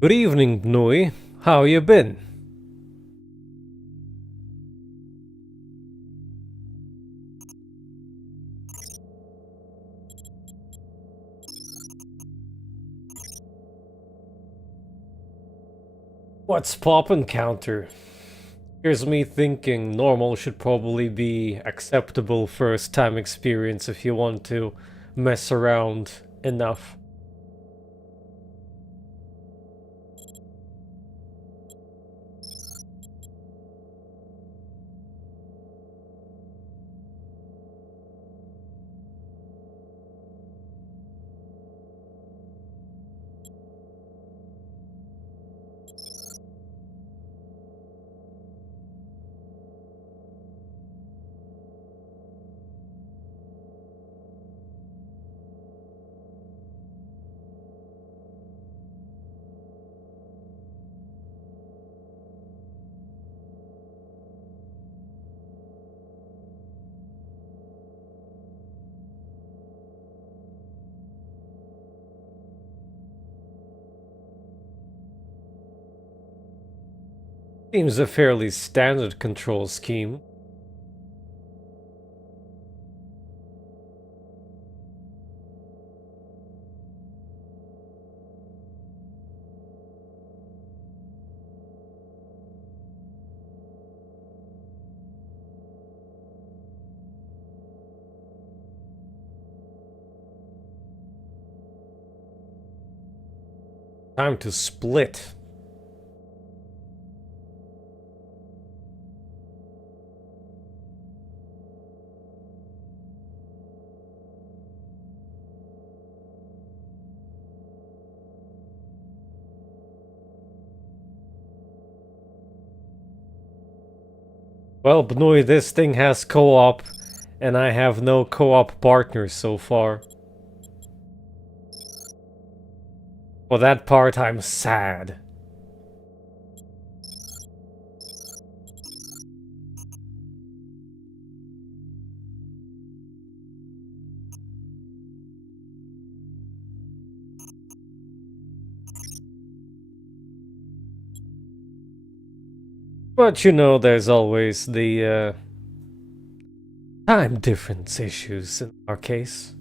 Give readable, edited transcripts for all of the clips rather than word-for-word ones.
Good evening, Bnui. How you been? What's poppin', Counter? Here's me thinking normal should probably be acceptable first time experience if you want to mess around enough. Seems a fairly standard control scheme. Time to split. Well, Bnui, this thing has co-op, and I have no co-op partners so far. For that part, I'm sad. But you know, there's always the time difference issues in our case.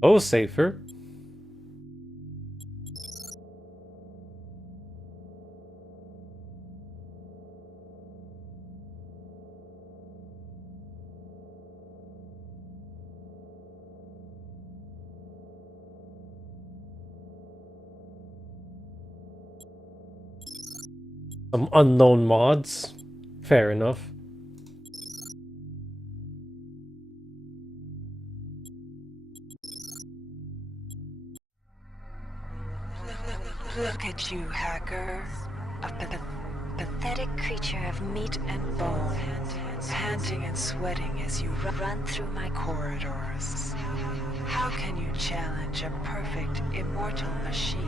Oh, safer. Some unknown mods. Fair enough. Look at you, hacker. A pathetic creature of meat and bone, panting and sweating as you run through my corridors. How can you challenge a perfect, immortal machine?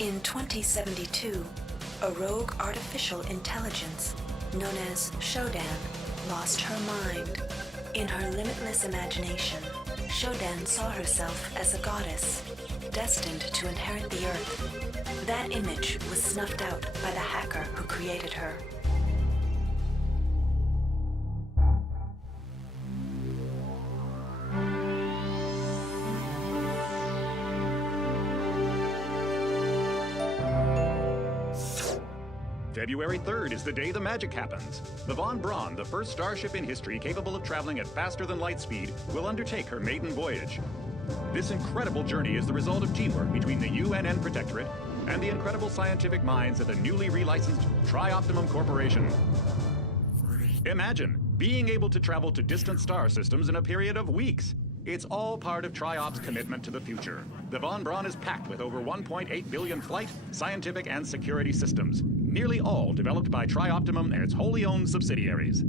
In 2072, a rogue artificial intelligence known as Shodan lost her mind. In her limitless imagination, Shodan saw herself as a goddess, destined to inherit the earth. That image was snuffed out by the hacker who created her. February 3rd is the day the magic happens. The Von Braun, the first starship in history capable of traveling at faster than light speed, will undertake her maiden voyage. This incredible journey is the result of teamwork between the UNN Protectorate and the incredible scientific minds at the newly relicensed Tri-Optimum Corporation. Imagine being able to travel to distant star systems in a period of weeks. It's all part of TRIOP's commitment to the future. The Von Braun is packed with over 1.8 billion flight, scientific, and security systems, nearly all developed by TriOptimum and its wholly owned subsidiaries.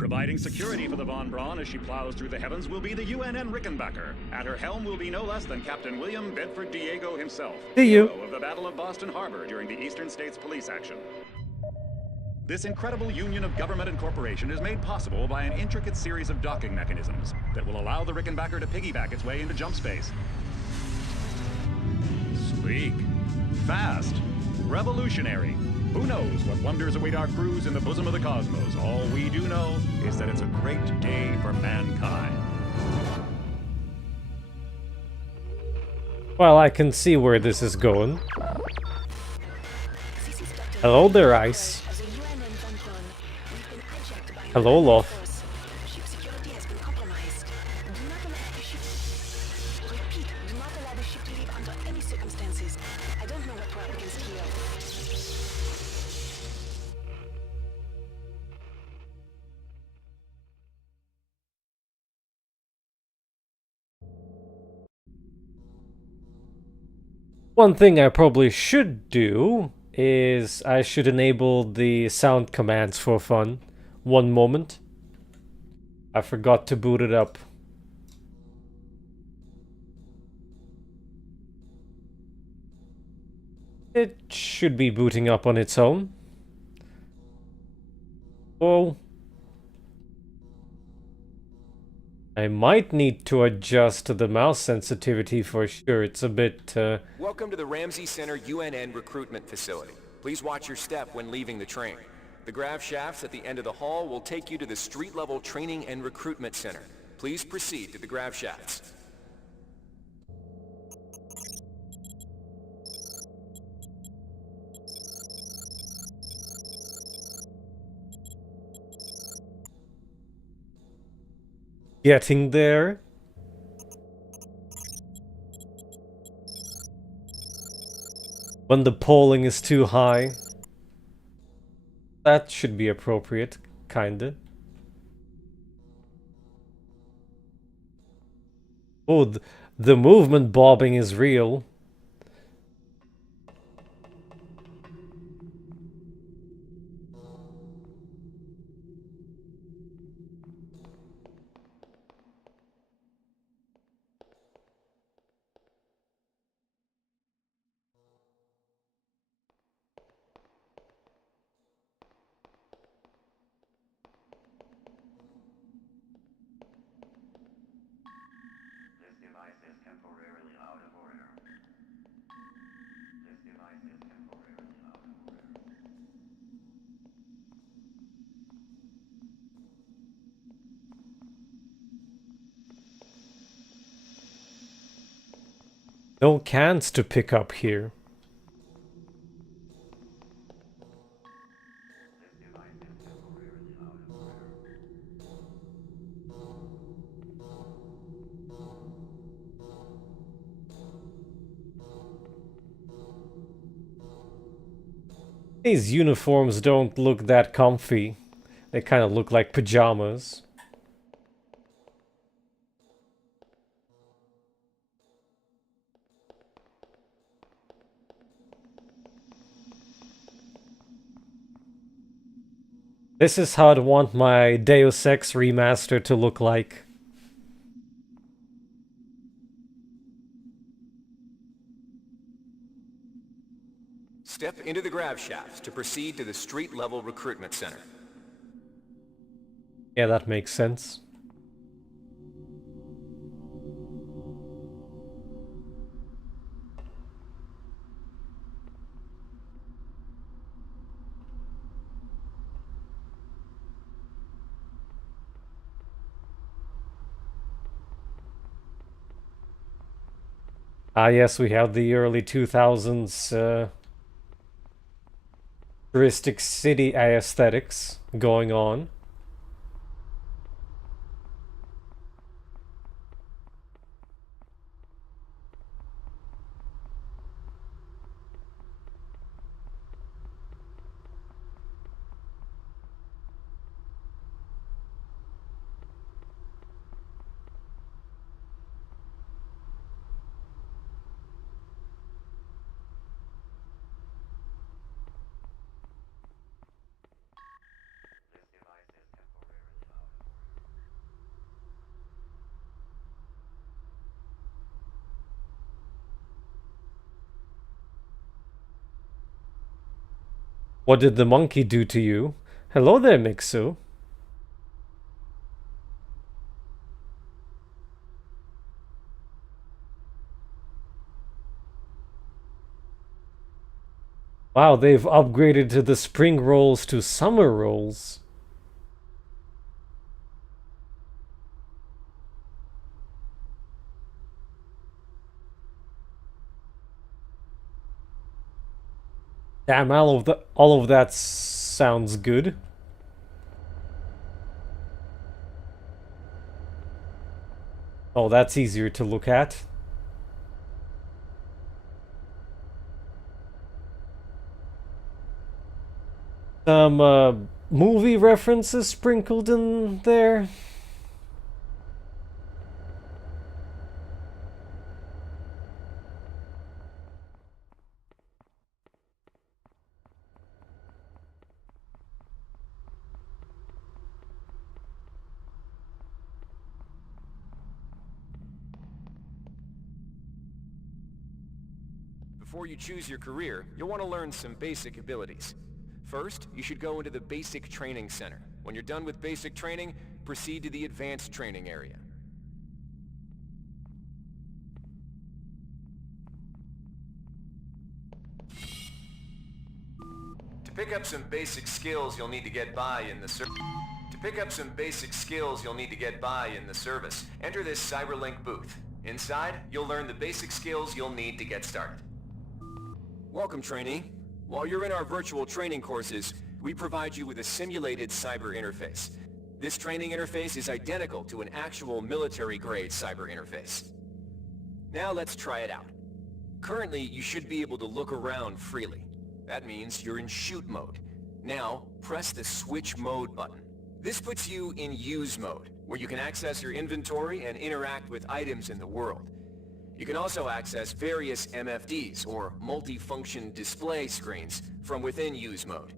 Providing security for the Von Braun as she plows through the heavens will be the UNN Rickenbacker. At her helm will be no less than Captain William Bedford Diego himself, hero of the Battle of Boston Harbor during the Eastern States Police action. This incredible union of government and corporation is made possible by an intricate series of docking mechanisms that will allow the Rickenbacker to piggyback its way into jump space. Sleek, fast, revolutionary. Who knows what wonders await our crews in the bosom of the cosmos? All we do know is that it's a great day for mankind. Well, I can see where this is going. Hello there, Ice. Hello, Loth. One thing I probably should do is I should enable the sound commands for fun. One moment. I forgot to boot it up. It should be booting up on its own. Oh. I might need to adjust the mouse sensitivity for sure. It's a bit, Welcome to the Ramsey Center UNN recruitment facility. Please watch your step when leaving the train. The grav shafts at the end of the hall will take you to the street-level training and recruitment center. Please proceed to the grav shafts. getting there. When the polling is too high. That should be appropriate, kinda. Oh, the movement bobbing is real. No cans to pick up here. These uniforms don't look that comfy. They kind of look like pajamas. This is how I'd want my Deus Ex Remaster to look like. Step into the grav shafts to proceed to the street-level recruitment center. Yeah, that makes sense. Ah, yes, we have the early 2000s touristic city aesthetics going on. What did the monkey do to you? Hello there, Mixu. Wow, they've upgraded to the spring rolls to summer rolls. Damn, all of that sounds good. Oh, that's easier to look at. Some movie references sprinkled in there. Before you choose your career, you'll want to learn some basic abilities. First, you should go into the Basic Training Center. When you're done with basic training, proceed to the Advanced Training area. To pick up some basic skills, you'll need to get by in the service. Enter this CyberLink booth. Inside, you'll learn the basic skills you'll need to get started. Welcome, trainee. While you're in our virtual training courses, we provide you with a simulated cyber interface. This training interface is identical to an actual military-grade cyber interface. Now let's try it out. Currently, you should be able to look around freely. That means you're in shoot mode. Now, press the switch mode button. This puts you in use mode, where you can access your inventory and interact with items in the world. You can also access various MFDs, or multi-function display screens, from within use mode.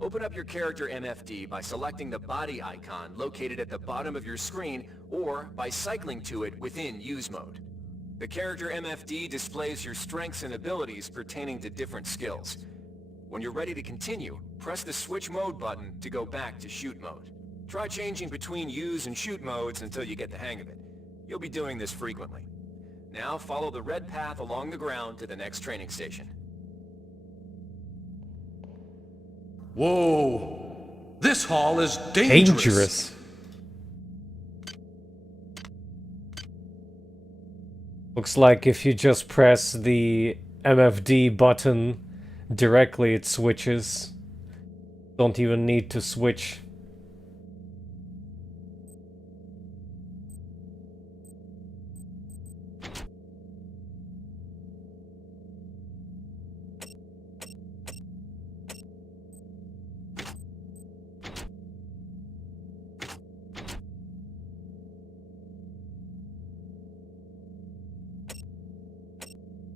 Open up your character MFD by selecting the body icon located at the bottom of your screen, or by cycling to it within use mode. The character MFD displays your strengths and abilities pertaining to different skills. When you're ready to continue, press the switch mode button to go back to shoot mode. Try changing between use and shoot modes until you get the hang of it. You'll be doing this frequently. Now follow the red path along the ground to the next training station. Whoa! This hall is dangerous. Looks like if you just press the MFD button directly, it switches. Don't even need to switch.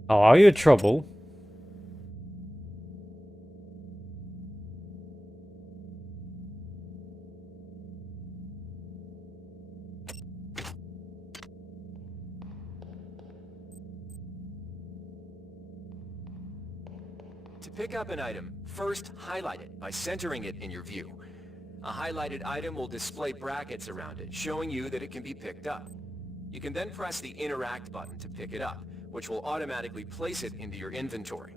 How are you, Trouble? To pick up an item, first highlight it by centering it in your view. A highlighted item will display brackets around it, showing you that it can be picked up. You can then press the Interact button to pick it up, which will automatically place it into your inventory.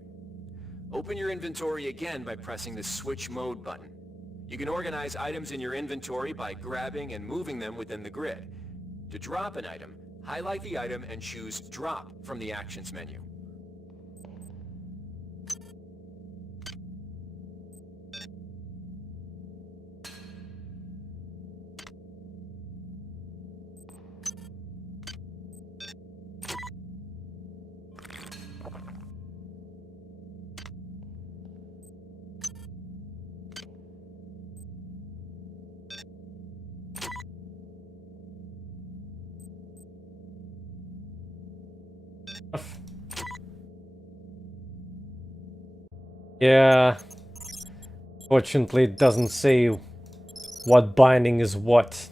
Open your inventory again by pressing the Switch Mode button. You can organize items in your inventory by grabbing and moving them within the grid. To drop an item, highlight the item and choose Drop from the Actions menu. Yeah. Fortunately, it doesn't say what binding is what.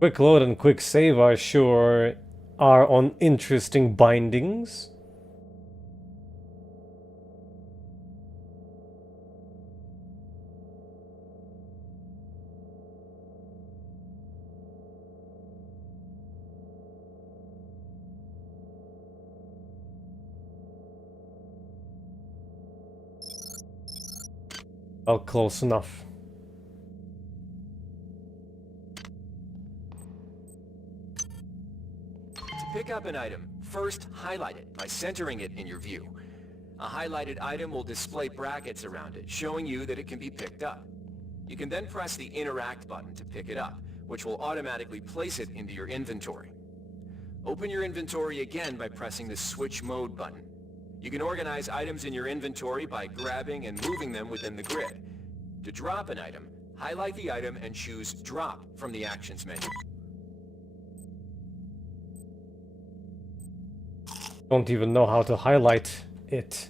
Quick load and quick save are sure are on interesting bindings. Well, close enough. To pick up an item, first highlight it by centering it in your view. A highlighted item will display brackets around it, showing you that it can be picked up. You can then press the Interact button to pick it up, which will automatically place it into your inventory. Open your inventory again by pressing the Switch Mode button. You can organize items in your inventory by grabbing and moving them within the grid. To drop an item, highlight the item and choose Drop from the Actions menu. Don't even know how to highlight it.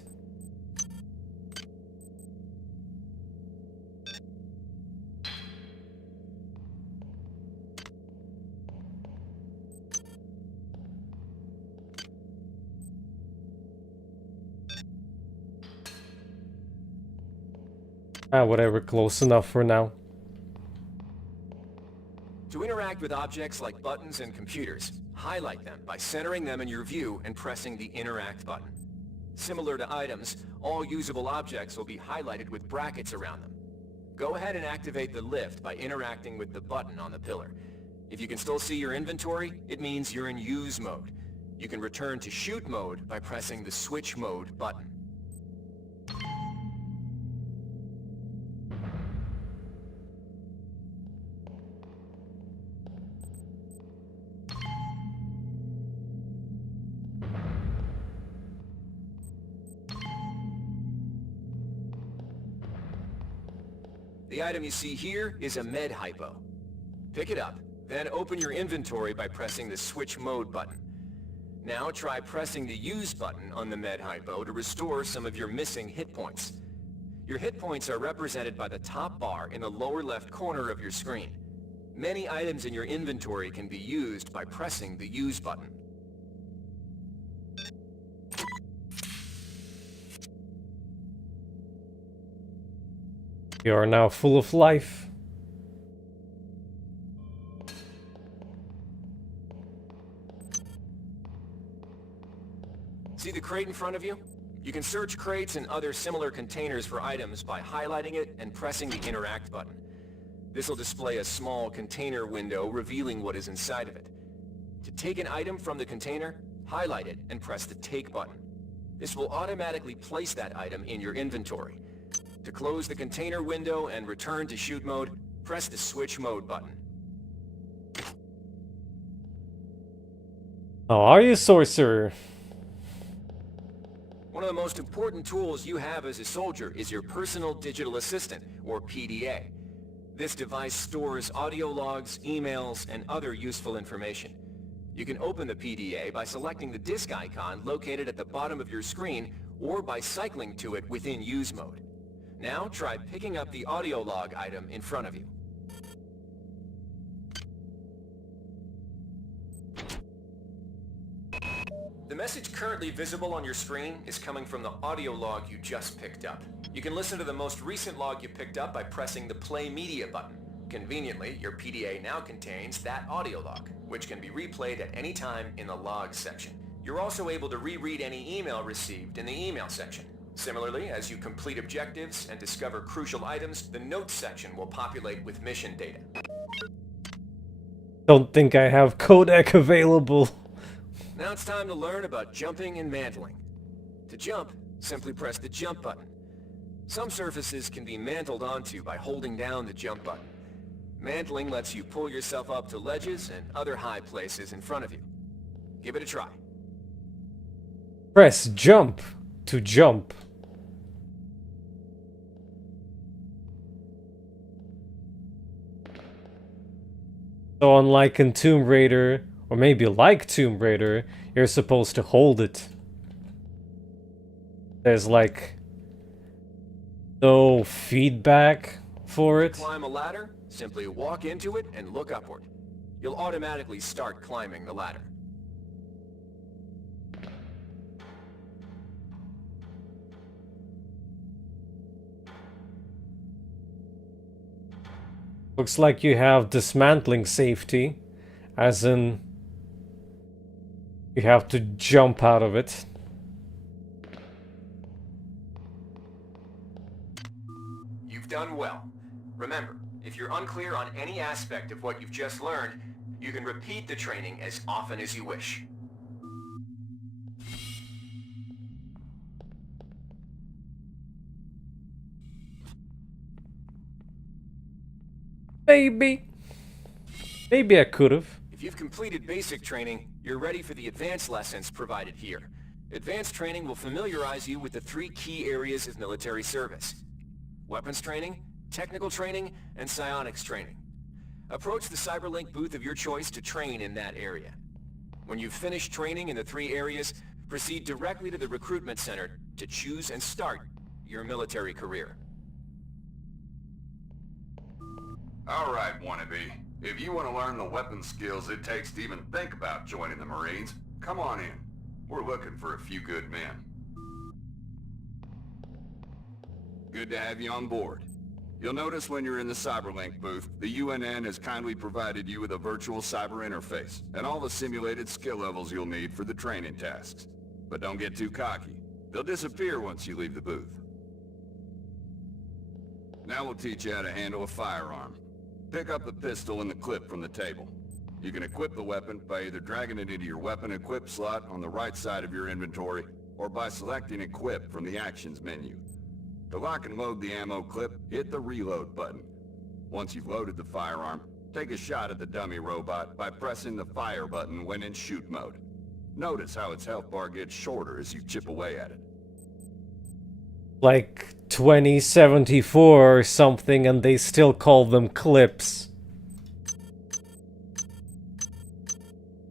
Whatever, close enough for now. To interact with objects like buttons and computers, highlight them by centering them in your view and pressing the Interact button. Similar to items, all usable objects will be highlighted with brackets around them. Go ahead and activate the lift by interacting with the button on the pillar. If you can still see your inventory, it means you're in Use mode. You can return to Shoot mode by pressing the Switch Mode button. The item you see here is a med hypo. Pick it up, then open your inventory by pressing the Switch Mode button. Now try pressing the Use button on the med hypo to restore some of your missing hit points. Your hit points are represented by the top bar in the lower left corner of your screen. Many items in your inventory can be used by pressing the Use button. You are now full of life. See the crate in front of you? You can search crates and other similar containers for items by highlighting it and pressing the Interact button. This will display a small container window revealing what is inside of it. To take an item from the container, highlight it and press the Take button. This will automatically place that item in your inventory. To close the container window and return to Shoot mode, press the Switch Mode button. How are you, sorcerer? One of the most important tools you have as a soldier is your Personal Digital Assistant, or PDA. This device stores audio logs, emails, and other useful information. You can open the PDA by selecting the disk icon located at the bottom of your screen, or by cycling to it within Use mode. Now try picking up the audio log item in front of you. The message currently visible on your screen is coming from the audio log you just picked up. You can listen to the most recent log you picked up by pressing the Play Media button. Conveniently, your PDA now contains that audio log, which can be replayed at any time in the Logs section. You're also able to reread any email received in the Email section. Similarly, as you complete objectives and discover crucial items, the Notes section will populate with mission data. Don't think I have codec available. Now it's time to learn about jumping and mantling. To jump, simply press the Jump button. Some surfaces can be mantled onto by holding down the Jump button. Mantling lets you pull yourself up to ledges and other high places in front of you. Give it a try. Press jump to jump. So unlike in Tomb Raider, or maybe like Tomb Raider, you're supposed to hold it. There's like no feedback for it. To climb a ladder, simply walk into it and look upward. You'll automatically start climbing the ladder. Looks like you have dismantling safety, as in you have to jump out of it. You've done well. Remember, if you're unclear on any aspect of what you've just learned, you can repeat the training as often as you wish. Maybe I could've. If you've completed basic training, you're ready for the advanced lessons provided here. Advanced training will familiarize you with the 3 key areas of military service: weapons training, technical training, and psionics training. Approach the Cyberlink booth of your choice to train in that area. When you've finished training in the 3 areas, proceed directly to the recruitment center to choose and start your military career. All right, wannabe. If you want to learn the weapon skills it takes to even think about joining the Marines, come on in. We're looking for a few good men. Good to have you on board. You'll notice when you're in the Cyberlink booth, the UNN has kindly provided you with a virtual cyber interface and all the simulated skill levels you'll need for the training tasks. But don't get too cocky. They'll disappear once you leave the booth. Now we'll teach you how to handle a firearm. Pick up the pistol and the clip from the table. You can equip the weapon by either dragging it into your weapon equip slot on the right side of your inventory, or by selecting Equip from the Actions menu. To lock and load the ammo clip, hit the reload button. Once you've loaded the firearm, take a shot at the dummy robot by pressing the fire button when in shoot mode. Notice how its health bar gets shorter as you chip away at it. Like 2074 or something, and they still call them clips.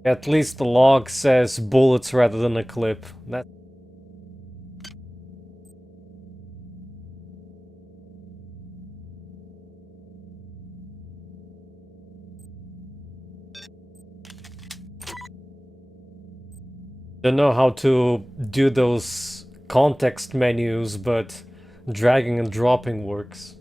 At least the log says bullets rather than a clip. That. Don't know how to do those context menus, but dragging and dropping works.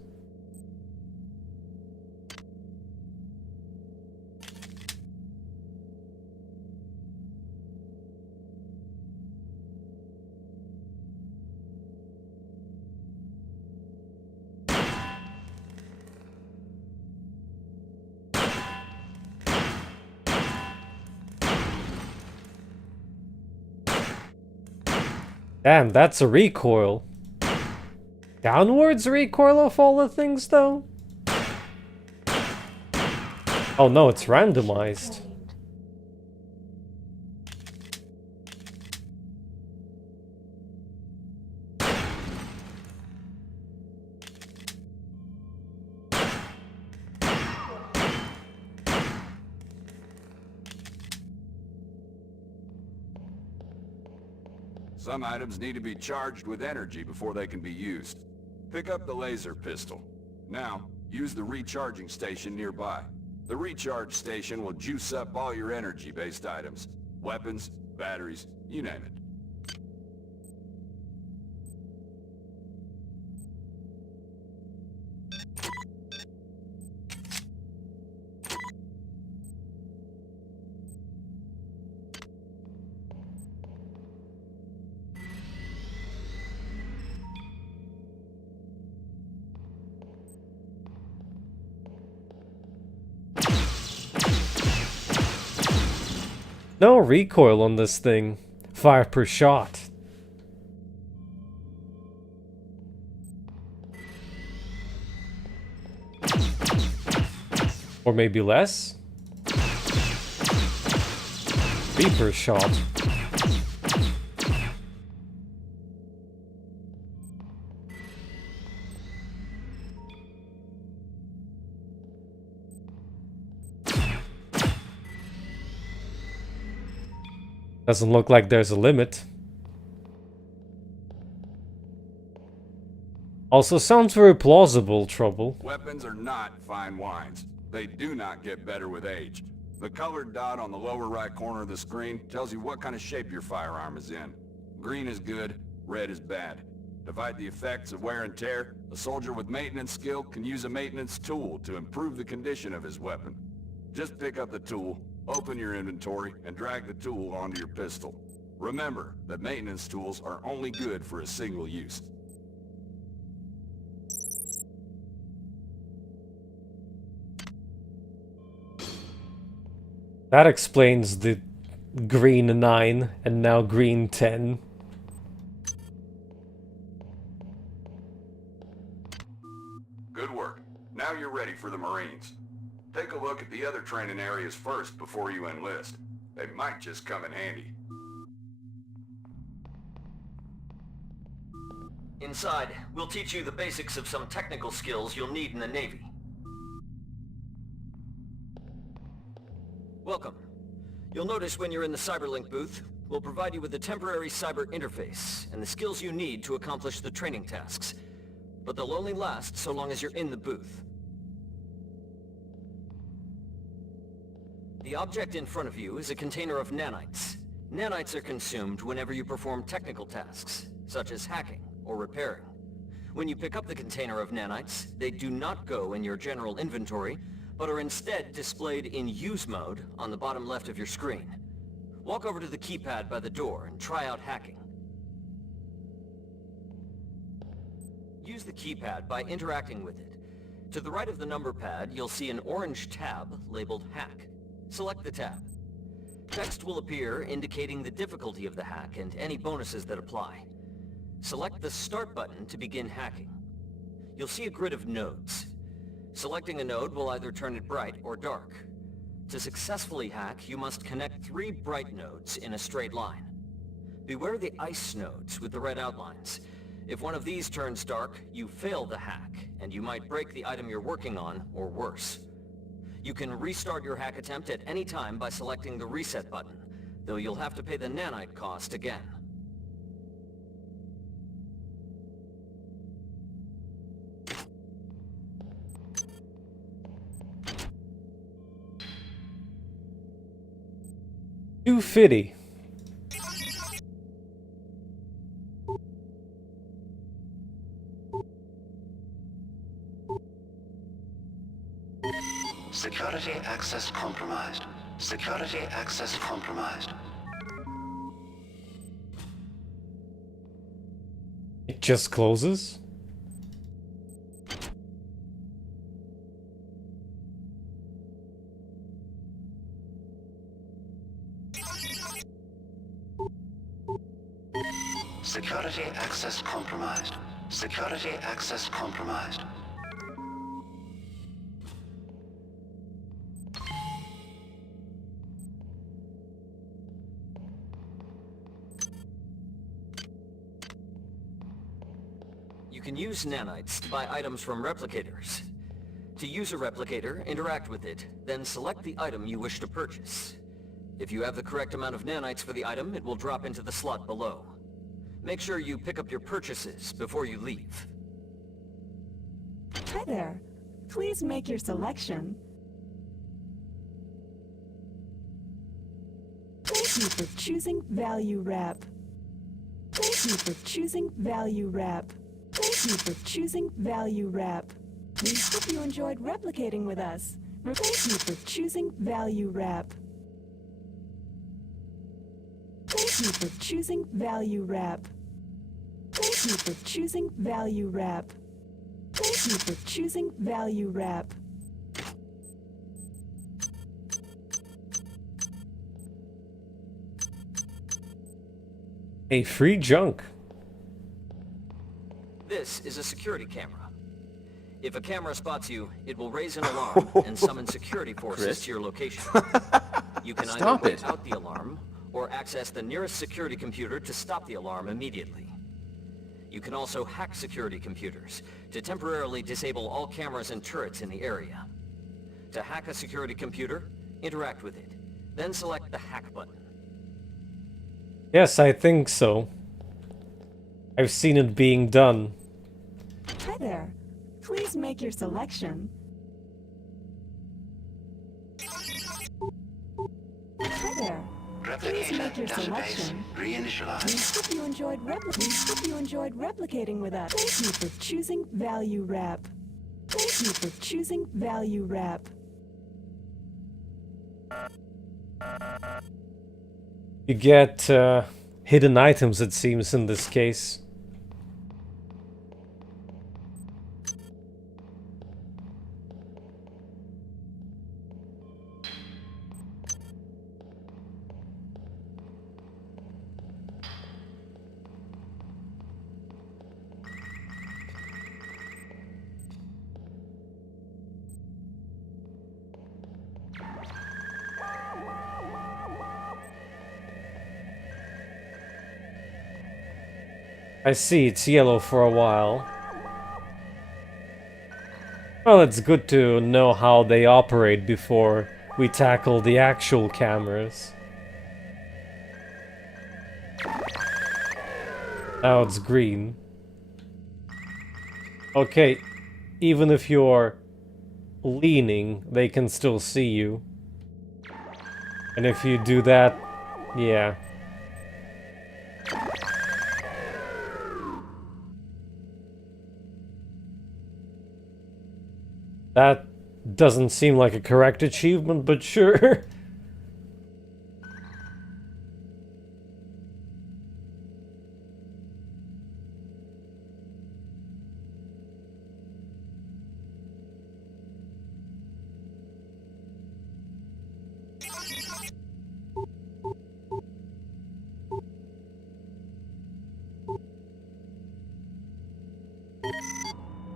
Damn, that's a recoil. Downwards recoil of all the things, though? Oh no, it's randomized. Some items need to be charged with energy before they can be used. Pick up the laser pistol. Now, use the recharging station nearby. The recharge station will juice up all your energy-based items. Weapons, batteries, you name it. No recoil on this thing. Fire per shot. Or maybe less? 3 per shot. Doesn't look like there's a limit. Also sounds very plausible, Trouble. Weapons are not fine wines. They do not get better with age. The colored dot on the lower right corner of the screen tells you what kind of shape your firearm is in. Green is good, red is bad. To fight the effects of wear and tear, a soldier with maintenance skill can use a maintenance tool to improve the condition of his weapon. Just pick up the tool, open your inventory, and drag the tool onto your pistol. Remember that maintenance tools are only good for a single use. That explains the green 9 and now green 10. Good work. Now you're ready for the Marines. Take a look at the other training areas first before you enlist. They might just come in handy. Inside, we'll teach you the basics of some technical skills you'll need in the Navy. Welcome. You'll notice when you're in the Cyberlink booth, we'll provide you with a temporary cyber interface and the skills you need to accomplish the training tasks. But they'll only last so long as you're in the booth. The object in front of you is a container of nanites. Nanites are consumed whenever you perform technical tasks, such as hacking or repairing. When you pick up the container of nanites, they do not go in your general inventory, but are instead displayed in use mode on the bottom left of your screen. Walk over to the keypad by the door and try out hacking. Use the keypad by interacting with it. To the right of the number pad, you'll see an orange tab labeled Hack. Select the tab. Text will appear indicating the difficulty of the hack and any bonuses that apply. Select the Start button to begin hacking. You'll see a grid of nodes. Selecting a node will either turn it bright or dark. To successfully hack, you must connect 3 bright nodes in a straight line. Beware the ice nodes with the red outlines. If one of these turns dark, you fail the hack, and you might break the item you're working on, or worse. You can restart your hack attempt at any time by selecting the Reset button, though you'll have to pay the nanite cost again. $250. Security access compromised. Security access compromised. It just closes? Security access compromised. Security access compromised. You can use nanites to buy items from replicators. To use a replicator, interact with it, then select the item you wish to purchase. If you have the correct amount of nanites for the item, it will drop into the slot below. Make sure you pick up your purchases before you leave. Hi there. Please make your selection. Thank you for choosing Value Wrap. Thank you for choosing Value Wrap. Thank you for choosing Value Wrap. We hope you enjoyed replicating with us. Thank you for choosing Value Wrap. Thank you for choosing Value Wrap. Thank you for choosing Value Wrap. Thank you for choosing Value Wrap. A free junk. This is a security camera. If a camera spots you, it will raise an alarm and summon security forces to your location. You can either wait out the alarm or access the nearest security computer to stop the alarm immediately. You can also hack security computers to temporarily disable all cameras and turrets in the area. To hack a security computer, interact with it, then select the Hack button. Yes, I think so. I've seen it being done. Hi there. Please make your selection. your Database selection. We reinitialized. hope you enjoyed replicating with us. Thank you for choosing Value Wrap. Thank you for choosing Value Wrap. You get hidden items, it seems, in this case. I see, it's yellow for a while. Well, it's good to know how they operate before we tackle the actual cameras. Now it's green. Okay, even if you're leaning, they can still see you. And if you do that, yeah. That doesn't seem like a correct achievement, but sure.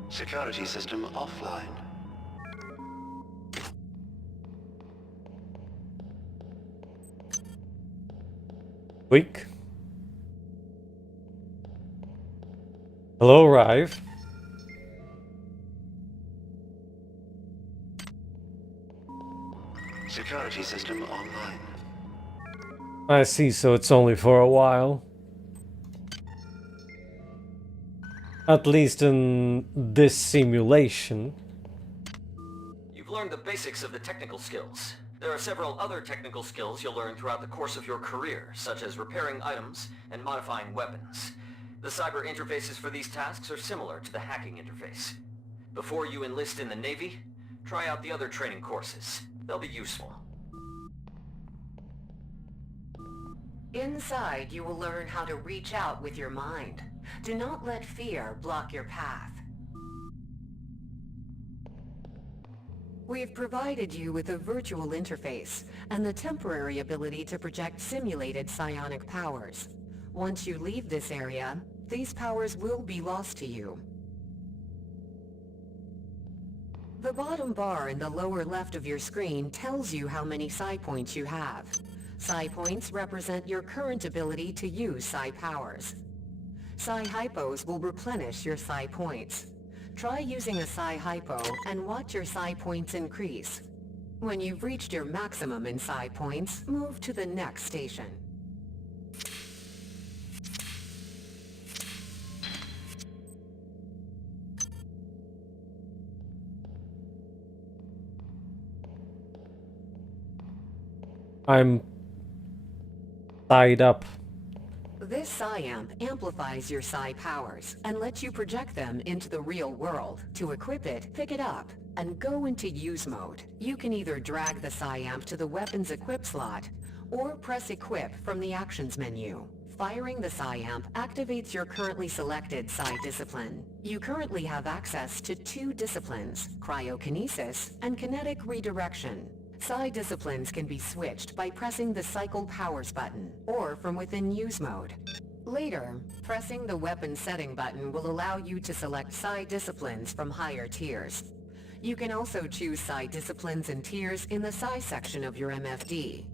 Security system offline. Weak. Hello, Rive. Security system online. I see, so it's only for a while. At least in this simulation. You've learned the basics of the technical skills. There are several other technical skills you'll learn throughout the course of your career, such as repairing items and modifying weapons. The cyber interfaces for these tasks are similar to the hacking interface. Before you enlist in the Navy, try out the other training courses. They'll be useful. Inside, you will learn how to reach out with your mind. Do not let fear block your path. We've provided you with a virtual interface and the temporary ability to project simulated psionic powers. Once you leave this area, these powers will be lost to you. The bottom bar in the lower left of your screen tells you how many psi points you have. Psi points represent your current ability to use psi powers. Psi hypos will replenish your psi points. Try using a psi hypo and watch your psi points increase. When you've reached your maximum in psi points, move to the next station. I'm tied up. This Psi-Amp amplifies your Psi powers and lets you project them into the real world. To equip it, pick it up and go into use mode. You can either drag the Psi-Amp to the weapon's equip slot or press equip from the actions menu. Firing the Psi-Amp activates your currently selected Psi discipline. You currently have access to 2 disciplines, cryokinesis and kinetic redirection. Psi disciplines can be switched by pressing the Cycle Powers button, or from within Use Mode. Later, pressing the Weapon Setting button will allow you to select Psi disciplines from higher tiers. You can also choose Psi disciplines and tiers in the Psi section of your MFD.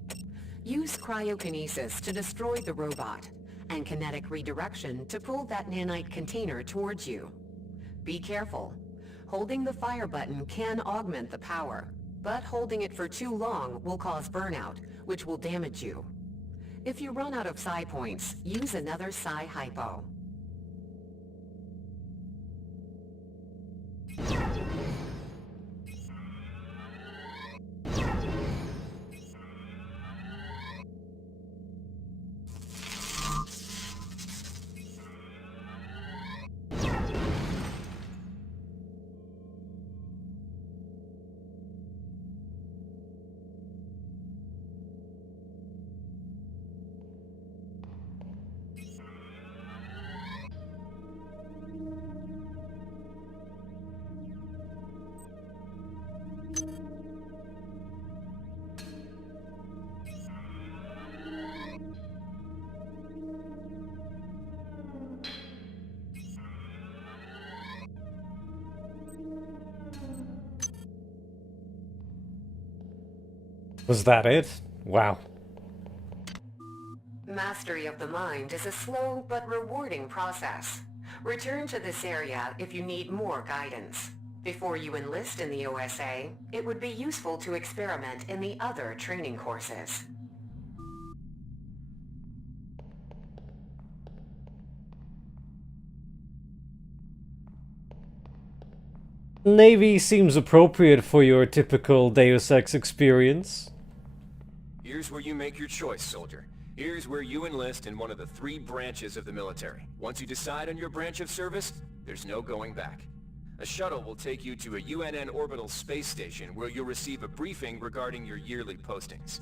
Use cryokinesis to destroy the robot, and kinetic redirection to pull that nanite container towards you. Be careful. Holding the fire button can augment the power, but holding it for too long will cause burnout, which will damage you. If you run out of Psi points, use another Psi hypo. Was that it? Wow. Mastery of the mind is a slow but rewarding process. Return to this area if you need more guidance. Before you enlist in the OSA, it would be useful to experiment in the other training courses. Navy seems appropriate for your typical Deus Ex experience. Here's where you make your choice, soldier. Here's where you enlist in one of the 3 branches of the military. Once you decide on your branch of service, there's no going back. A shuttle will take you to a UNN orbital space station where you'll receive a briefing regarding your yearly postings.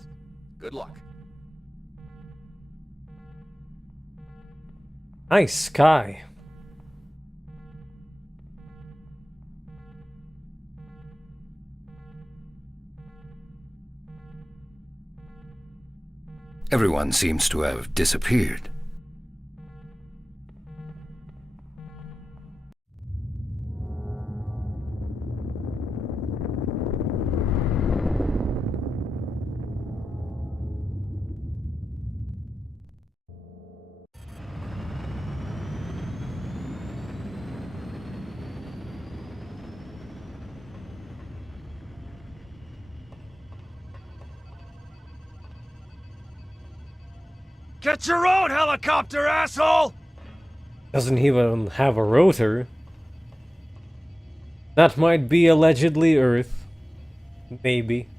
Good luck. Nice sky. Everyone seems to have disappeared. Get your own helicopter, asshole! Doesn't even have a rotor. That might be allegedly Earth. Maybe.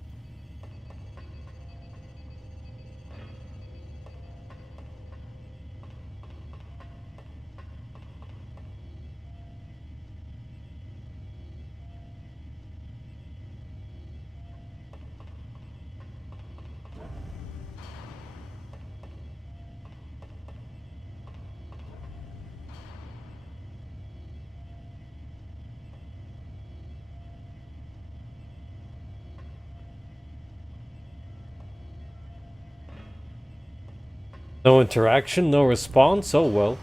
No interaction, no response, oh well.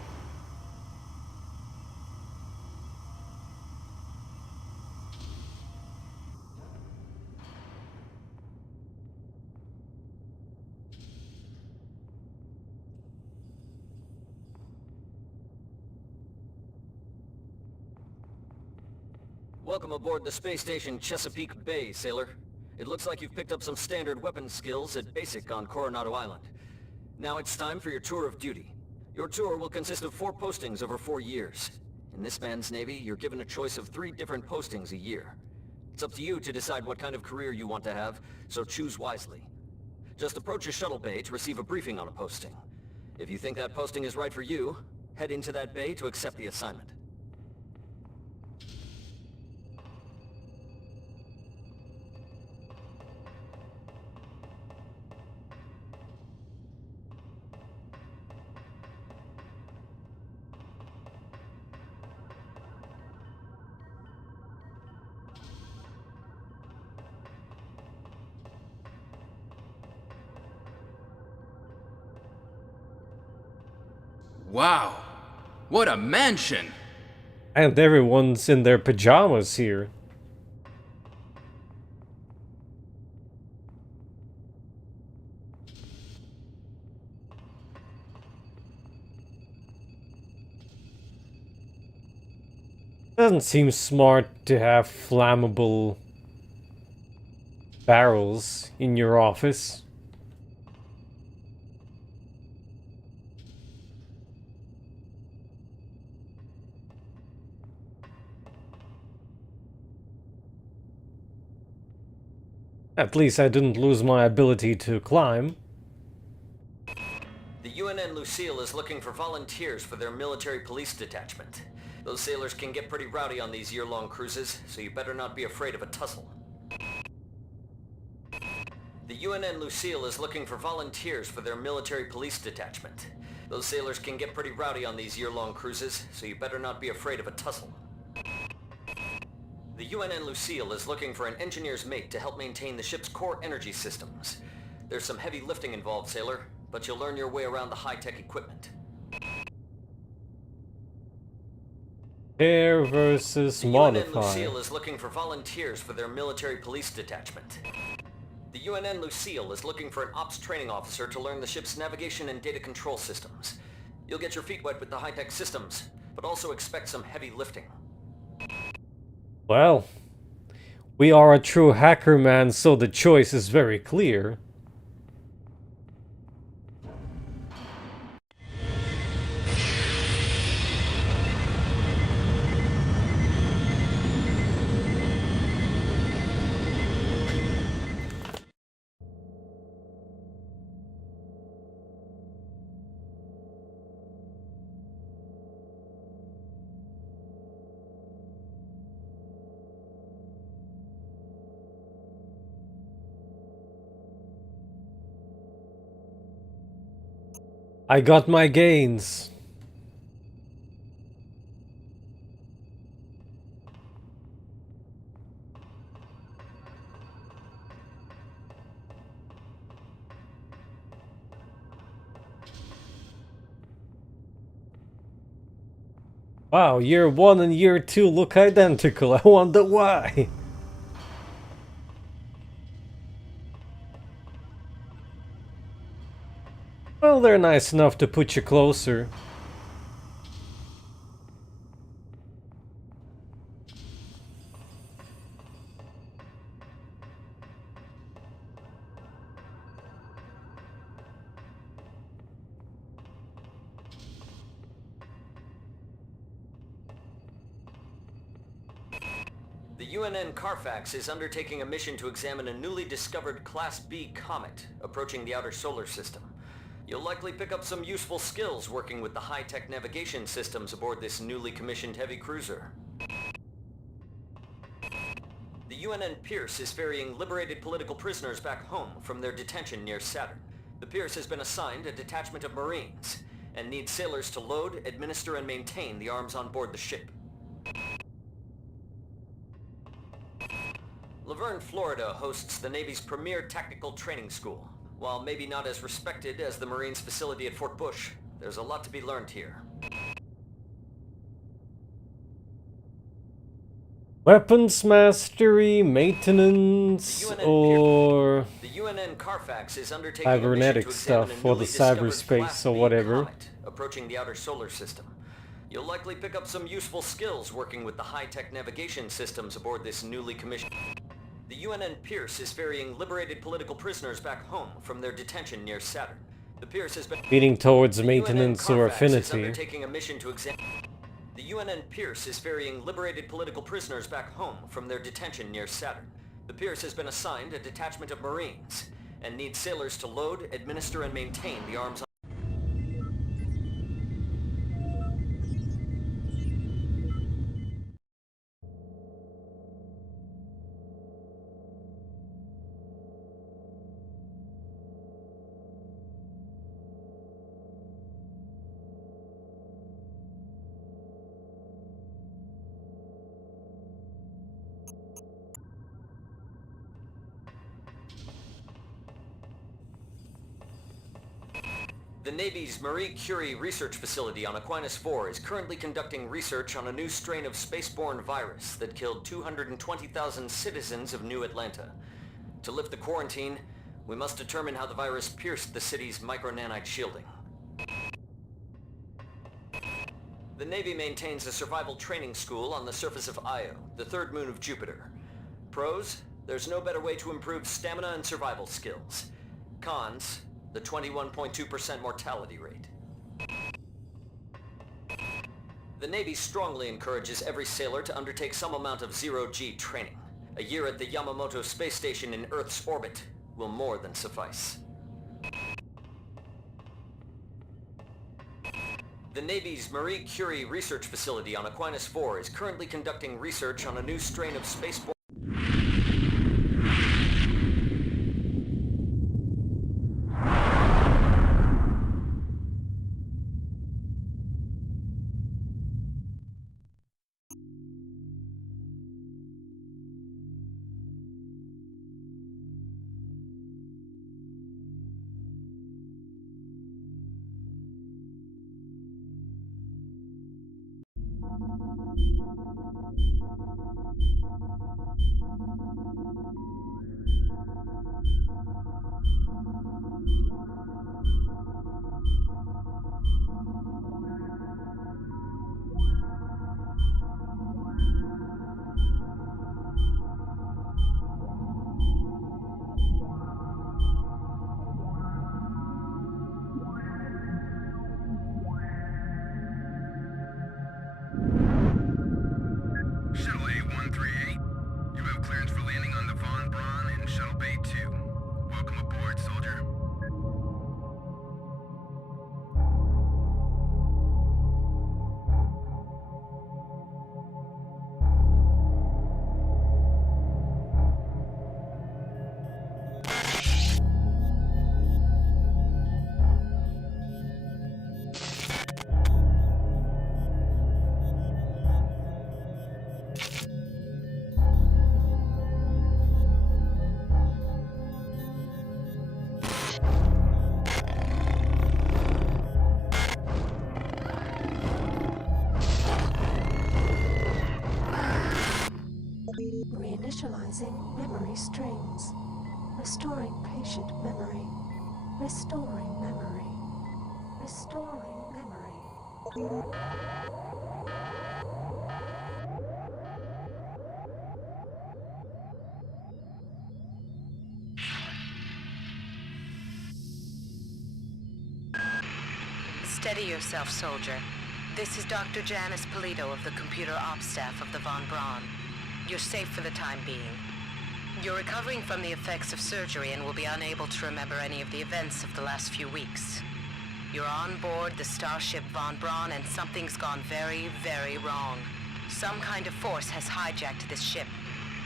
Welcome aboard the space station Chesapeake Bay, sailor. It looks like you've picked up some standard weapons skills at Basic on Coronado Island. Now it's time for your tour of duty. Your tour will consist of 4 postings over 4 years. In this man's Navy, you're given a choice of 3 different postings a year. It's up to you to decide what kind of career you want to have, so choose wisely. Just approach a shuttle bay to receive a briefing on a posting. If you think that posting is right for you, head into that bay to accept the assignment. Wow, what a mansion! And everyone's in their pajamas here. Doesn't seem smart to have flammable barrels in your office. At least I didn't lose my ability to climb. The UNN Lucille is looking for volunteers for their military police detachment. Those sailors can get pretty rowdy on these year-long cruises, so you better not be afraid of a tussle. The UNN Lucille is looking for volunteers for their military police detachment. Those sailors can get pretty rowdy on these year-long cruises, so you better not be afraid of a tussle. The UNN Lucille is looking for an engineer's mate to help maintain the ship's core energy systems. There's some heavy lifting involved, sailor, but you'll learn your way around the high-tech equipment. Air versus The modify. UNN Lucille is looking for volunteers for their military police detachment. The UNN Lucille is looking for an ops training officer to learn the ship's navigation and data control systems. You'll get your feet wet with the high-tech systems, but also expect some heavy lifting. Well, we are a true Hackerman, so the choice is very clear. I got my gains. Wow, year 1 and year 2 look identical. I wonder why. Well, they're nice enough to put you closer. The UNN Carfax is undertaking a mission to examine a newly discovered Class B comet approaching the outer solar system. You'll likely pick up some useful skills working with the high-tech navigation systems aboard this newly commissioned heavy cruiser. The UNN Pierce is ferrying liberated political prisoners back home from their detention near Saturn. The Pierce has been assigned a detachment of Marines and needs sailors to load, administer, and maintain the arms on board the ship. Laverne, Florida hosts the Navy's premier tactical training school. While maybe not as respected as the Marines' facility at Fort Bush, there's a lot to be learned here. Weapons mastery, maintenance, or the UNN Carfax is undertaking cybernetic stuff for the cyberspace or whatever. Comet approaching the outer solar system. You'll likely pick up some useful skills working with the high-tech navigation systems aboard this newly commissioned. The UNN Pierce is ferrying liberated political prisoners back home from their detention near Saturn. The Pierce has been leaning towards maintenance or affinity. Undertaking a mission to examine. The UNN Pierce is ferrying liberated political prisoners back home from their detention near Saturn. The Pierce has been assigned a detachment of Marines and needs sailors to load, administer, and maintain the arms. The Navy's Marie Curie research facility on Aquinas 4 is currently conducting research on a new strain of spaceborne virus that killed 220,000 citizens of New Atlanta. To lift the quarantine, we must determine how the virus pierced the city's micronanite shielding. The Navy maintains a survival training school on the surface of Io, the third moon of Jupiter. Pros, there's no better way to improve stamina and survival skills. Cons, the 21.2% mortality rate. The Navy strongly encourages every sailor to undertake some amount of zero-G training. A year at the Yamamoto space station in Earth's orbit will more than suffice. The Navy's Marie Curie research facility on Aquinas 4 is currently conducting research on a new strain of spaceborne. Shuttle A-138. You have clearance for landing on the Von Braun in Shuttle Bay 2. Welcome aboard, soldier. Reinitializing memory strings. Restoring patient memory. Restoring memory. Restoring memory. Steady yourself, soldier. This is Dr. Janice Polito of the Computer Ops staff of the Von Braun. You're safe for the time being. You're recovering from the effects of surgery and will be unable to remember any of the events of the last few weeks. You're on board the starship Von Braun and something's gone very, very wrong. Some kind of force has hijacked this ship.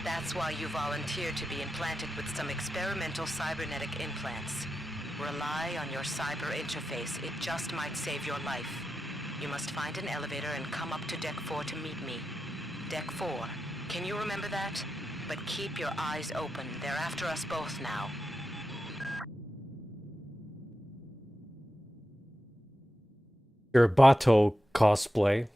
That's why you volunteered to be implanted with some experimental cybernetic implants. Rely on your cyber interface. It just might save your life. You must find an elevator and come up to Deck 4 to meet me. Deck 4. Can you remember that? But keep your eyes open. They're after us both now. Your Bato cosplay.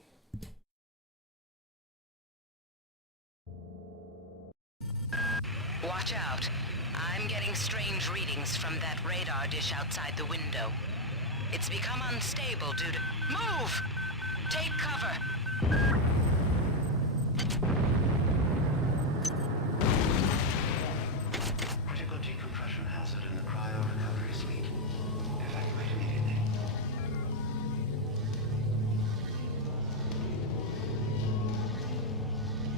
Watch out. I'm getting strange readings from that radar dish outside the window. It's become unstable due to... Move! Take cover! Critical decompression hazard in the cryo recovery suite. Evacuate immediately.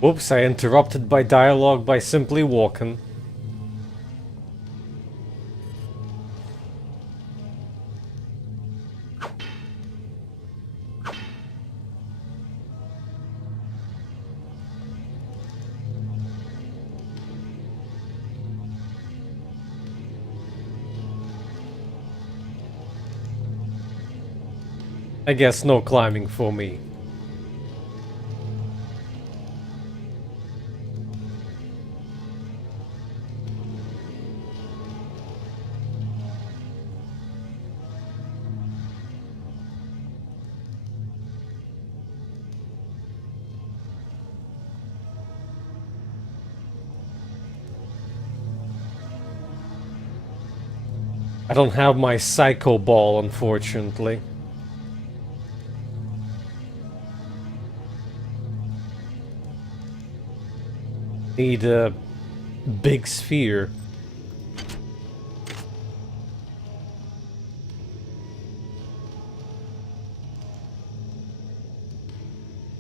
Whoops, I interrupted by dialogue by simply walking. I guess no climbing for me. I don't have my psycho ball, unfortunately. Need a big sphere.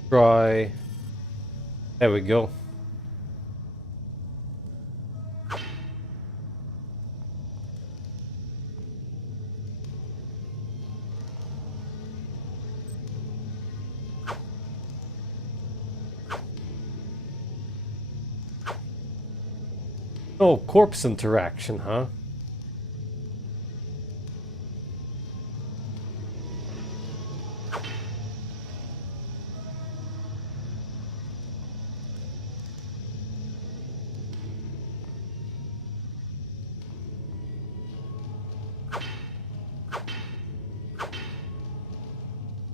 Try. There we go. Oh, corpse interaction, huh?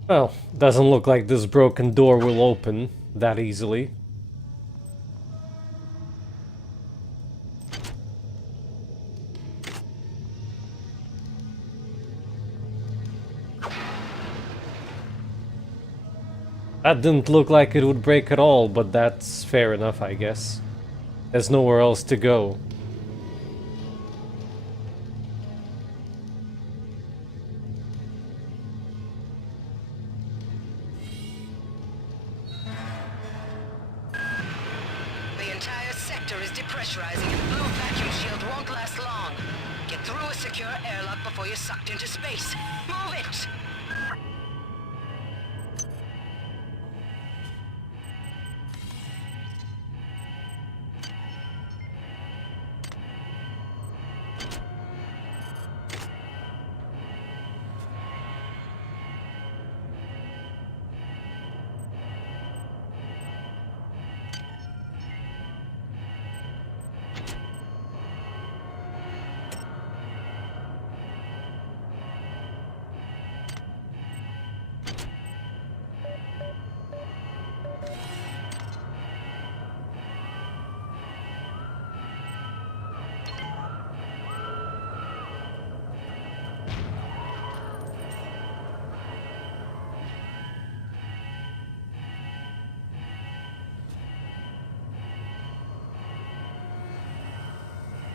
Well, doesn't look like this broken door will open that easily. That didn't look like it would break at all, but that's fair enough, I guess. There's nowhere else to go. The entire sector is depressurizing and the blue vacuum shield won't last long. Get through a secure airlock before you're sucked into space. Move it!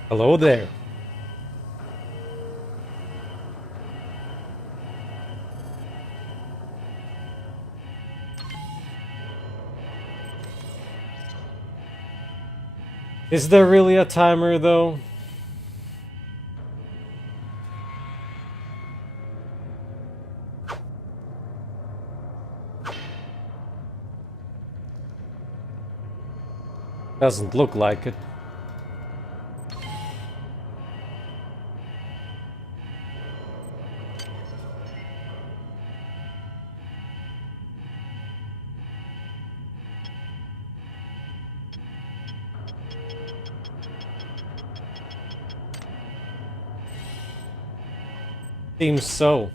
Hello there. Is there really a timer, though? Doesn't look like it. Seems so.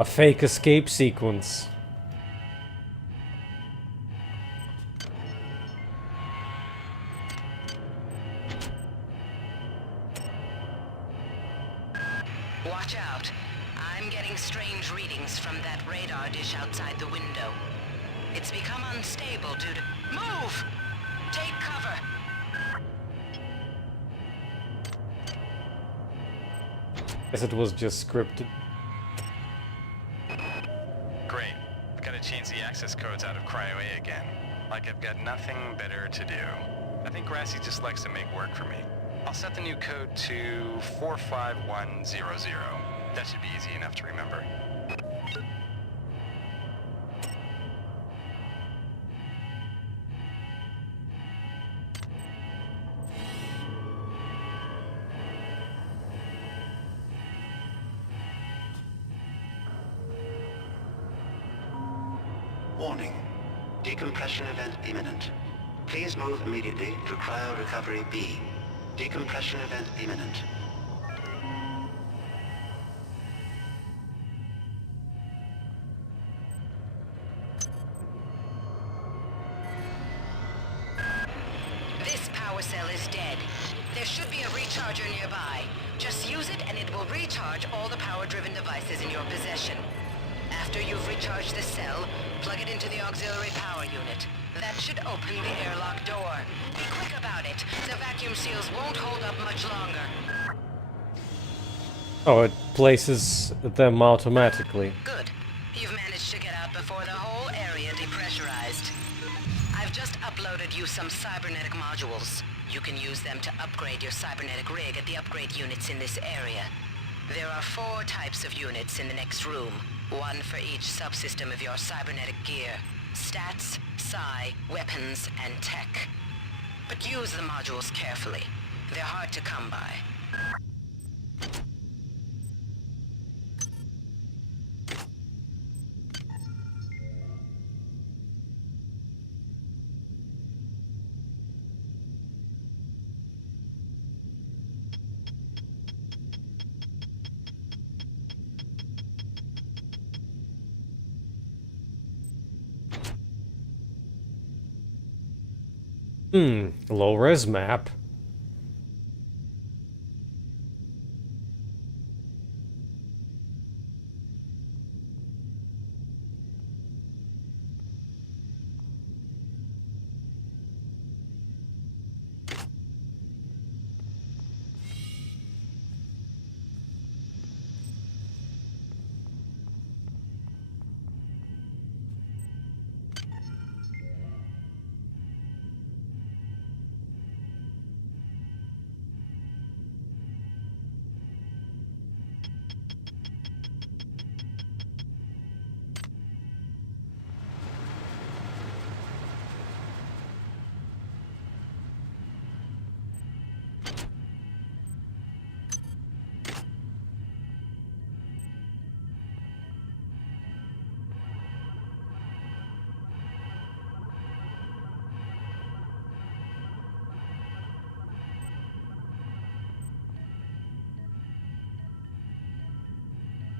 A fake escape sequence. Watch out. I'm getting strange readings from that radar dish outside the window. It's become unstable due to... Move! Take cover! Guess it was just scripted. Great. I've got to change the access codes out of Cryo A again. Like I've got nothing better to do. I think Grassy just likes to make work for me. I'll set the new code to 45100. That should be easy enough to remember. Warning. Decompression event imminent. Please move immediately to Cryo Recovery B. Decompression event imminent. This power cell is dead. There should be a recharger nearby. Just use it and it will recharge all the power-driven devices in your possession. After you've recharged the cell, plug it into the auxiliary power unit. That should open the airlock door. Be quick about it. The vacuum seals won't hold up much longer. Oh, it places them automatically. Good. You've managed to get out before the whole area depressurized. I've just uploaded you some cybernetic modules. You can use them to upgrade your cybernetic rig at the upgrade units in this area. There are 4 types of units in the next room. One for each subsystem of your cybernetic gear. Stats, psi, weapons, and tech. But use the modules carefully. They're hard to come by. Low-res map.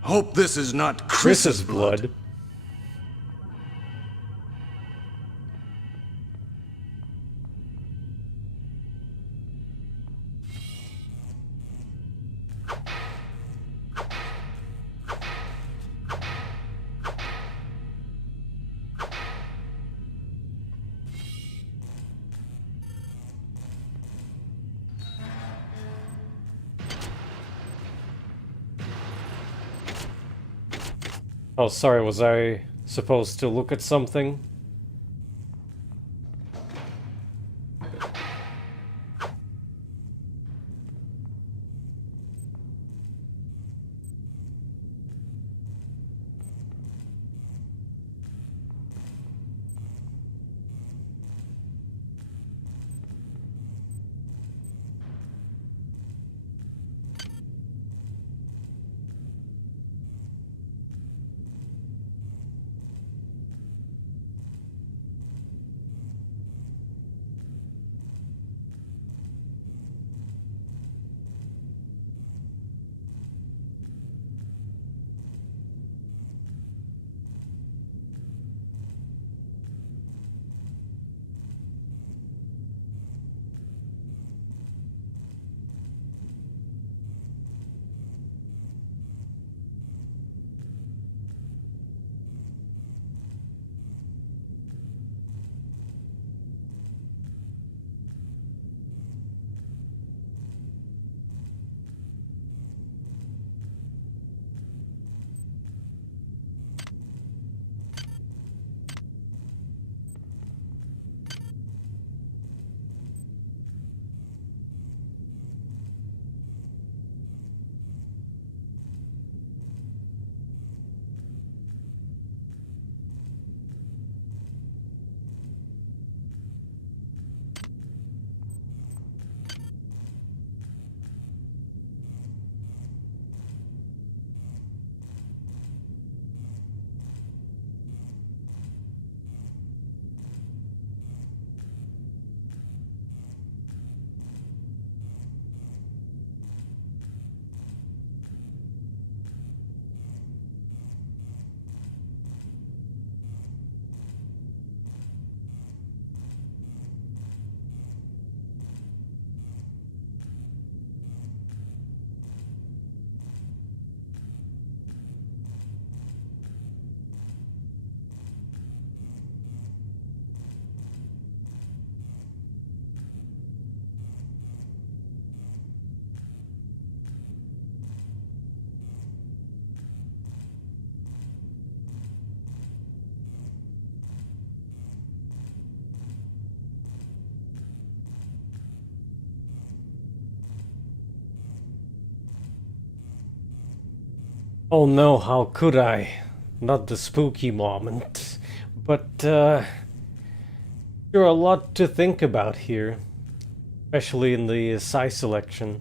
Hope this is not Chris's blood. Oh, sorry, was I supposed to look at something? Oh no, how could I? Not the spooky moment. But, there are a lot to think about here. Especially in the size selection.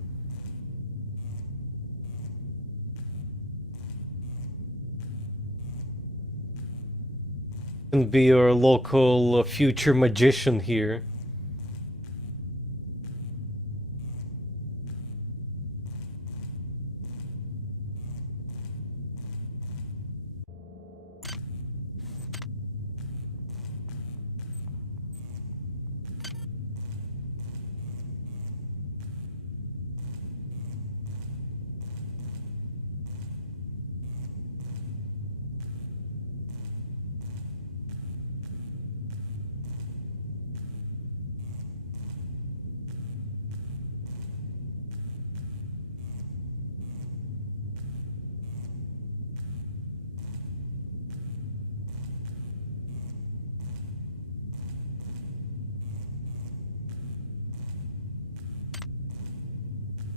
Can be your local future magician here.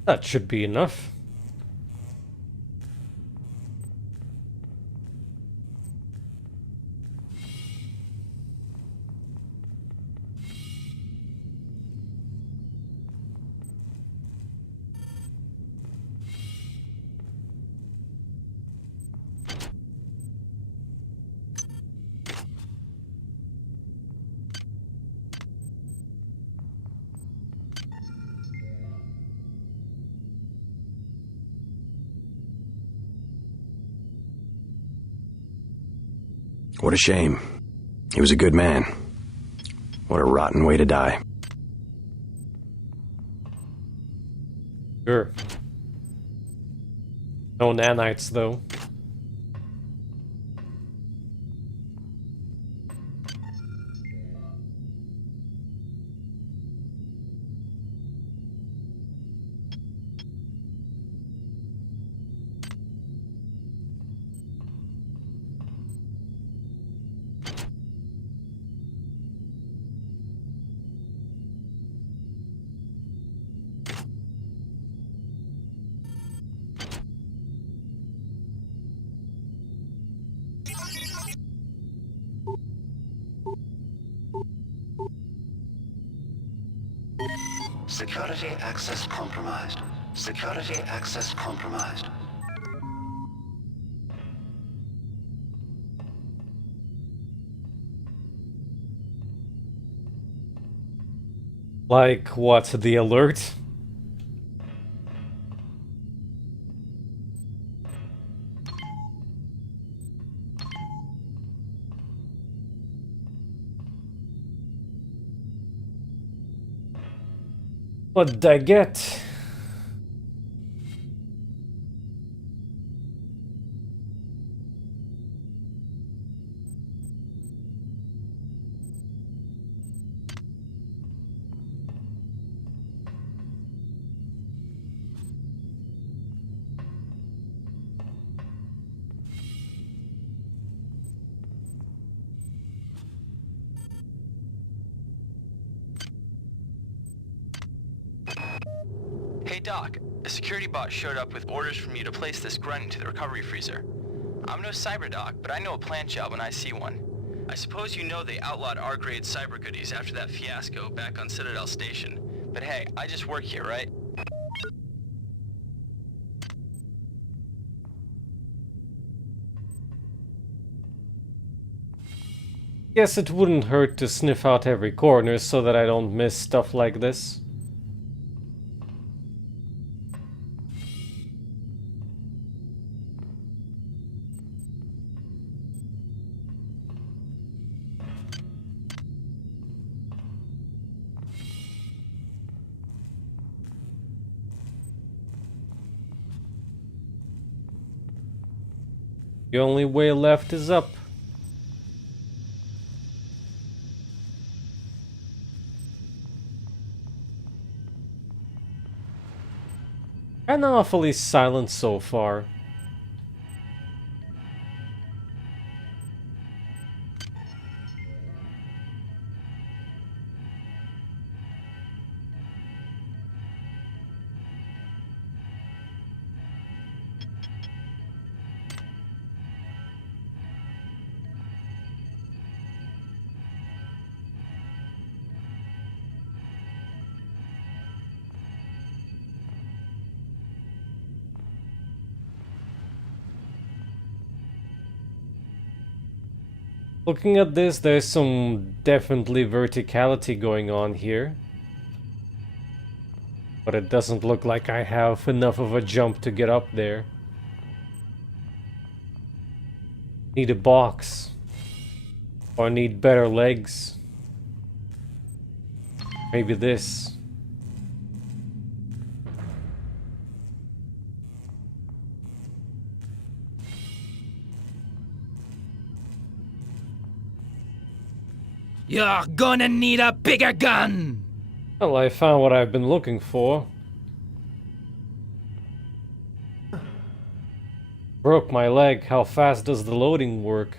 That should be enough. What a shame. He was a good man. What a rotten way to die. Sure. No nanites, though. Security access compromised. Security access compromised. Like what? The alert? What did I get? Hey Doc, a security bot showed up with orders from you to place this grunt into the recovery freezer. I'm no cyber doc, but I know a plant job when I see one. I suppose you know they outlawed R-grade cyber goodies after that fiasco back on Citadel Station. But hey, I just work here, right? Guess it wouldn't hurt to sniff out every corner so that I don't miss stuff like this. The only way left is up. Kinda awfully silent so far. Looking at this, there's some definitely verticality going on here. But it doesn't look like I have enough of a jump to get up there. Need a box. Or need better legs. Maybe this. You're gonna need a bigger gun! Well, I found what I've been looking for. Broke my leg. How fast does the loading work?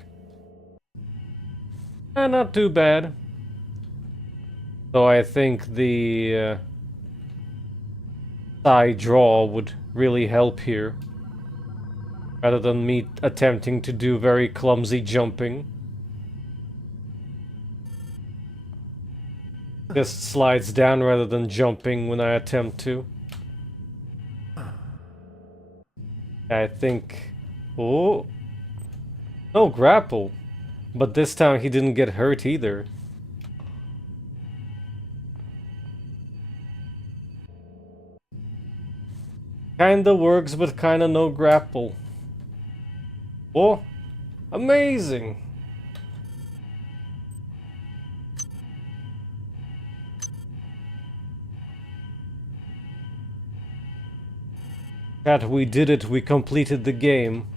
Not too bad. Though I think the side draw would really help here. Rather than me attempting to do very clumsy jumping. Just slides down rather than jumping when I attempt to. I think... Oh! No grapple. But this time he didn't get hurt either. Kinda works, but kinda no grapple. Oh! Amazing! Chat, we did it. We completed the game.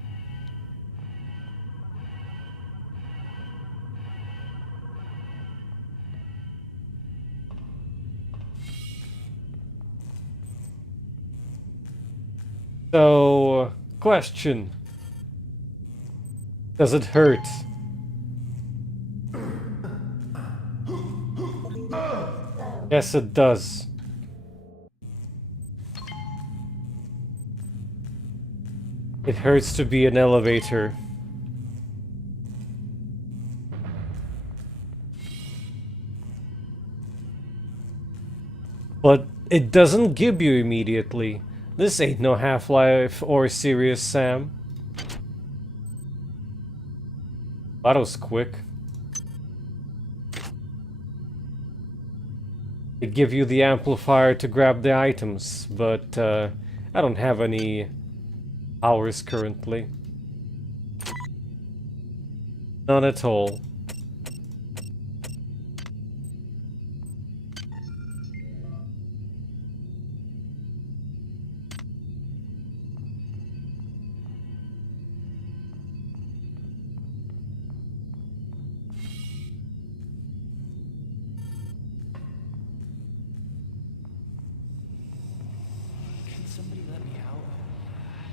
So, question. Does it hurt? Yes, it does. It hurts to be an elevator. But it doesn't give you immediately. This ain't no Half-Life or Serious Sam. That was quick. It give you the amplifier to grab the items, but I don't have any powers currently. None at all. Can somebody let me out?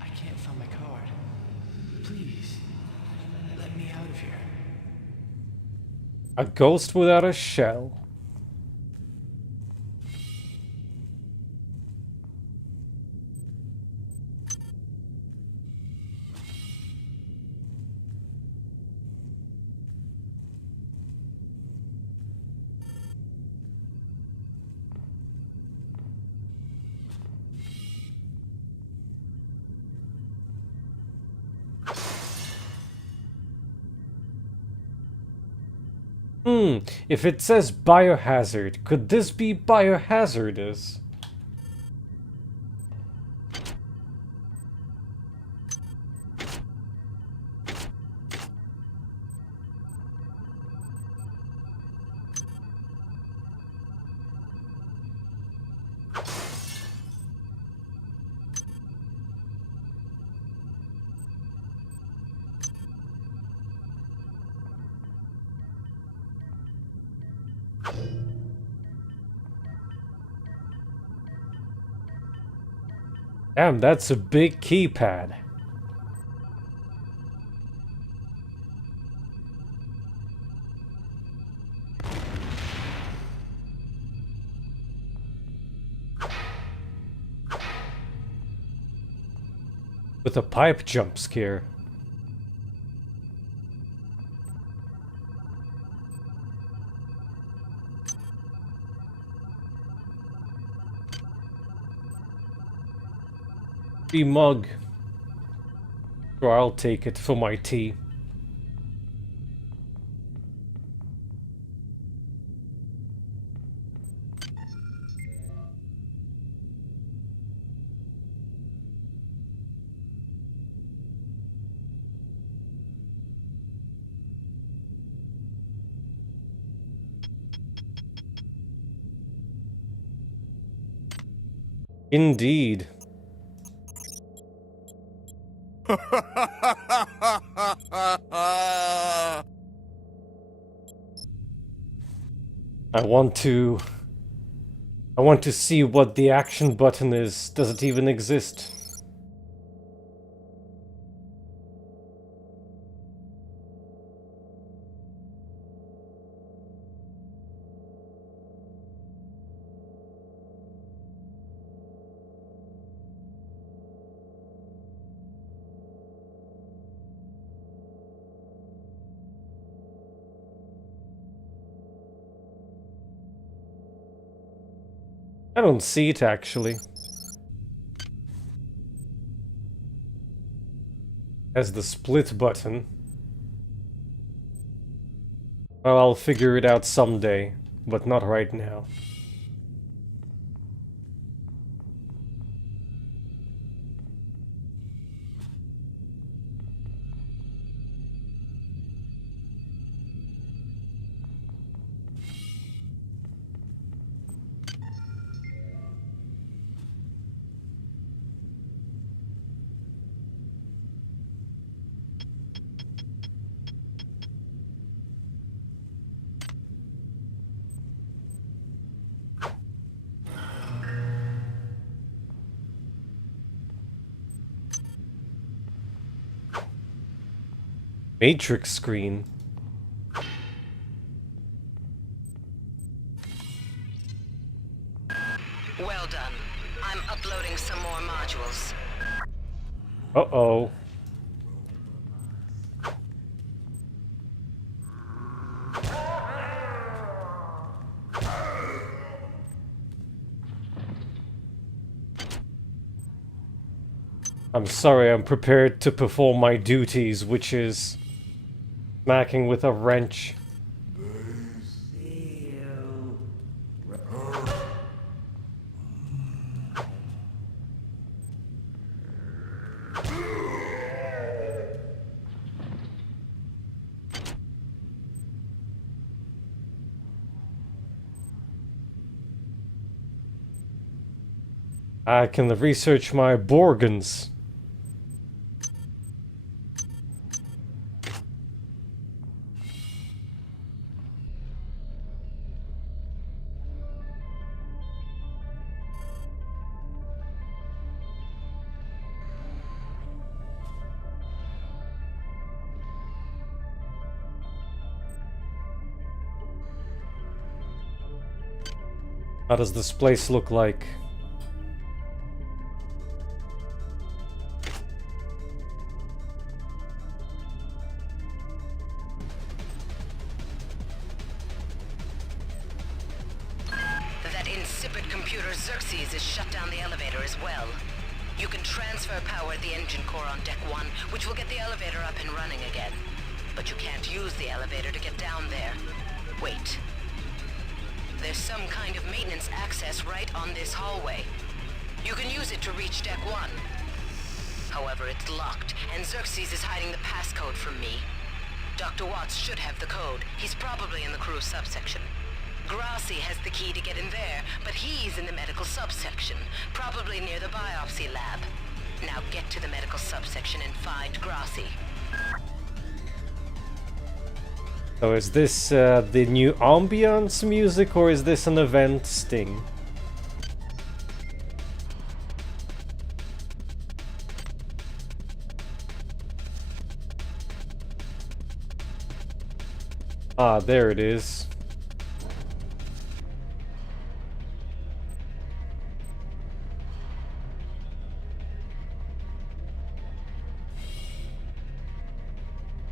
I can't find my card. Please, let me out of here. A ghost without a shell. If it says biohazard, could this be biohazardous? Damn, that's a big keypad. With a pipe jump scare. Mug. Or I'll take it for my tea. Indeed. I want to see what the action button is. Does it even exist? I don't see it actually. As the split button. Well, I'll figure it out someday, but not right now. Matrix screen. Well done. I'm uploading some more modules. Uh-oh. I'm sorry, I'm prepared to perform my duties, which is smacking with a wrench. I can research my Borgans. How does this place look like? That insipid computer Xerxes has shut down the elevator as well. You can transfer power at the engine core on Deck 1, which will get the elevator up and running again. But you can't use the elevator to get down there. Wait. There's some kind of maintenance access right on this hallway. You can use it to reach Deck 1. However, it's locked, and Xerxes is hiding the passcode from me. Dr. Watts should have the code. He's probably in the crew subsection. Grassi has the key to get in there, but he's in the medical subsection, probably near the biopsy lab. Now get to the medical subsection and find Grassi. So is this the new ambiance music, or is this an event sting? Ah, there it is.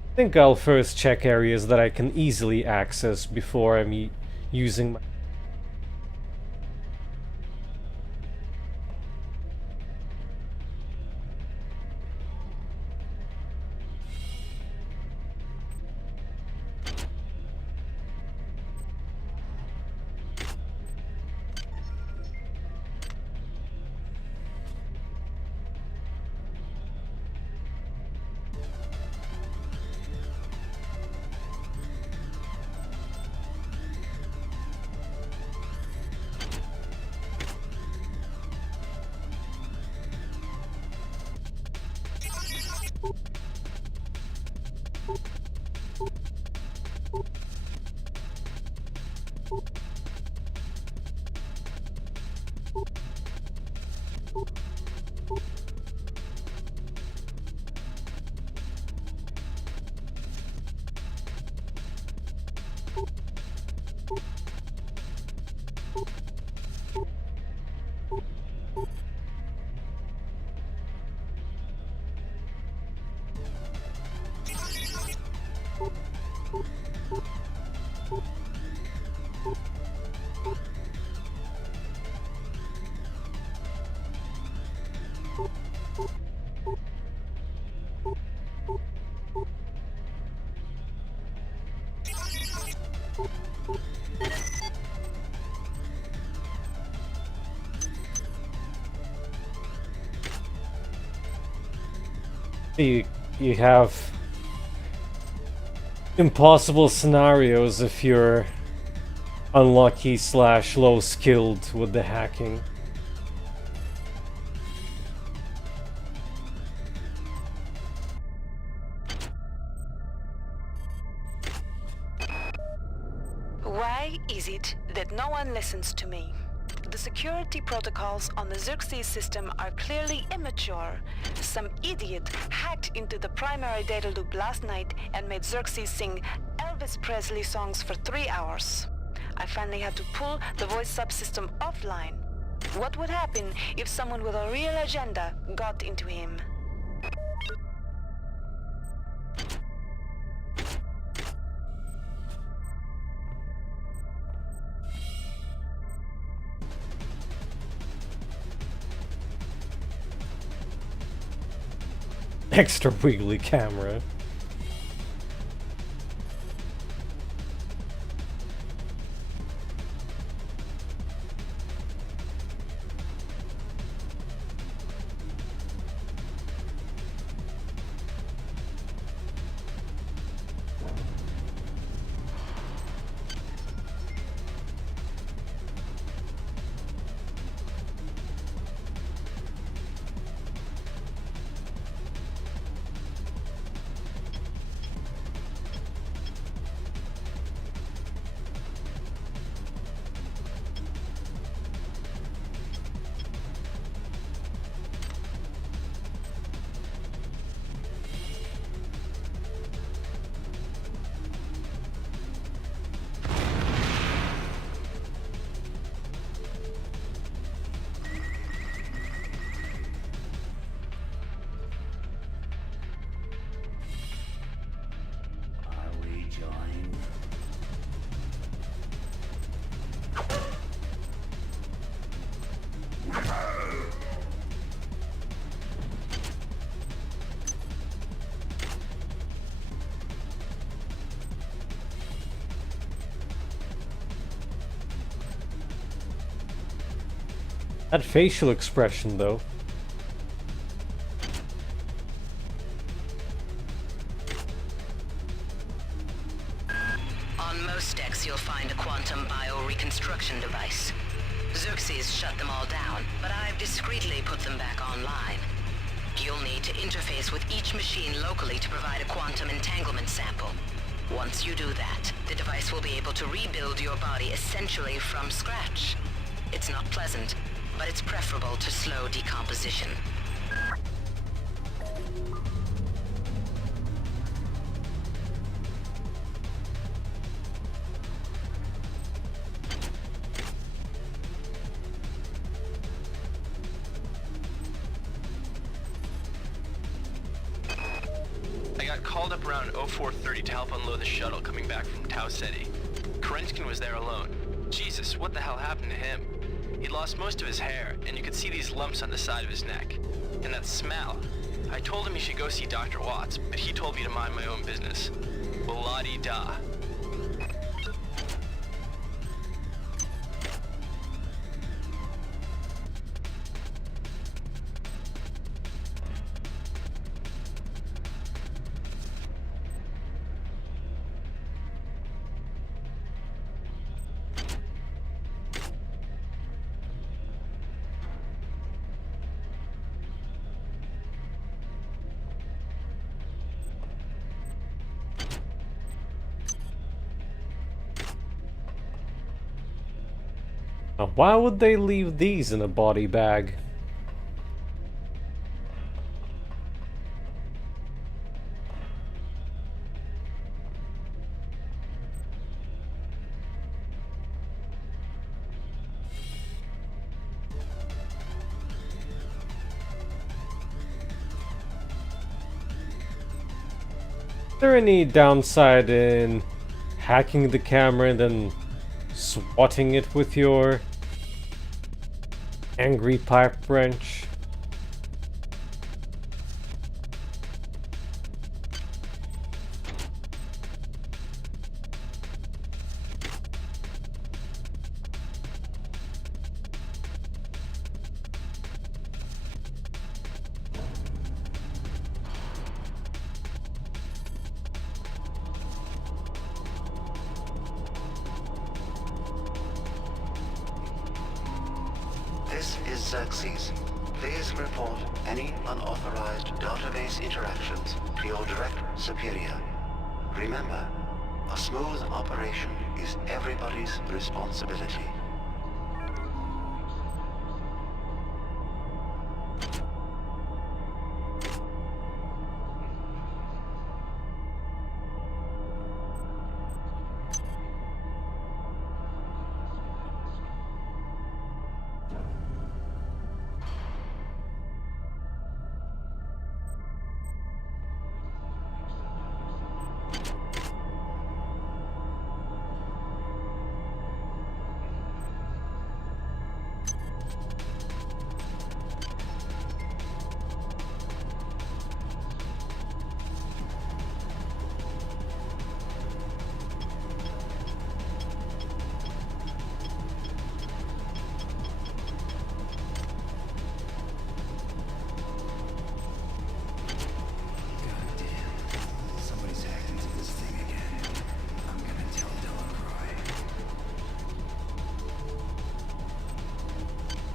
I think I'll first check areas that I can easily access before I'm using my... You have impossible scenarios if you're unlucky / low skilled with the hacking. Why is it that no one listens to me? The security protocols on the Xerxes system are clearly immature. Some idiot hacked into the primary data loop last night and made Xerxes sing Elvis Presley songs for 3 hours. I finally had to pull the voice subsystem offline. What would happen if someone with a real agenda got into him? Extra wiggly camera. That facial expression, though. On most decks, you'll find a quantum bioreconstruction device. Xerxes shut them all down, but I've discreetly put them back online. You'll need to interface with each machine locally to provide a quantum entanglement sample. Once you do that, the device will be able to rebuild your body essentially from scratch. It's not pleasant, but it's preferable to slow decomposition. I got called up around 0430 to help unload the shuttle coming back from Tau Ceti. Kerenskin was there alone. Jesus, what the hell happened to him? He'd lost most of his hair, and you could see these lumps on the side of his neck. And that smell. I told him he should go see Dr. Watts, but he told me to mind my own business. Well, la-di-da. Now, why would they leave these in a body bag? Is there any downside in hacking the camera and then swatting it with your angry pipe wrench? This is Xerxes. Please report any unauthorized database interactions to your direct superior. Remember, a smooth operation is everybody's responsibility.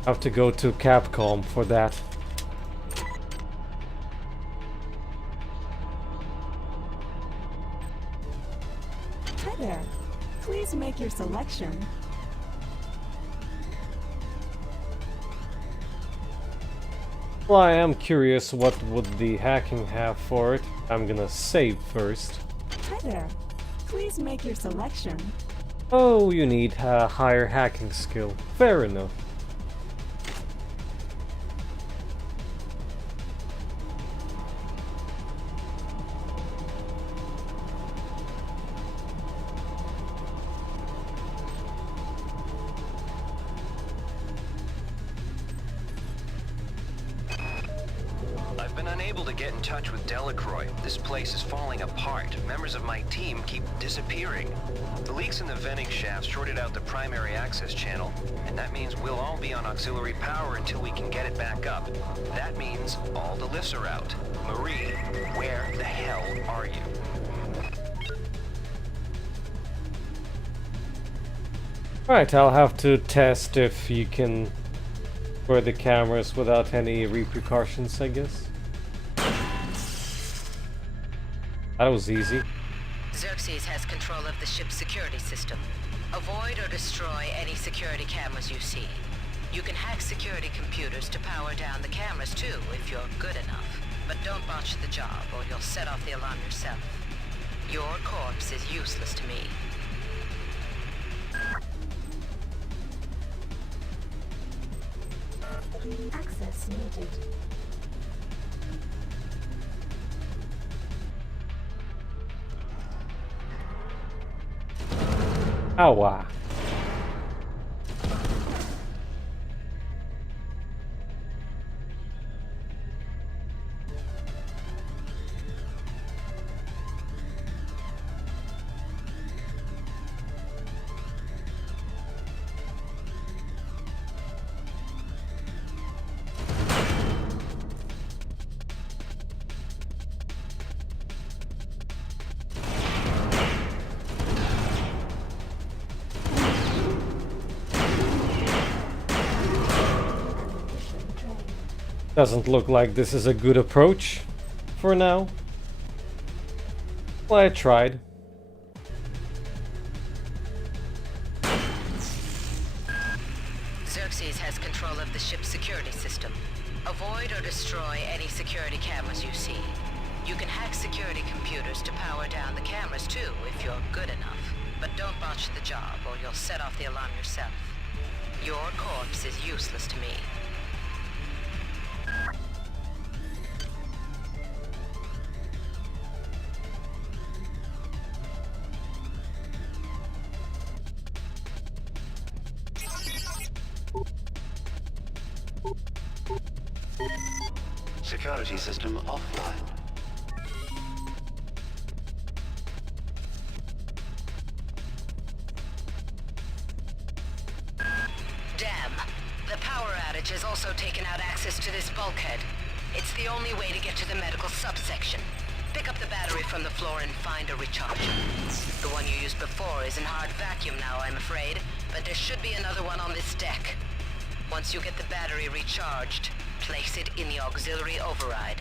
Have to go to Capcom for that. Hi there. Please make your selection. Well, I am curious what would the hacking have for it. I'm gonna save first. Hi there. Please make your selection. Oh, you need a higher hacking skill. Fair enough. I've been unable to get in touch with Delacroix. This place is falling apart. Members of my team keep disappearing. The leaks in the venting shaft shorted out the primary access channel, and that means we'll all be on auxiliary power until we can get it back up. That means all the lifts are out. Marie, where the hell are you? Alright, I'll have to test if you can wear the cameras without any repercussions, I guess. That was easy. Xerxes has control of the ship's security system. Avoid or destroy any security cameras you see. You can hack security computers to power down the cameras too, if you're good enough. But don't botch the job, or you'll set off the alarm yourself. Your corpse is useless to me. Access needed. Ow. Doesn't look like this is a good approach for now. Well, I tried. Xerxes has control of the ship's security system. Avoid or destroy any security cameras you see. You can hack security computers to power down the cameras too, if you're good enough. But don't botch the job, or you'll set off the alarm yourself. Your corpse is useless to me. Security system offline. Damn. The power outage has also taken out access to this bulkhead. It's the only way to get to the medical subsection. Pick up the battery from the floor and find a recharger. The one you used before is in hard vacuum now, I'm afraid, but there should be another one on this deck. Once you get the battery recharged, place it in the auxiliary override.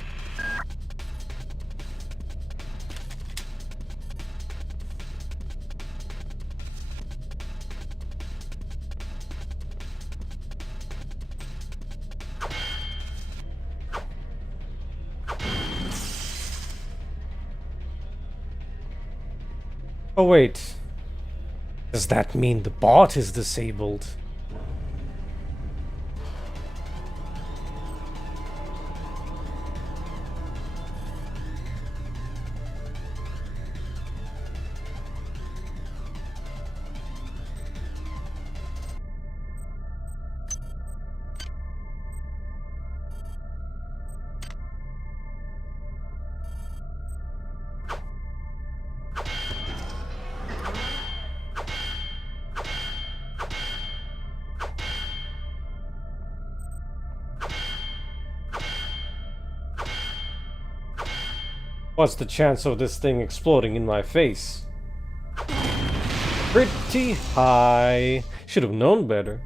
Oh wait. Does that mean the bot is disabled? What's the chance of this thing exploding in my face? Pretty high. Should have known better.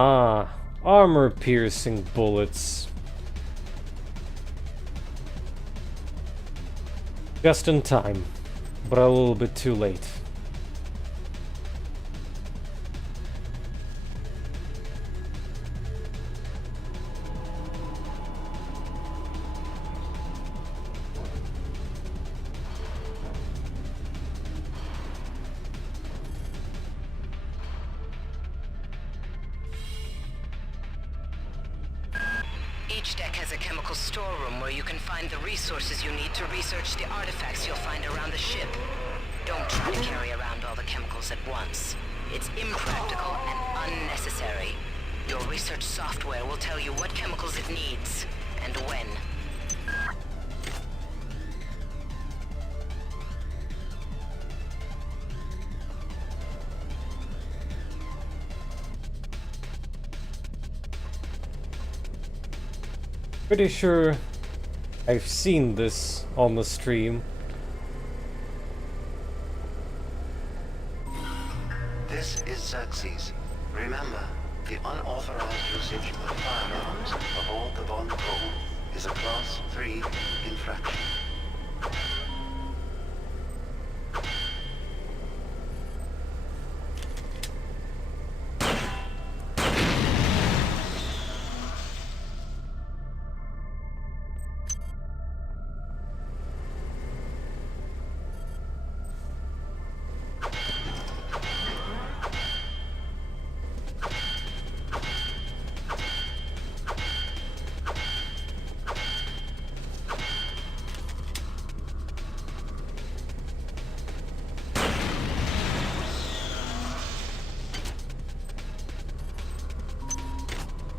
Ah, armor-piercing bullets. Just in time, but a little bit too late. Each deck has a chemical storeroom where you can find the resources you need to research the artifacts you'll find around the ship. Don't try to carry around all the chemicals at once. It's impractical and unnecessary. Your research software will tell you what chemicals it needs, and when. Pretty sure I've seen this on the stream. This is Xerxes. Remember, the unauthorized usage of firearms aboard the Von Braun is a Class 3 infraction.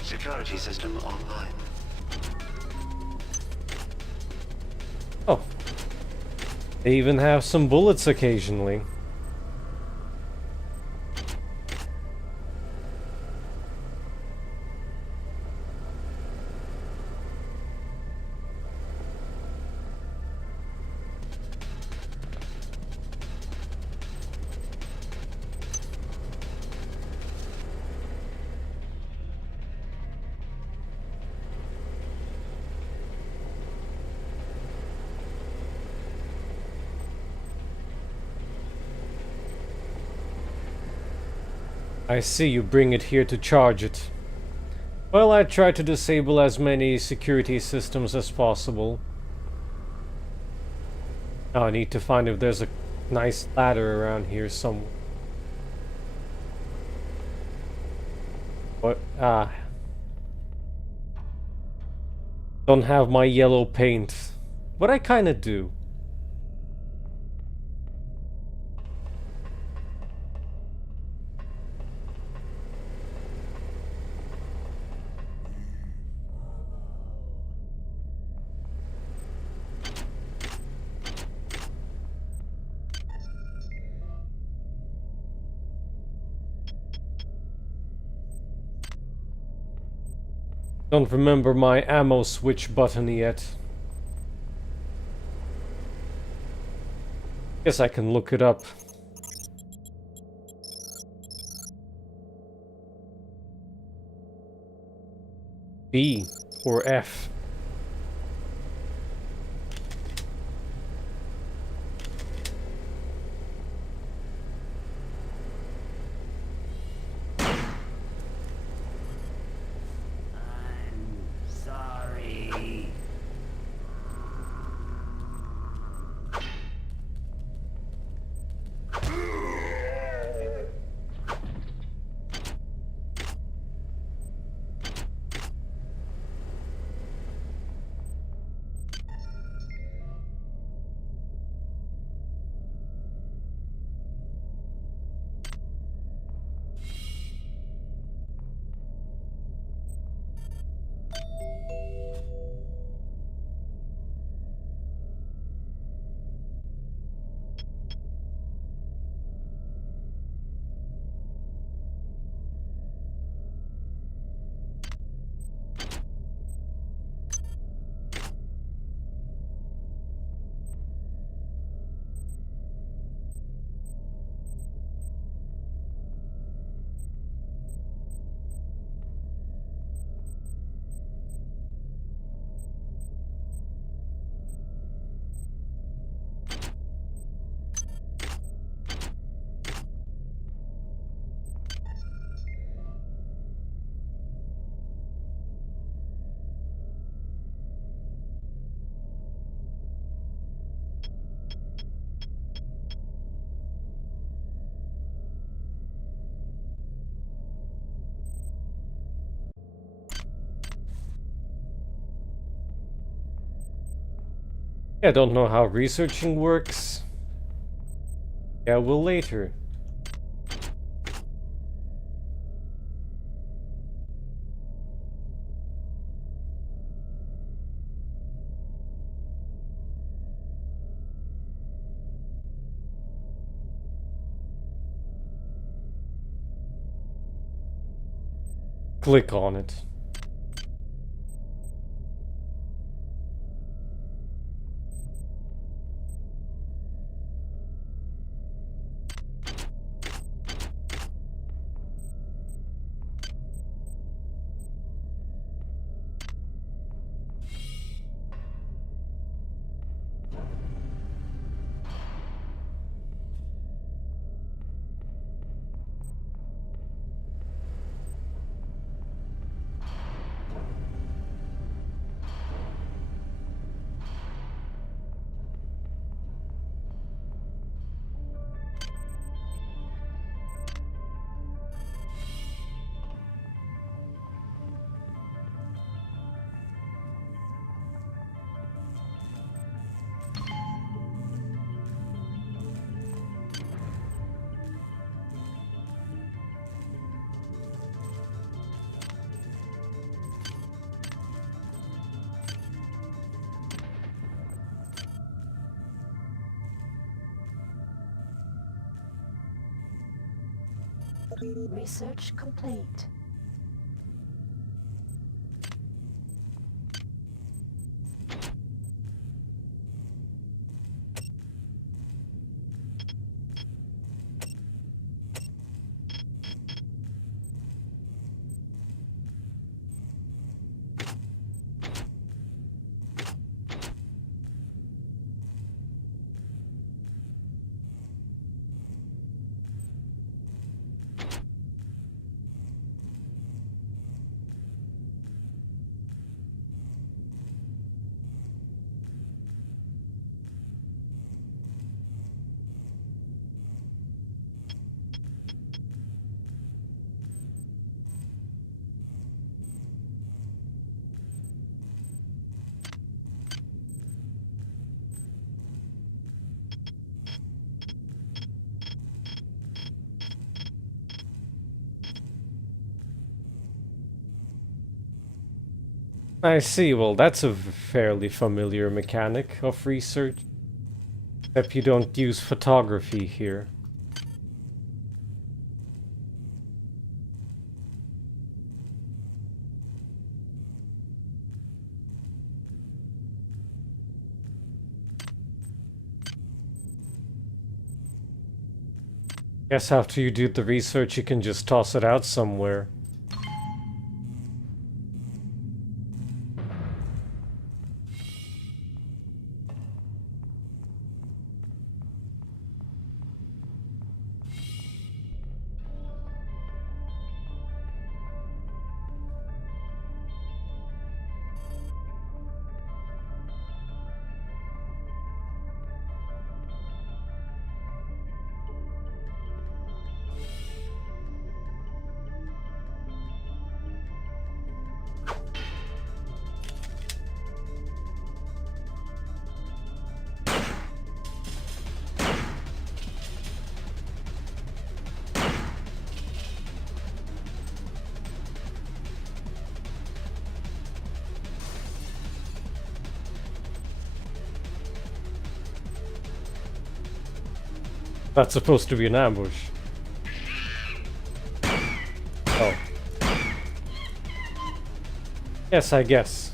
Security system online. Oh. They even have some bullets occasionally. I see you bring it here to charge it. Well, I try to disable as many security systems as possible. Now I need to find if there's a nice ladder around here somewhere. What? Ah. Don't have my yellow paint. But I kinda do. Don't remember my ammo switch button yet. Guess I can look it up. B or F. I don't know how researching works. Yeah, we'll later. Click on it. Research complete. I see, well that's a fairly familiar mechanic of research. Except you don't use photography here. Guess after you do the research you can just toss it out somewhere. That's supposed to be an ambush. Oh. Yes, I guess.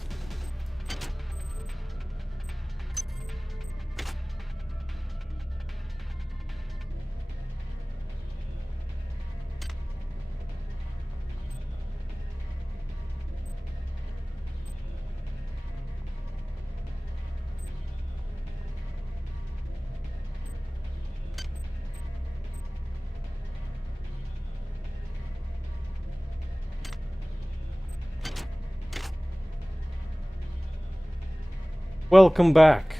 Welcome back.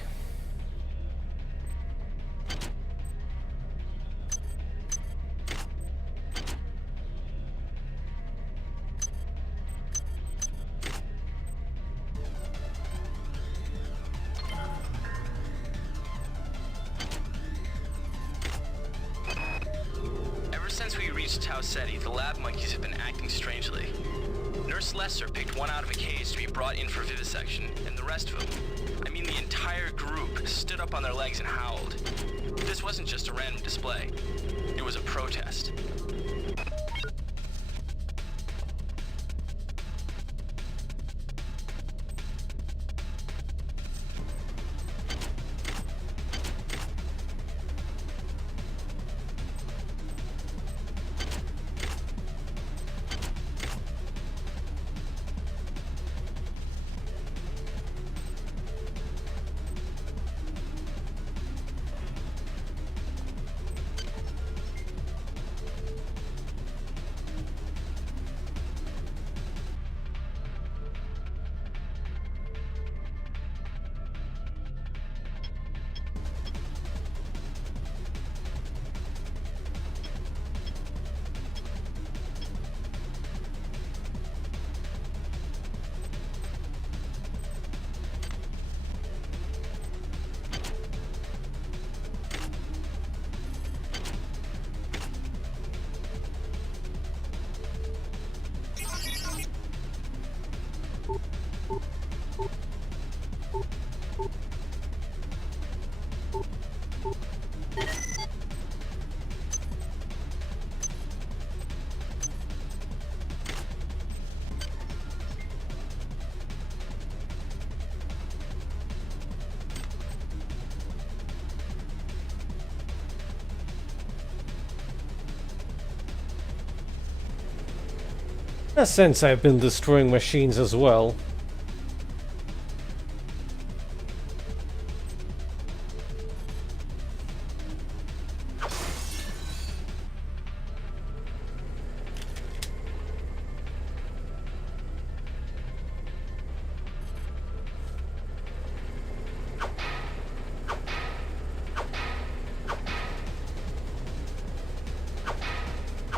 Laffetie, the lab monkeys have been acting strangely. Nurse Lesser picked one out of a cage to be brought in for vivisection, and the rest of them, I mean the entire group, stood up on their legs and howled. This wasn't just a random display. It was a protest. In a sense, I've been destroying machines as well.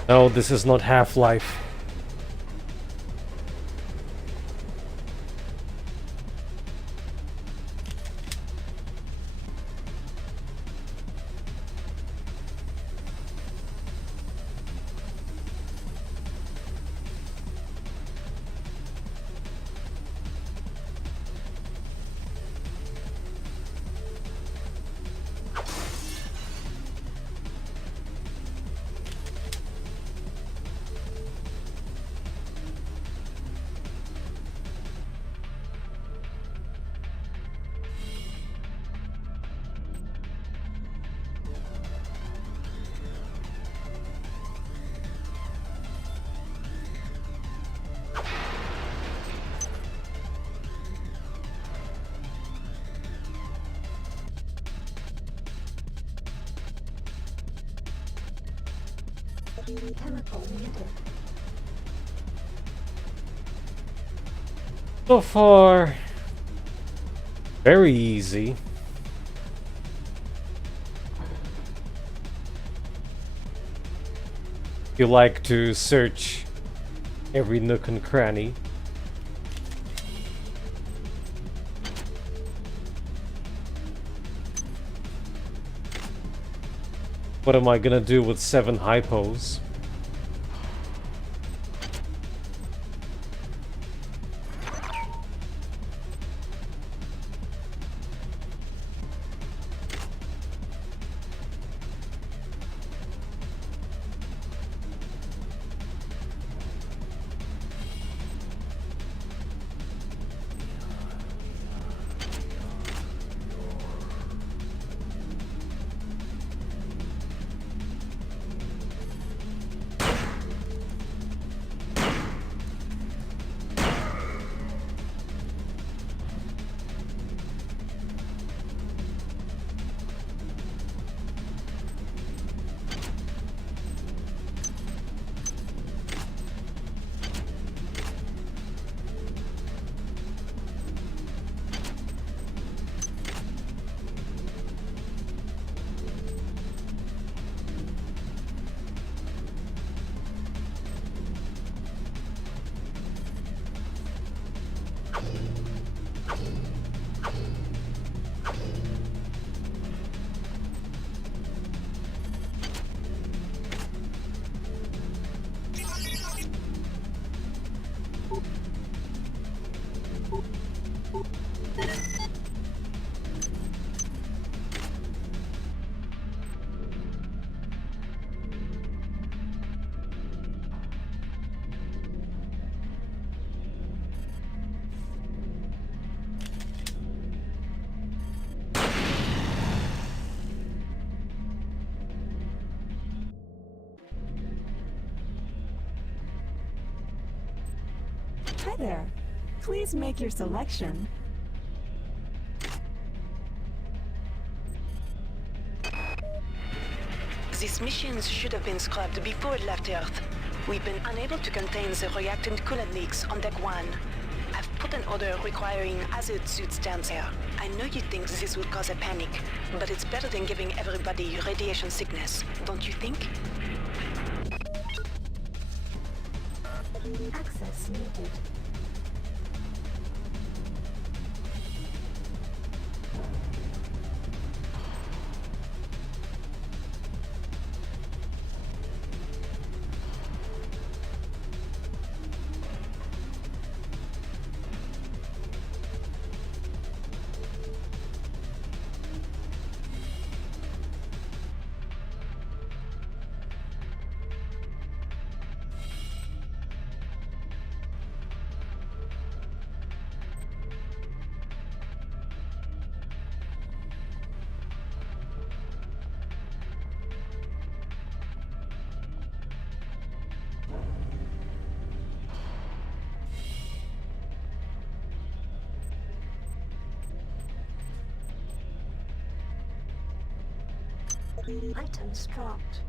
No, this is not Half-Life. Chemical muted. So far, very easy. If you like to search every nook and cranny. What am I gonna do with 7 hypos? there. Please make your selection. These missions should have been scrubbed before it left Earth. We've been unable to contain the reactant coolant leaks on Deck 1. I've put an order requiring hazard suits down there. I know you think this will cause a panic, but it's better than giving everybody radiation sickness, don't you think? Access needed. Items dropped.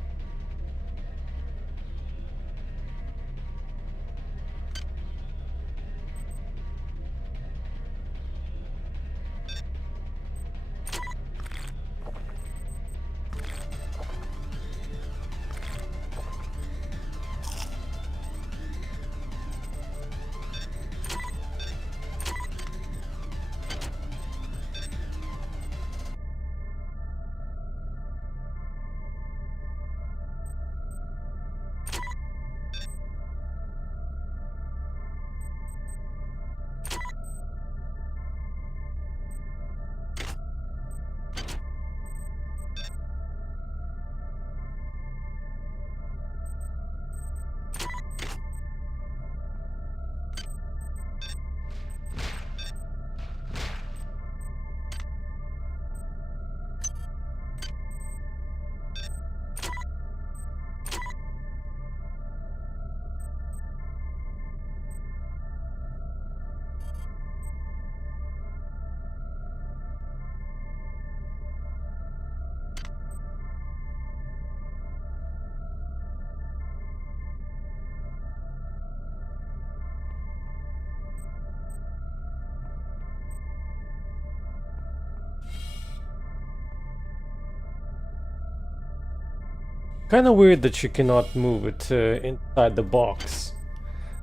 Kinda weird that you cannot move it inside the box.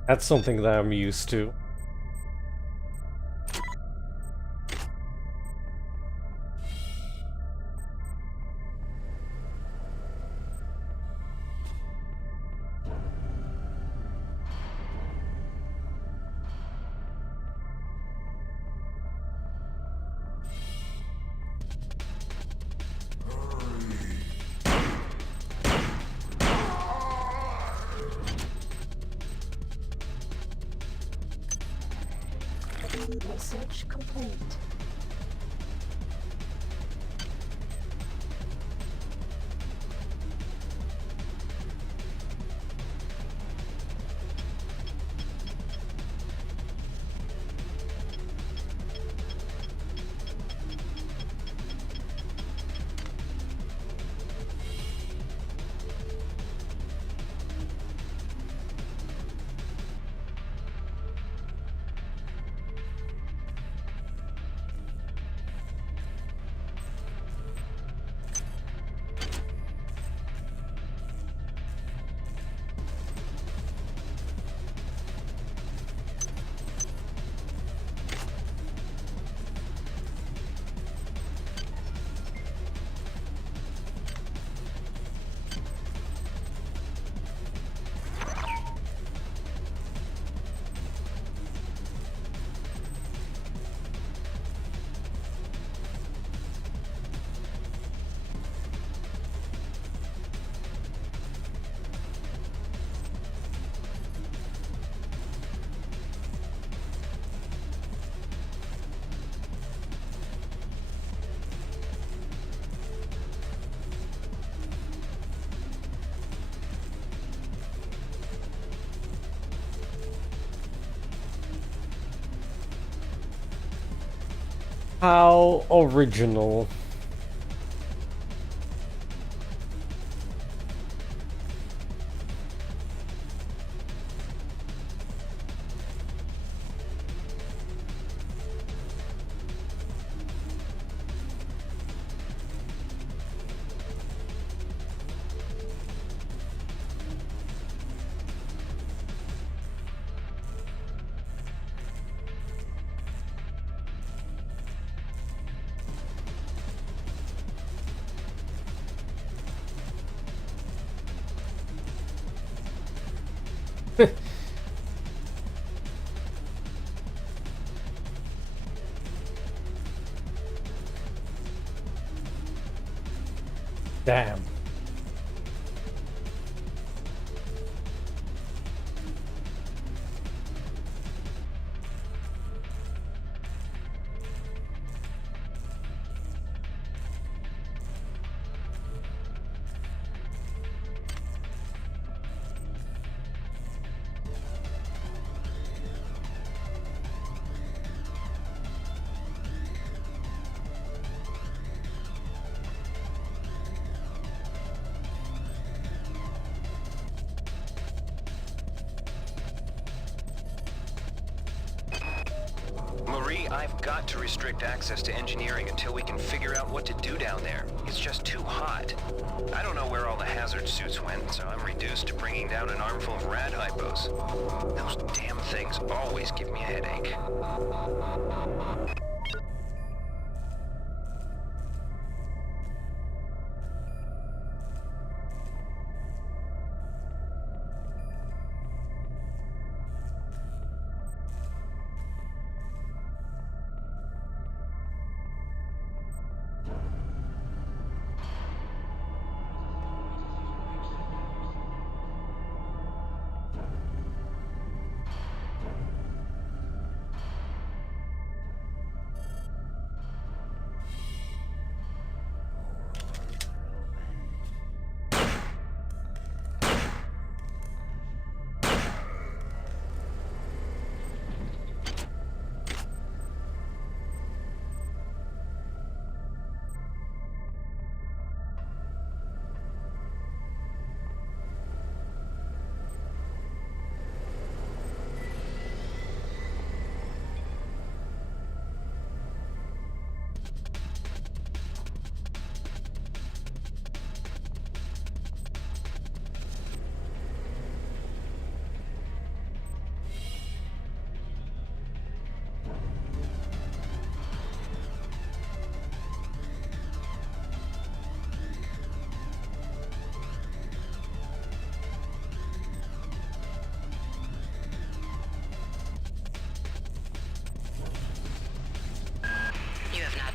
That's something that I'm used to. Research complete. How original. Damn. Marie, I've got to restrict access to engineering until we can figure out what to do down there. It's just too hot. I don't know where all the hazard suits went, so I'm reduced to bringing down an armful of rad hypos. Those damn things always give me a headache.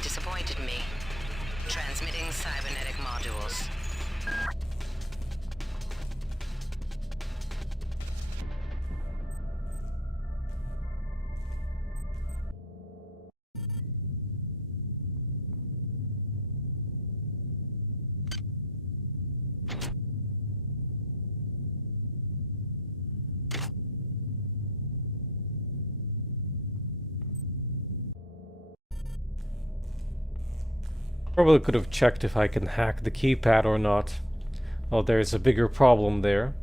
Disappointed me. Transmitting cybernetic modules. Probably could have checked if I can hack the keypad or not. Oh, there's a bigger problem there.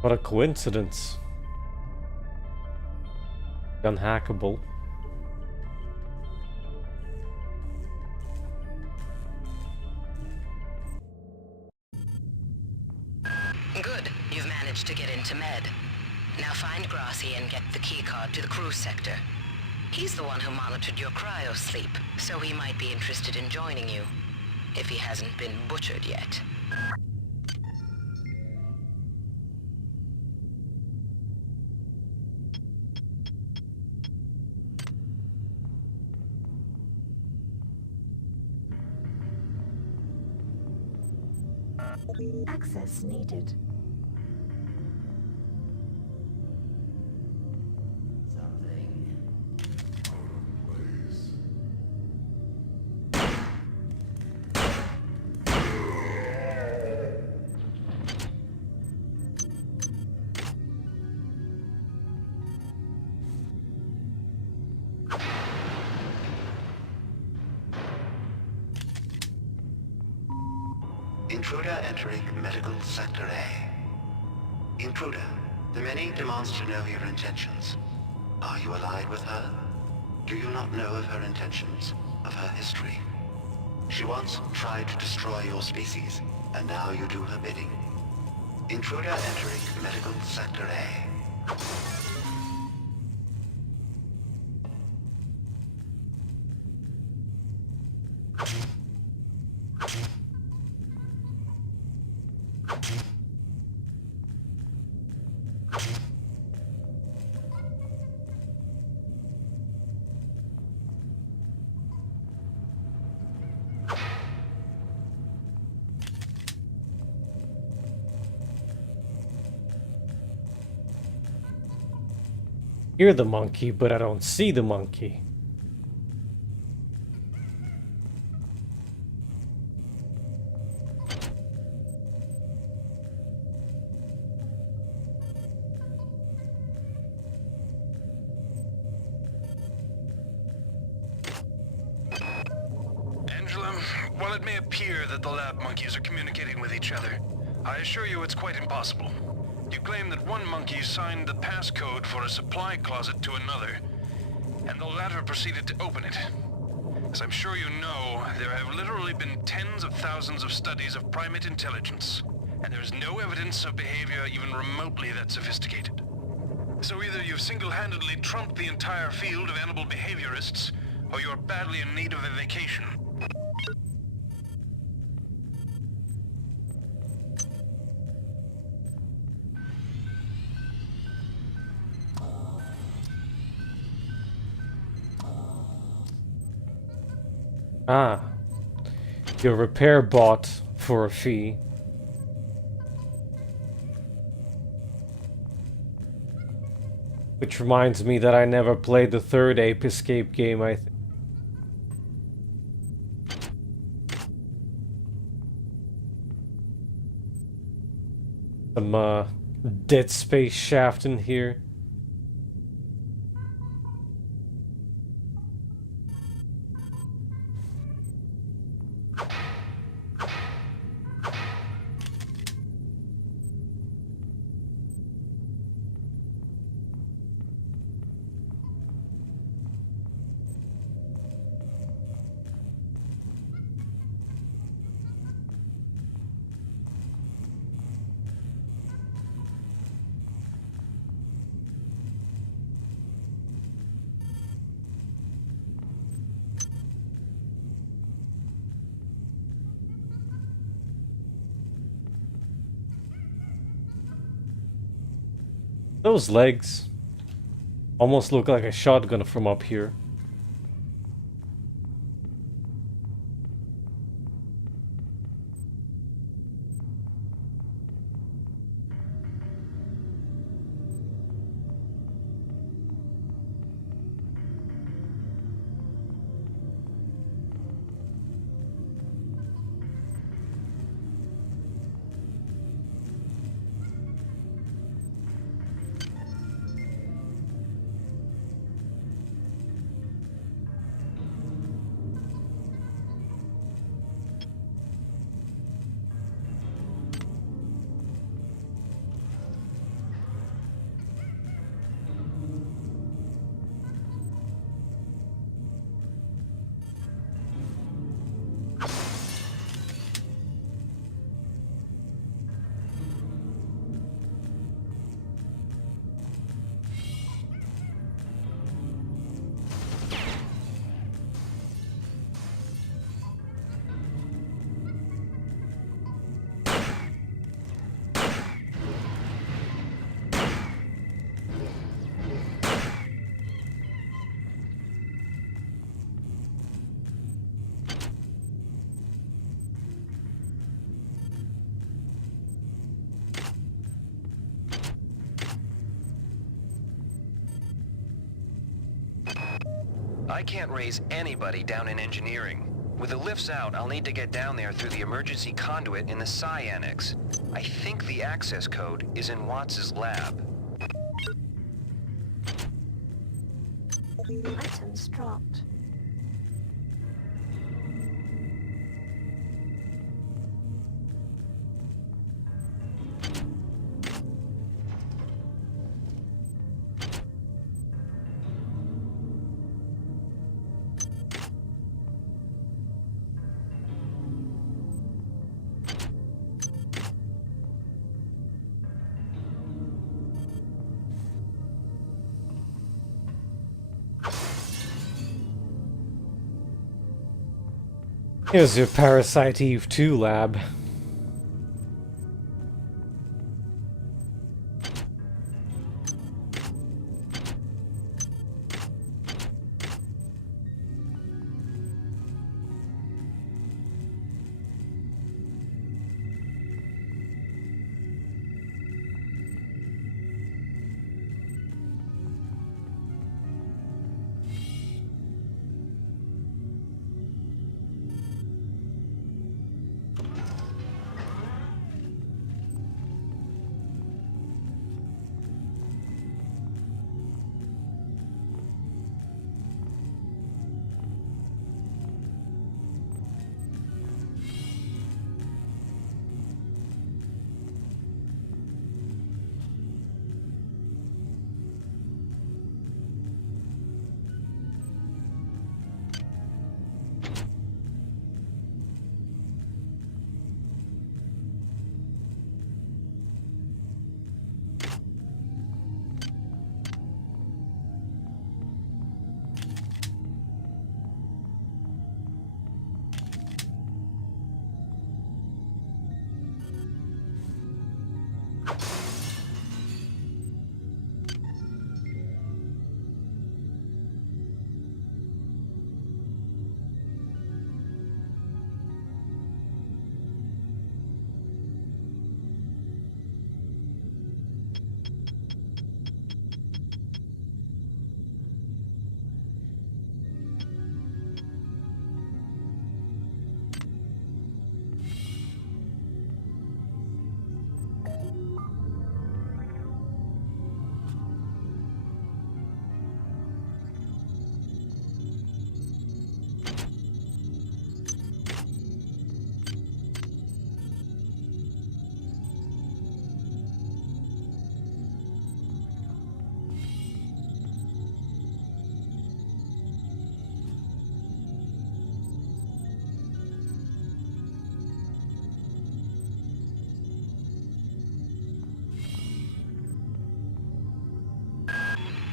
What a coincidence. Unhackable. Good. You've managed to get into Med. Now find Grassi and get the keycard to the cruise sector. He's the one who monitored your cryo sleep, so he might be interested in joining you, if he hasn't been butchered yet. Access needed. Intruder entering Medical Sector A. Intruder, the many demands to know your intentions. Are you allied with her? Do you not know of her intentions, of her history? She once tried to destroy your species, and now you do her bidding. Intruder entering Medical Sector A. Hear the monkey, but I don't see the monkey. Angela, while it may appear that the lab monkeys are communicating with each other, I assure you it's quite impossible. You claim that one monkey signed the passcode for a supply closet to another, and the latter proceeded to open it. As I'm sure you know, there have literally been tens of thousands of studies of primate intelligence, and there's no evidence of behavior even remotely that sophisticated. So either you've single-handedly trumped the entire field of animal behaviorists, or you're badly in need of a vacation. Ah, your repair bot for a fee. Which reminds me that I never played the third Ape Escape game, I think. Some Dead Space shaft in here. Those legs almost look like a shotgun from up here. I can't raise anybody down in engineering. With the lifts out, I'll need to get down there through the emergency conduit in the Psi Annex. I think the access code is in Watts' lab. Items dropped. Here's your Parasite Eve 2 lab.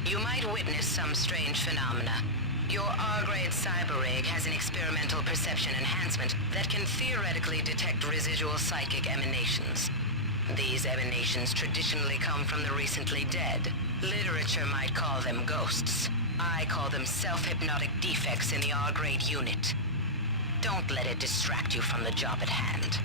You might witness some strange phenomena. Your R-grade cyber rig has an experimental perception enhancement that can theoretically detect residual psychic emanations. These emanations traditionally come from the recently dead. Literature might call them ghosts. I call them self-hypnotic defects in the R-grade unit. Don't let it distract you from the job at hand.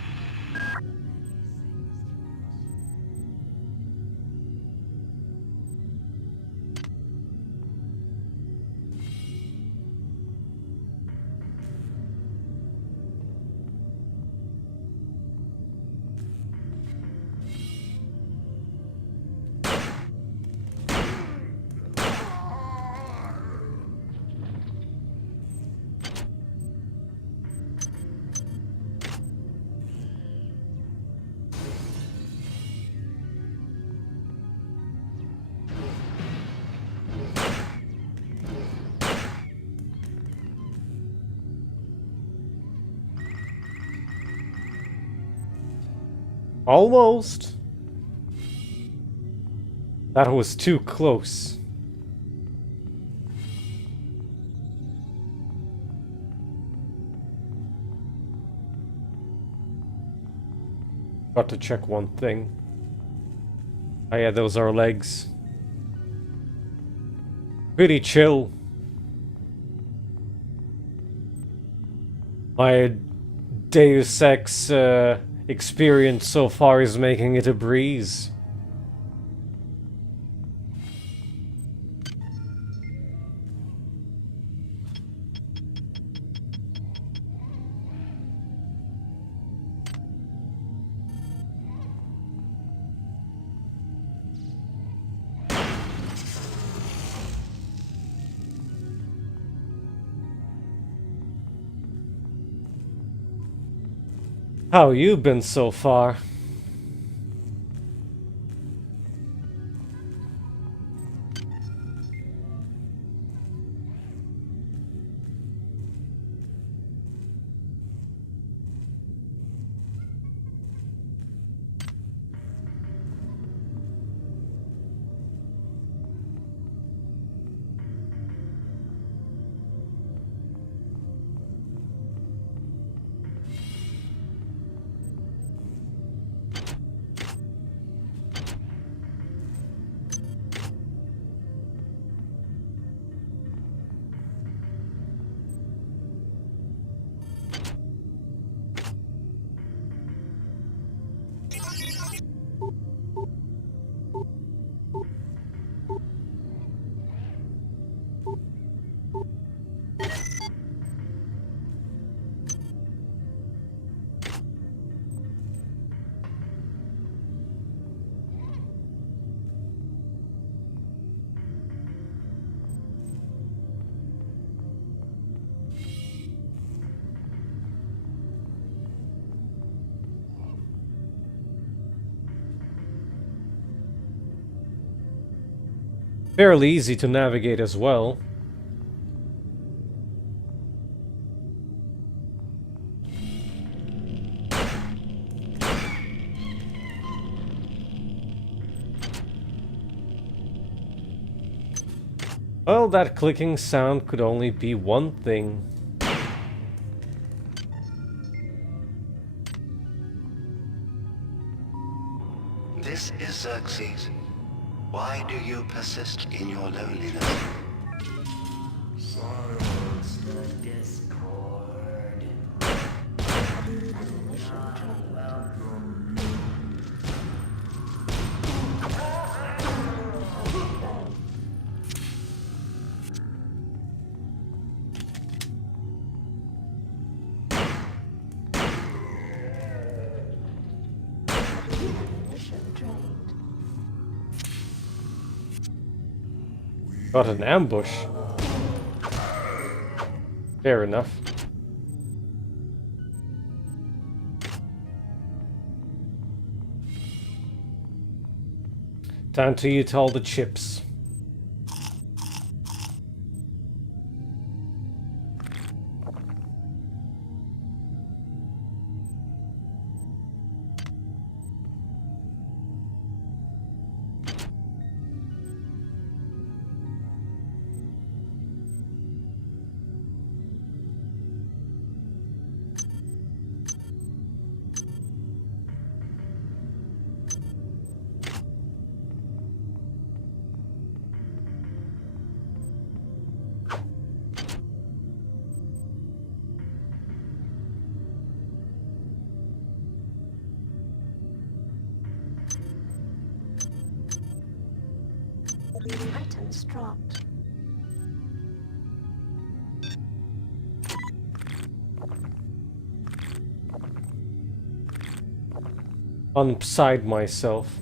Almost. That was too close. Got to check one thing. Oh yeah, those are legs. Pretty chill. My Deus Ex experience so far is making it a breeze. How you been so far? fairly easy to navigate as well. Well, that clicking sound could only be one thing. This is Xerxes. Why do you persist in your loneliness? Silence the discord. Got an ambush. Fair enough. Time to eat all the chips. Items dropped. Unside myself.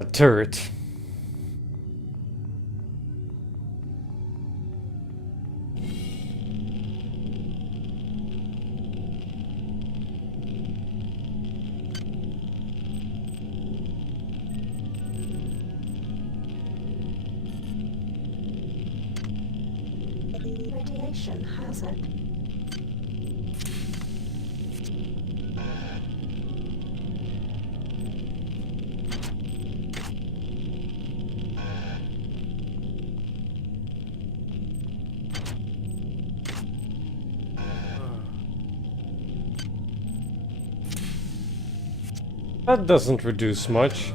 A turret. Radiation hazard. That doesn't reduce much.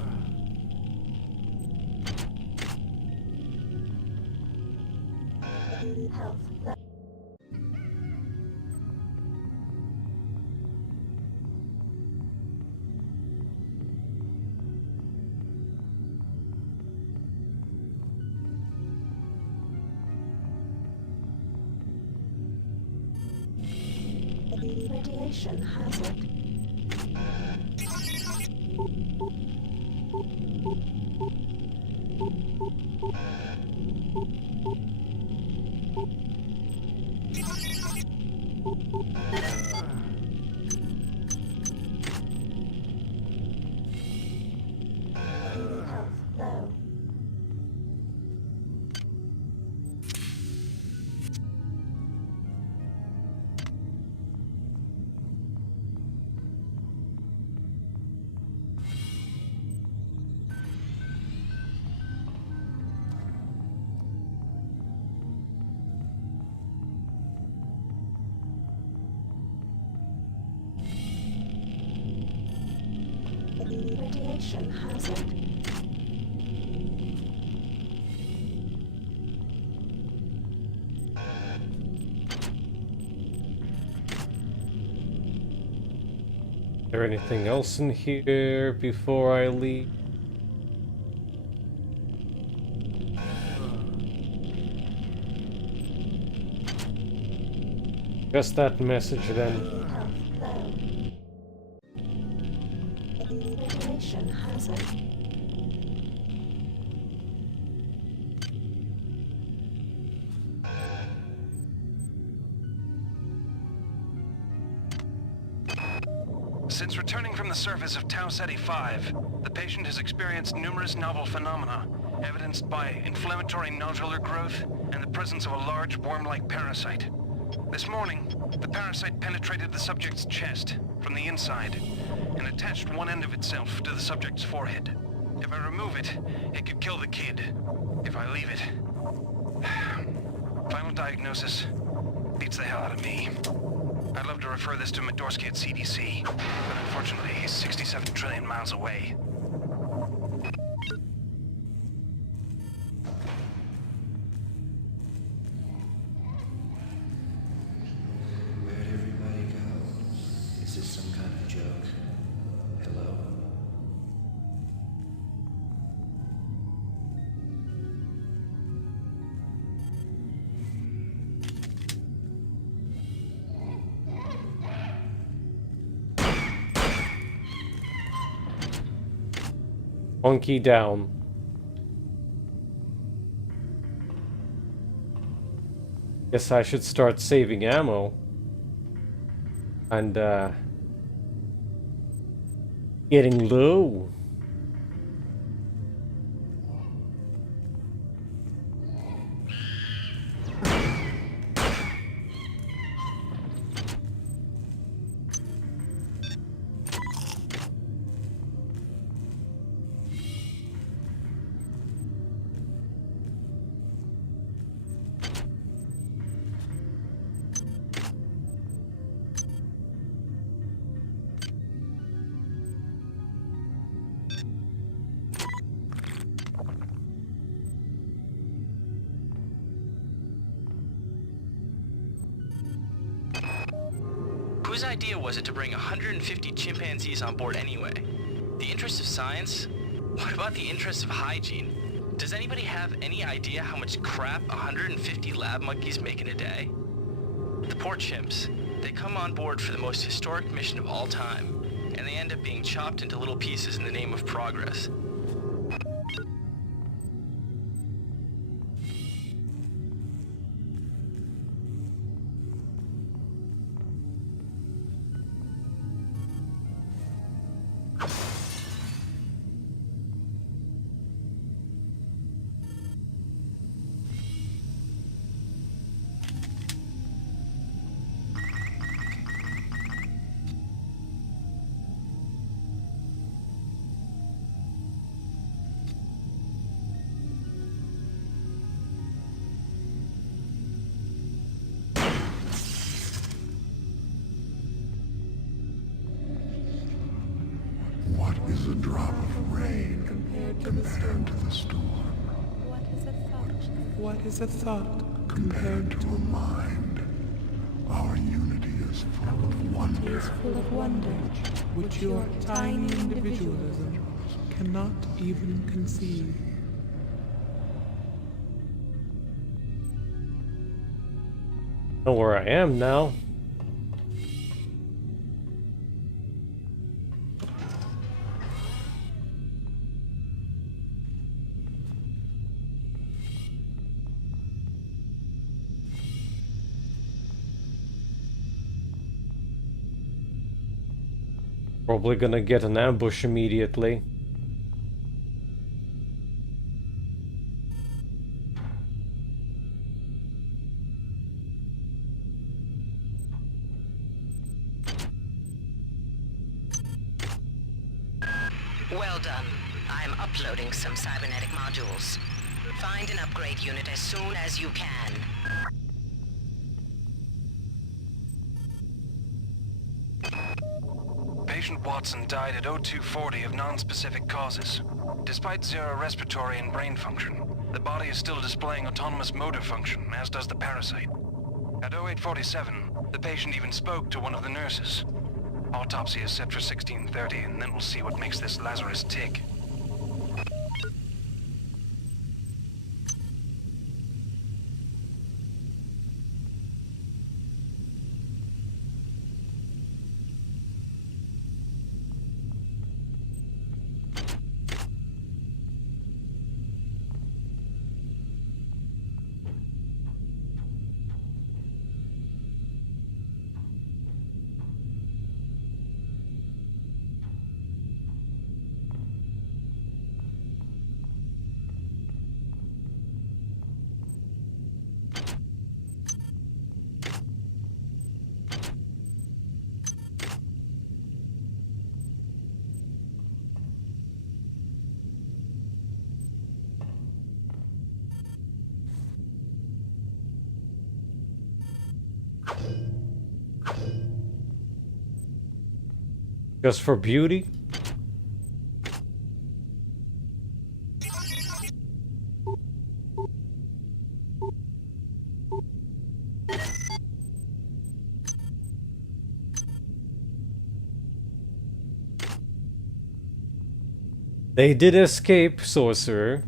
Radiation hazard. Health low. Radiation hazard. Is there anything else in here before I leave? Just that message then. Radiation hazard. Since returning from the surface of Tau Ceti 5, the patient has experienced numerous novel phenomena, evidenced by inflammatory nodular growth and the presence of a large worm-like parasite. This morning, the parasite penetrated the subject's chest from the inside and attached one end of itself to the subject's forehead. If I remove it, it could kill the kid. If I leave it... Final diagnosis beats the hell out of me. I'd love to refer this to Medorsky at CDC, but unfortunately he's 67 trillion miles away. Where'd everybody go? Is this some kind of joke? Hello? Monkey down. Guess I should start saving ammo. And, getting low. Whose idea was it to bring 150 chimpanzees on board anyway? The interest of science? What about the interest of hygiene? Does anybody have any idea how much crap 150 lab monkeys make in a day? The poor chimps. They come on board for the most historic mission of all time, and they end up being chopped into little pieces in the name of progress. What is a drop of rain compared to the storm? What is a thought? What is a thought compared to a mind? Our unity is full of wonder. Is full of wonder, which your tiny individualism cannot even conceive. Know where I am now. Probably gonna get an ambush immediately. Well done. I'm uploading some cybernetic modules. Find an upgrade unit as soon as you can. Patient Watson died at 0240 of non-specific causes. Despite zero respiratory and brain function, the body is still displaying autonomous motor function, as does the parasite. At 0847, the patient even spoke to one of the nurses. Autopsy is set for 1630, and then we'll see what makes this Lazarus tick. Just for beauty? They did escape, sorcerer.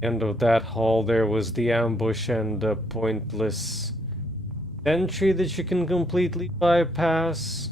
End of that hall, there was the ambush and the pointless entry that you can completely bypass.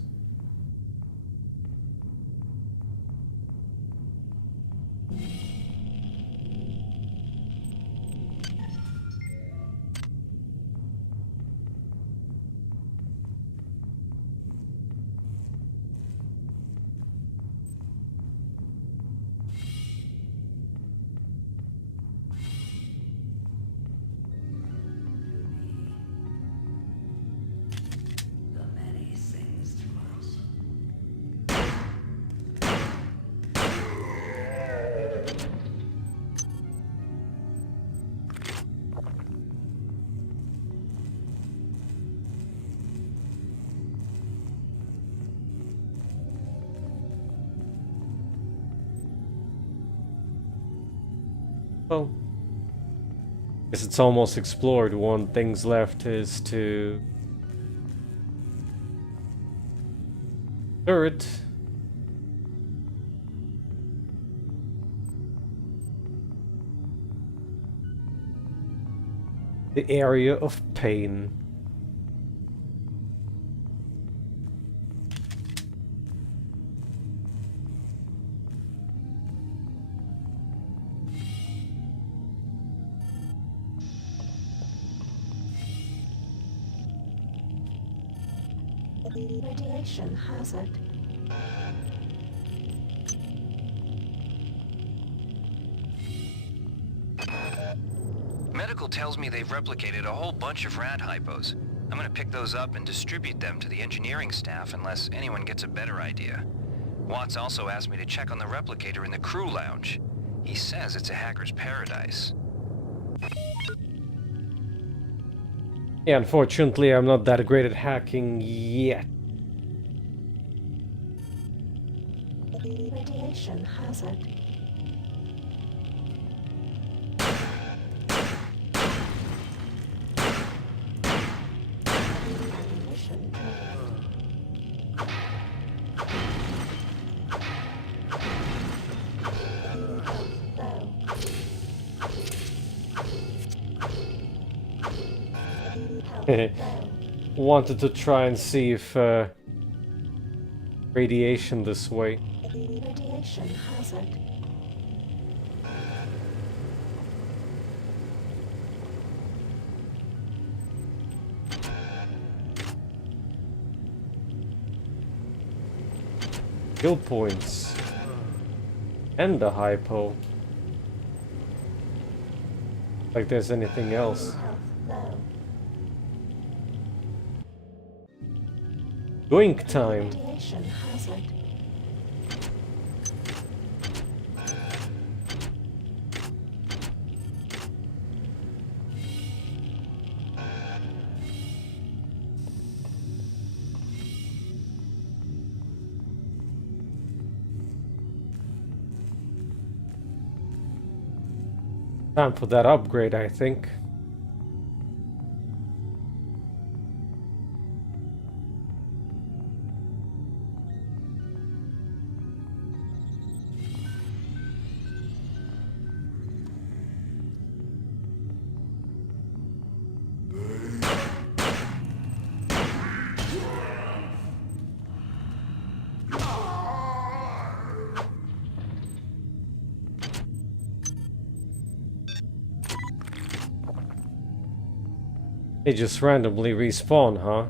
Well, guess it's almost explored. One thing's left is to turret. The area of pain. Radiation hazard. Medical tells me they've replicated a whole bunch of rad hypos. I'm gonna pick those up and distribute them to the engineering staff unless anyone gets a better idea. Watts also asked me to check on the replicator in the crew lounge. He says it's a hacker's paradise. Yeah, unfortunately, I'm not that great at hacking yet. Radiation hazard. Wanted to try and see if radiation this way. Radiation hazard. Kill points. And a hypo. Like there's anything else. Doink time. Radiation hazard. Time for that upgrade, I think. They just randomly respawn, huh?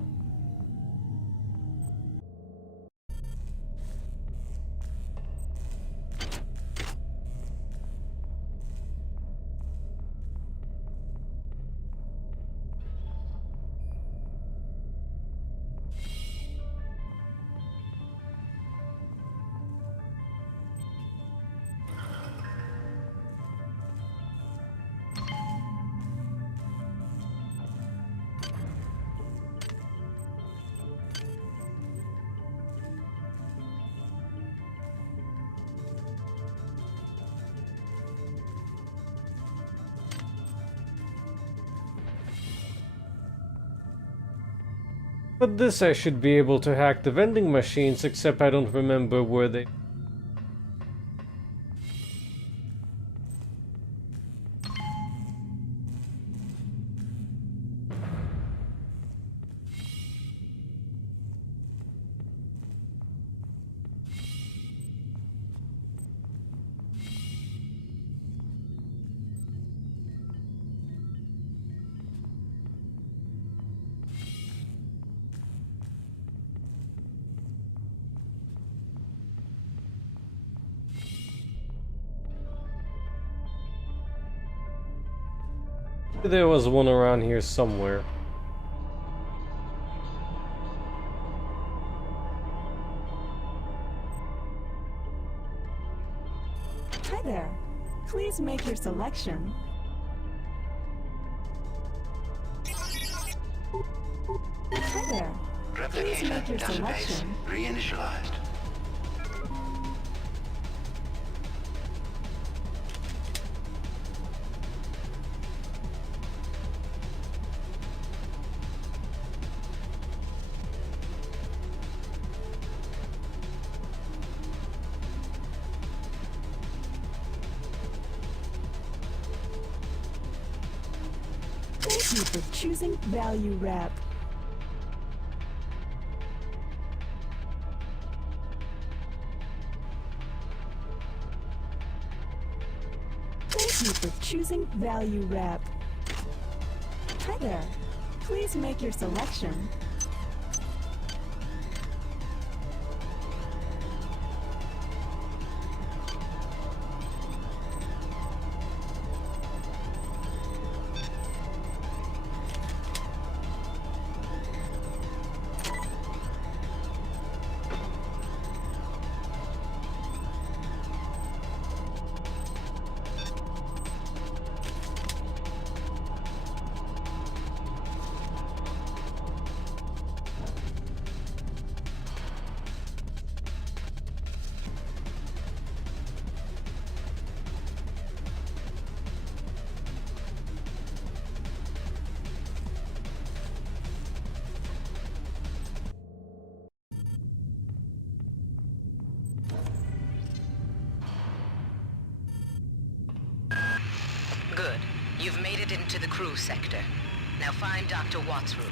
But this I should be able to hack the vending machines, except I don't remember where they... There was one around here somewhere. Hi there. Please make your selection. Hi there. Please make your Replicator database selection. reinitialized. Thank you for choosing Value Wrap. Thank you for choosing Value Wrap. Hi there. Please make your selection. Good. You've made it into the crew sector. Now find Dr. Watt's room.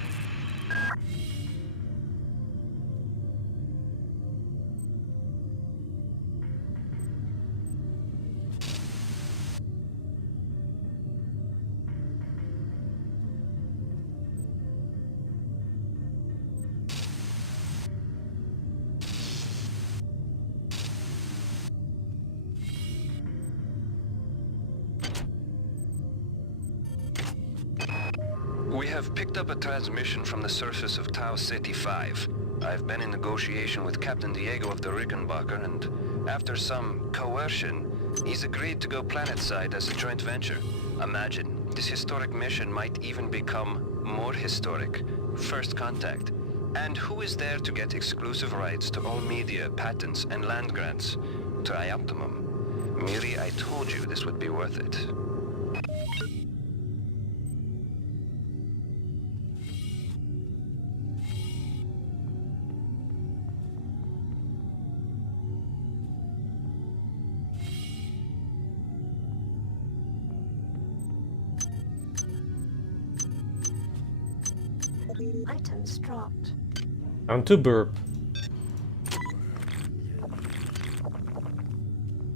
We have picked up a transmission from the surface of Tau Ceti 5. I've been in negotiation with Captain Diego of the Rickenbacker, and after some coercion, he's agreed to go planetside as a joint venture. Imagine, this historic mission might even become more historic. First contact. And who is there to get exclusive rights to all media, patents, and land grants? Trioptimum. Miri, I told you this would be worth it. Items dropped. Time to burp.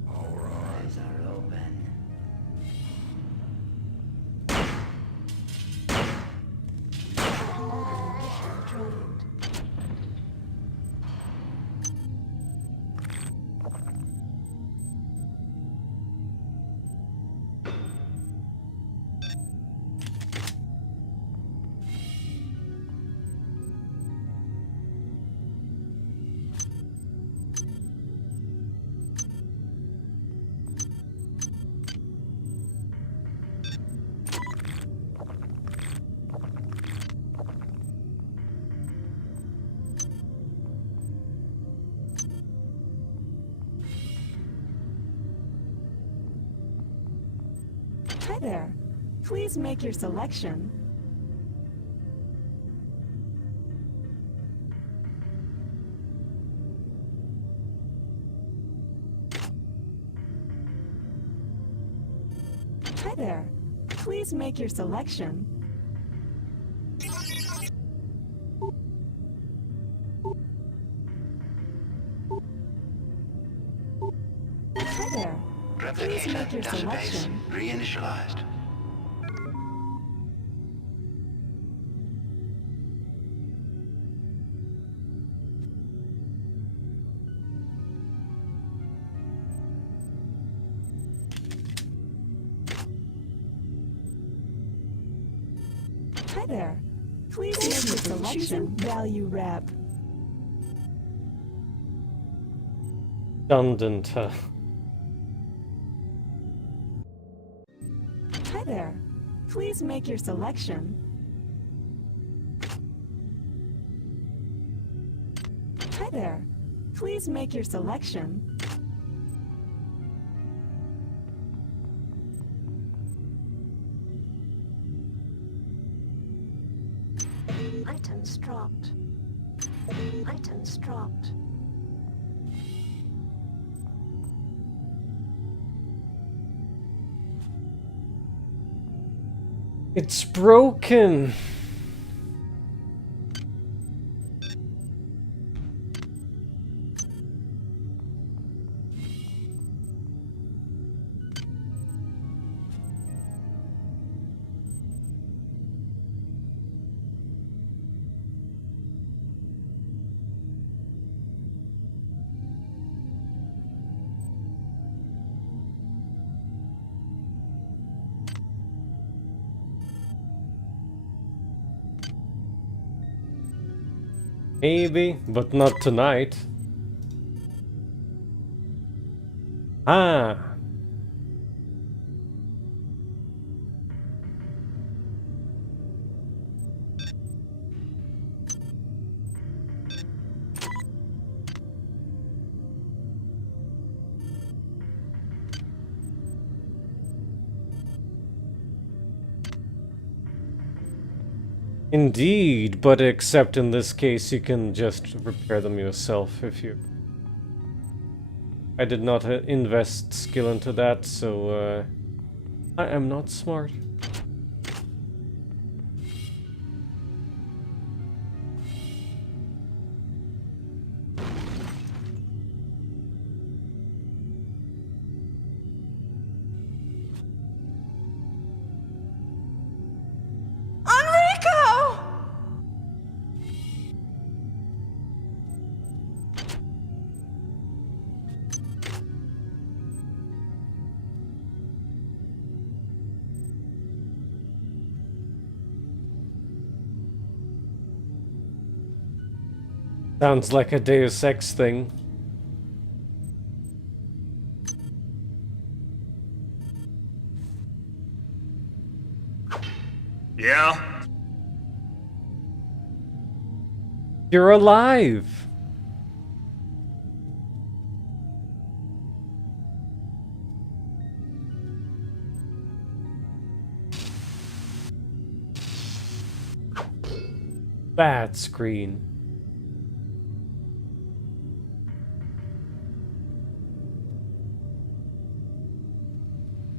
Eyes are open. Mission drained. Hi there. Please make your selection. Hi there. Please make your selection. Hi there. Please make your Database selection. reinitialized. Hi there. Please make your selection. Value wrap. Redundant. Hi there. Please make your selection. Hi there. Please make your selection. Items dropped. Items dropped. It's broken. Maybe, but not tonight. Ah. Indeed, but except in this case you can just repair them yourself if you... I did not invest skill into that, so I am not smart. Sounds like a Deus Ex thing. Yeah? You're alive! Bad screen.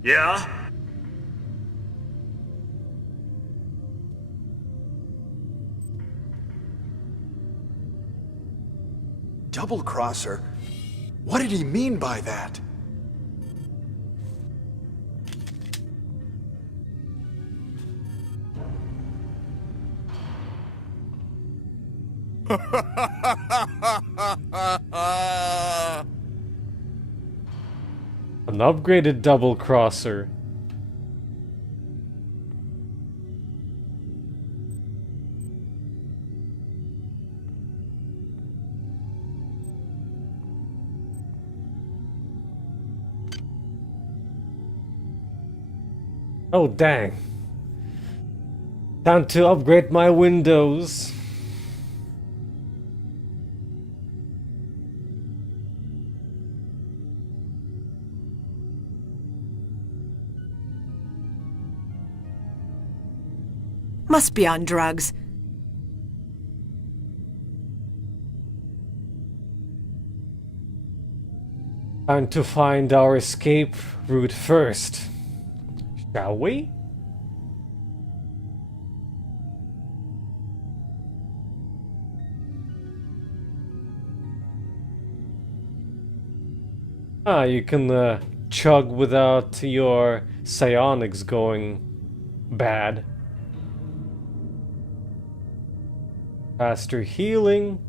Yeah? Double crosser? What did he mean by that? An upgraded double crosser. Oh dang. Time to upgrade my windows. Must be on drugs. Time to find our escape route first. Shall we? Ah, you can chug without your psionics going bad. Faster healing.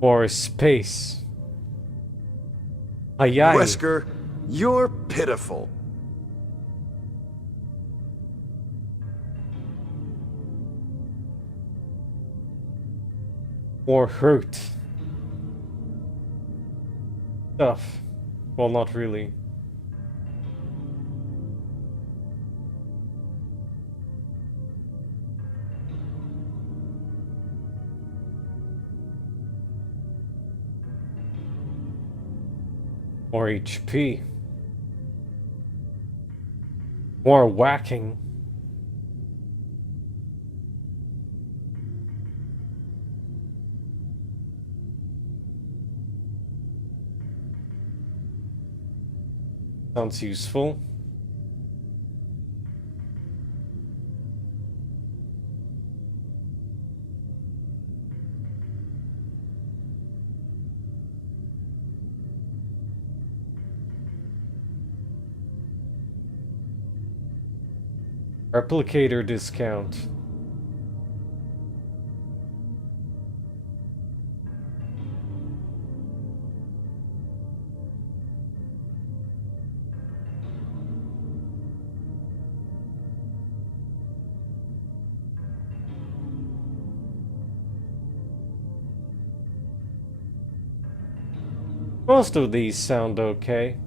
More space. Aye aye. Wesker, you're pitiful. More hurt. Stuff. Well, not really. More HP. More whacking. Sounds useful. Replicator discount. Most of these sound okay.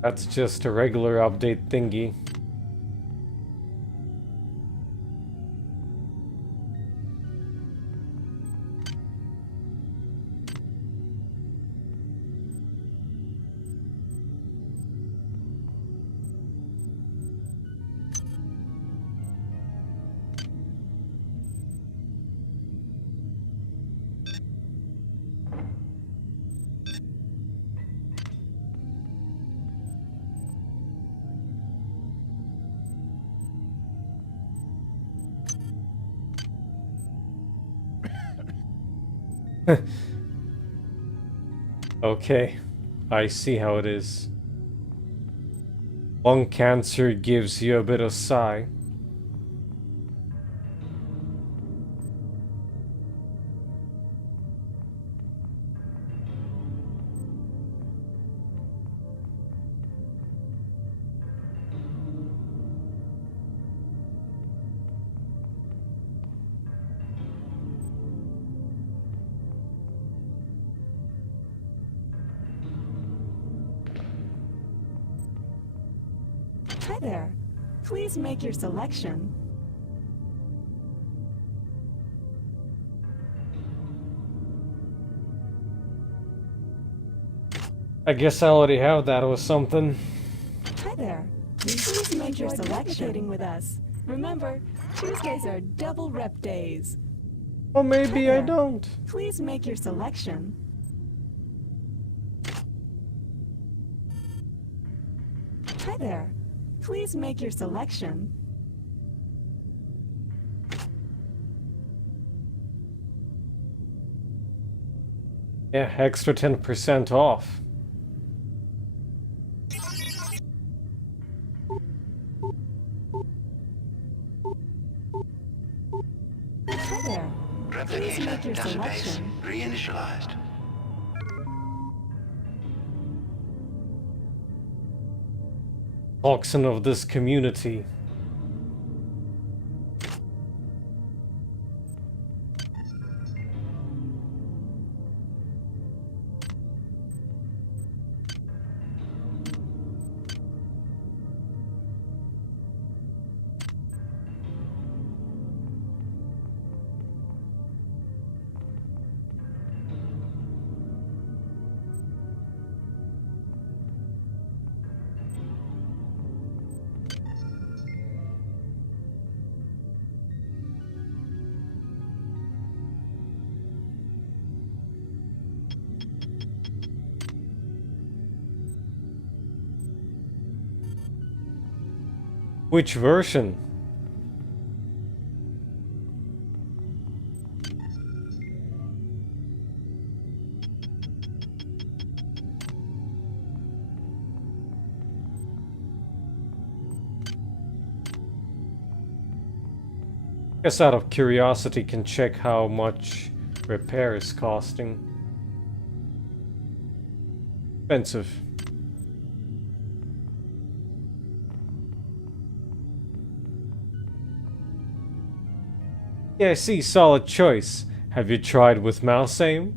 That's just a regular update thingy. Okay, I see how it is. Lung cancer gives you a bit of sigh. Hi there. Please make your selection. I guess I already have that or something. Hi there. Please make your selection with us. Remember, Tuesdays are double rep days. Or maybe I don't. Please make your selection. Hi there. Please make your selection. Yeah, extra 10% off. Hi there. Please make your selection. Reinitialized. Toxin of this community. Which version? Guess out of curiosity can check how much repair is costing. Expensive. Yeah, I see, solid choice. Have you tried with mouse aim?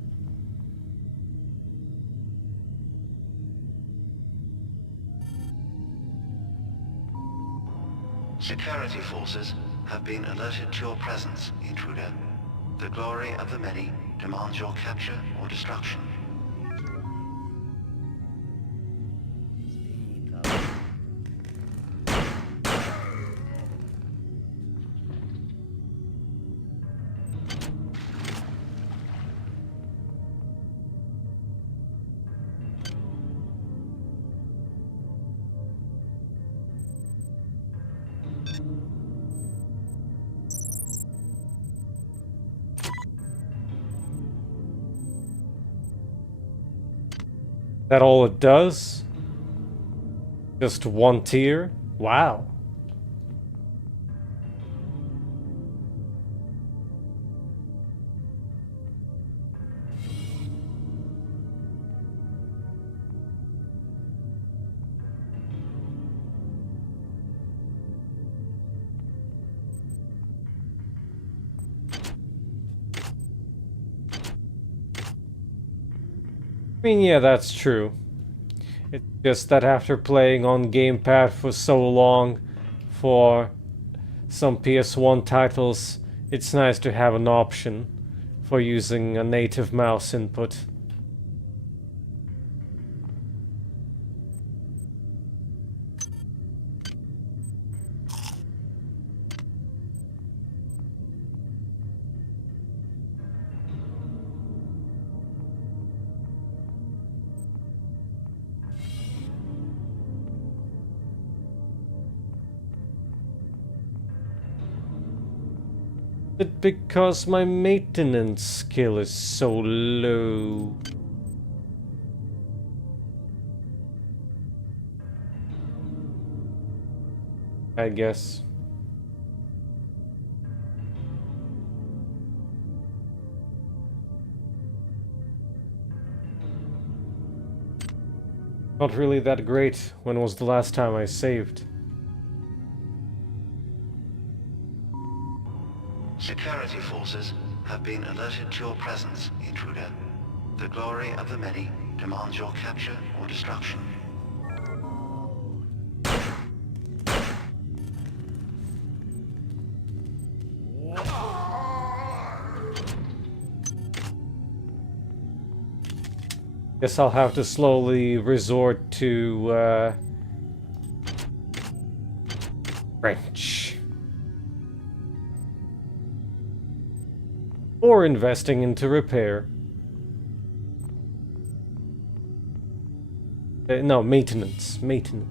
Security forces have been alerted to your presence, intruder. The glory of the many demands your capture or destruction. That all it does? Just one tier? Wow. I mean, yeah, that's true. It's just that after playing on gamepad for so long for some PS1 titles, it's nice to have an option for using a native mouse input. it because my maintenance skill is so low? I guess. Not really that great. When was the last time I saved? Security forces have been alerted to your presence, intruder. The glory of the many demands your capture or destruction. Guess I'll have to slowly resort to French. Or investing into repair. No, maintenance. Maintenance.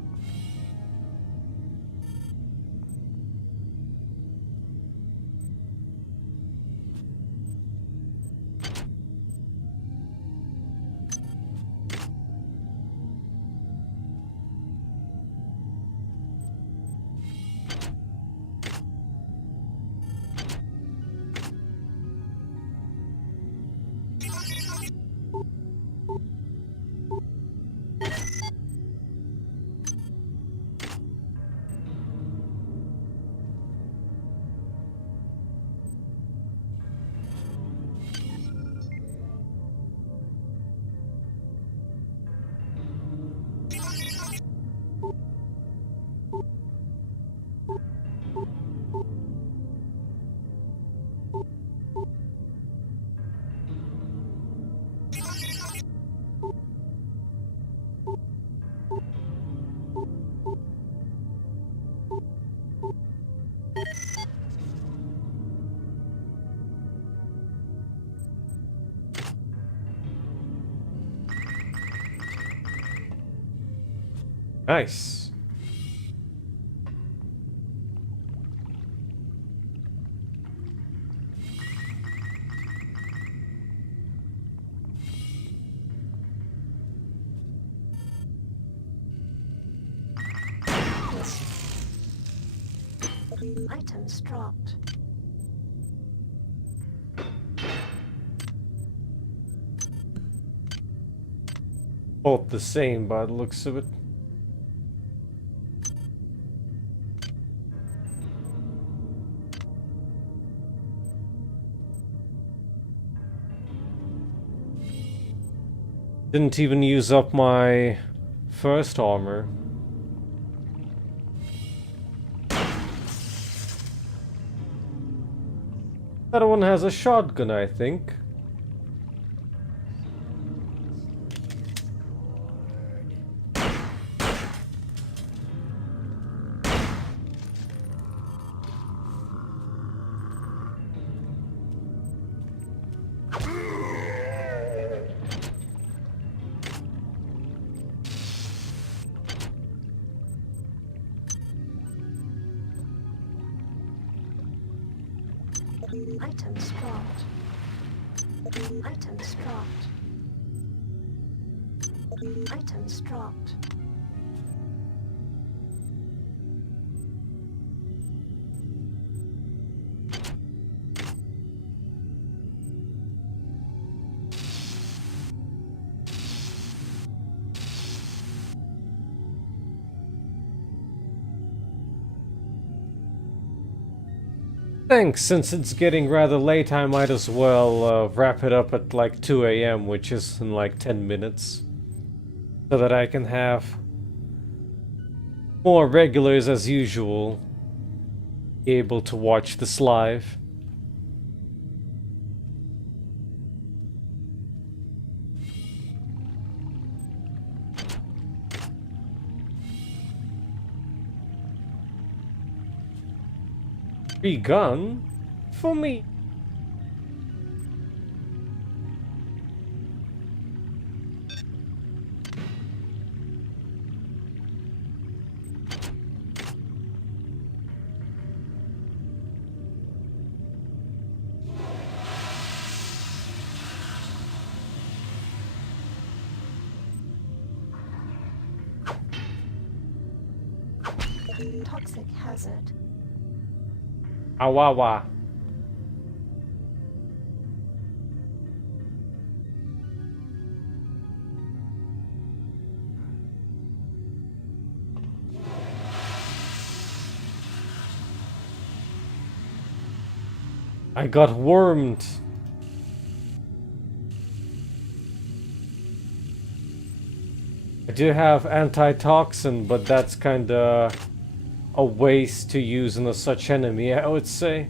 Nice. Items dropped. Both the same by the looks of it. Didn't even use up my first armor. That one has a shotgun, I think. Items dropped. Items dropped. Items dropped. Thanks, since it's getting rather late, I might as well wrap it up at like 2 AM, which is in like 10 minutes. So that I can have more regulars as usual, be able to watch this live. Free gun? For me? Toxic hazard. Awawa. I got wormed. I do have antitoxin, but that's kinda a waste to use in a such enemy, I would say.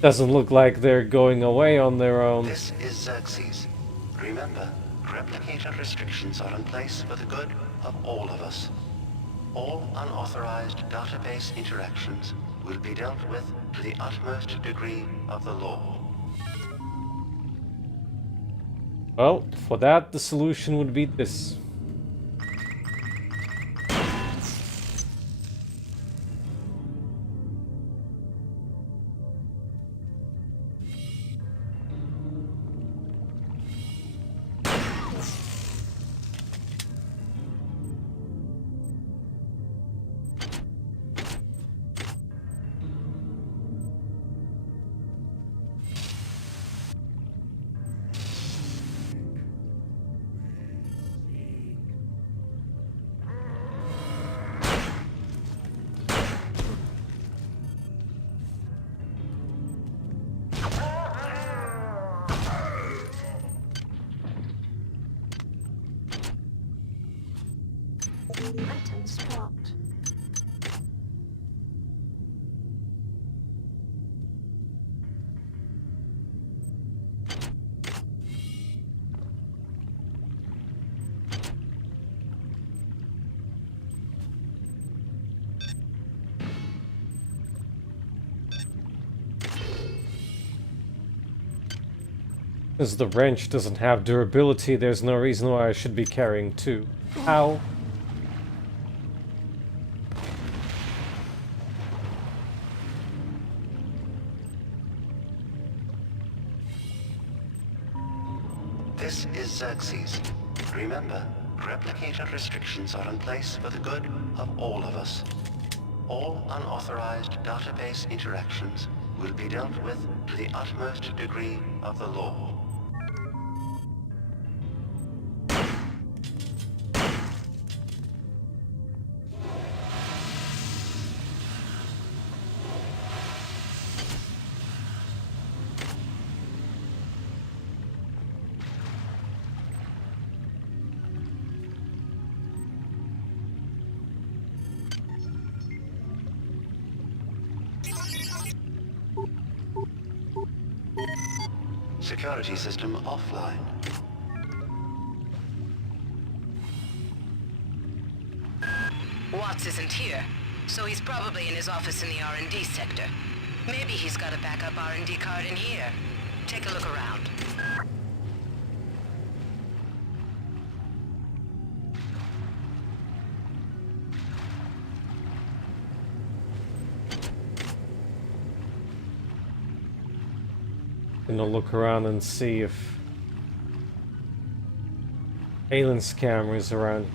Doesn't look like they're going away on their own. This is Xerxes. Remember, replicator restrictions are in place for the good of all of us. All unauthorized database interactions will be dealt with to the utmost degree of the law. Well, for that, the solution would be this. Items dropped. Since the wrench doesn't have durability, there's no reason why I should be carrying two. Ow. This is Xerxes. Remember, replicator restrictions are in place for the good of all of us. All unauthorized database interactions will be dealt with to the utmost degree of the law. Security system offline. Watts isn't here, so he's probably in his office in the R&D sector. Maybe he's got a backup R&D card in here. Take a look around. Gonna look around and see if Alen's camera is around.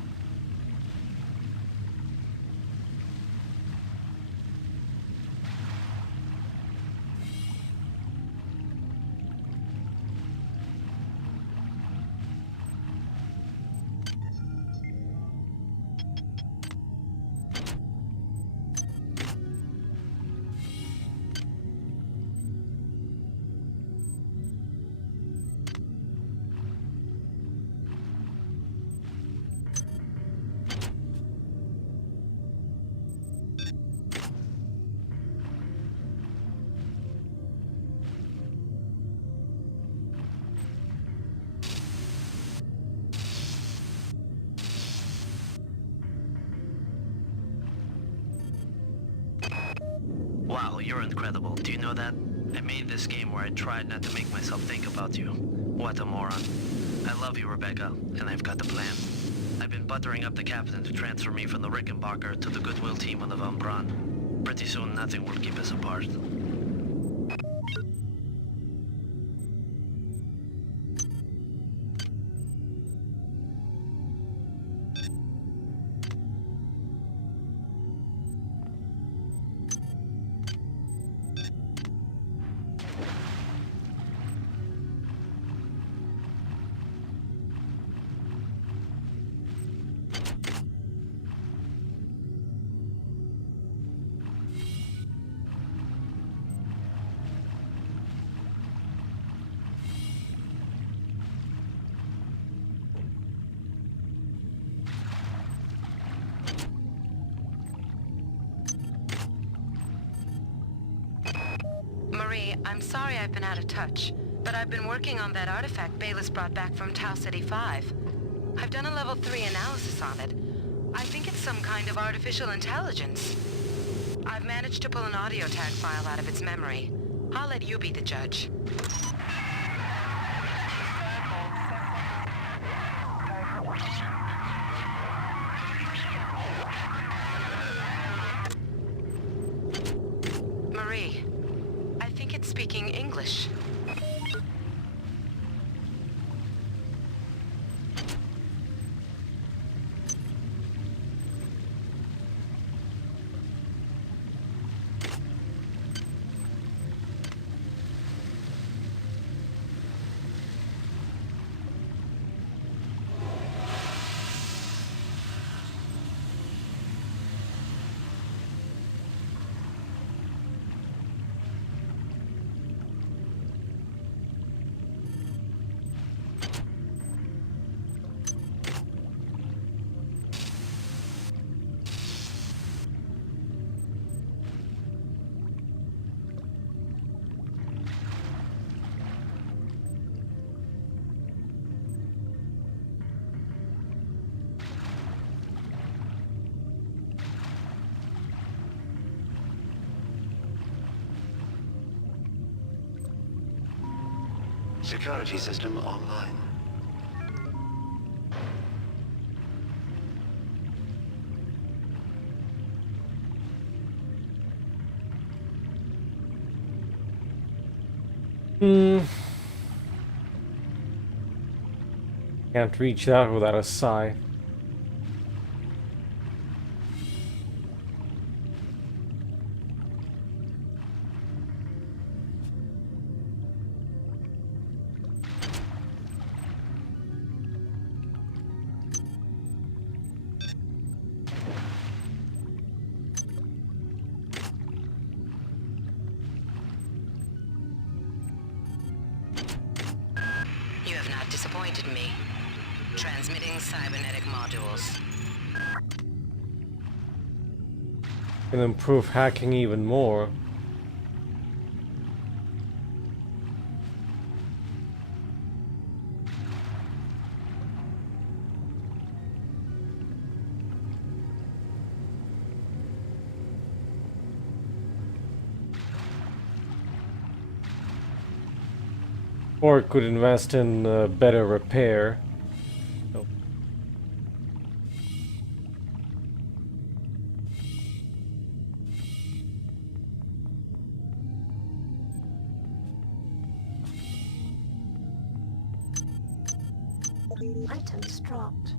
Wow, you're incredible. Do you know that? I made this game where I tried not to make myself think about you. What a moron. I love you, Rebecca, and I've got the plan. I've been buttering up the captain to transfer me from the Rickenbacker to the Goodwill team on the Von Braun. Pretty soon, nothing will keep us apart. Marie, I'm sorry I've been out of touch, but I've been working on that artifact Bayless brought back from Tau City 5. I've done a level 3 analysis on it. I think it's some kind of artificial intelligence. I've managed to pull an audio tag file out of its memory. I'll let you be the judge. Marie, I think it's speaking English. Security system online. Can't reach that without a sigh. You have not disappointed me. Transmitting cybernetic modules. Can improve hacking even more. Or it could invest in better repair. Oh. Items dropped.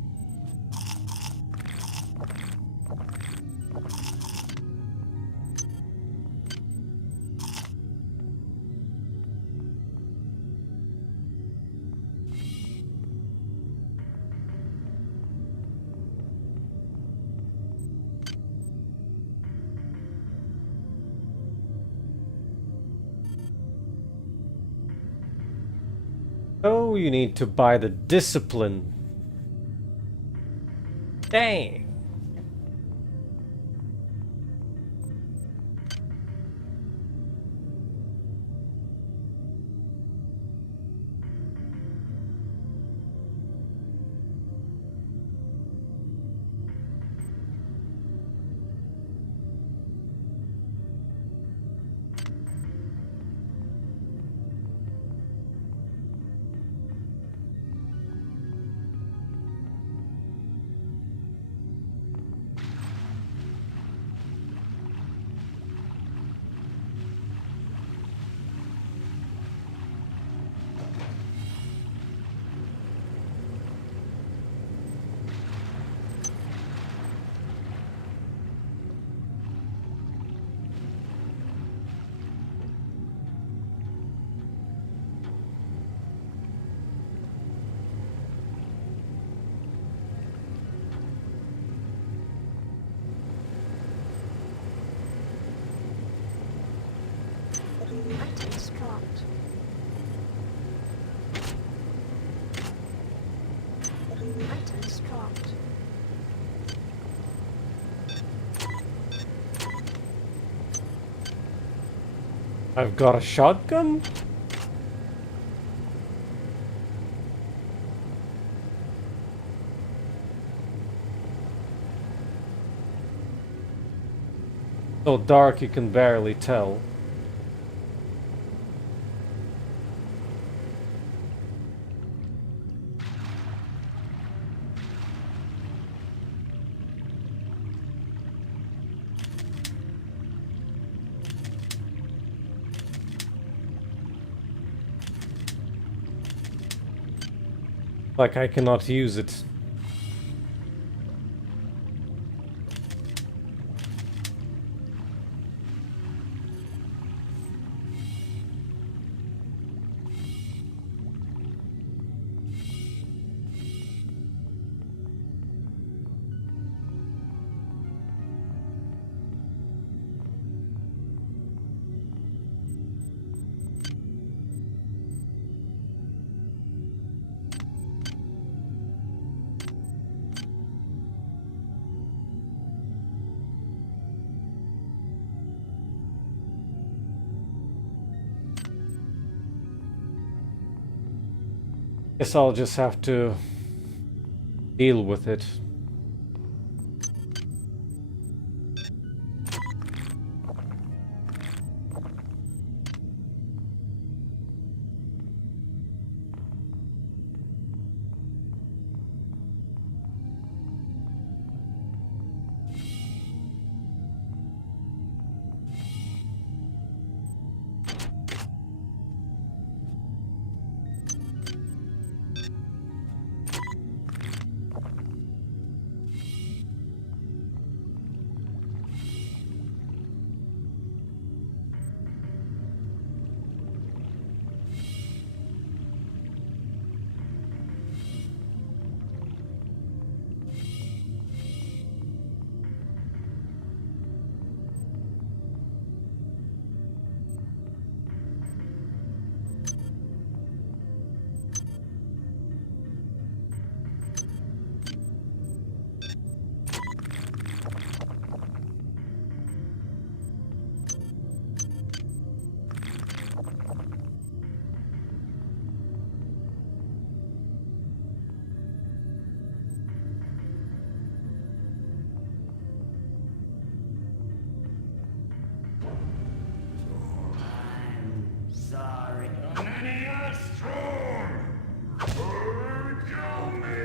Oh, you need to buy the discipline. Dang. Items dropped. Items dropped. I've got a shotgun? So dark you can barely tell. Like I cannot use it. Guess I'll just have to deal with it. Sorry. Kill me!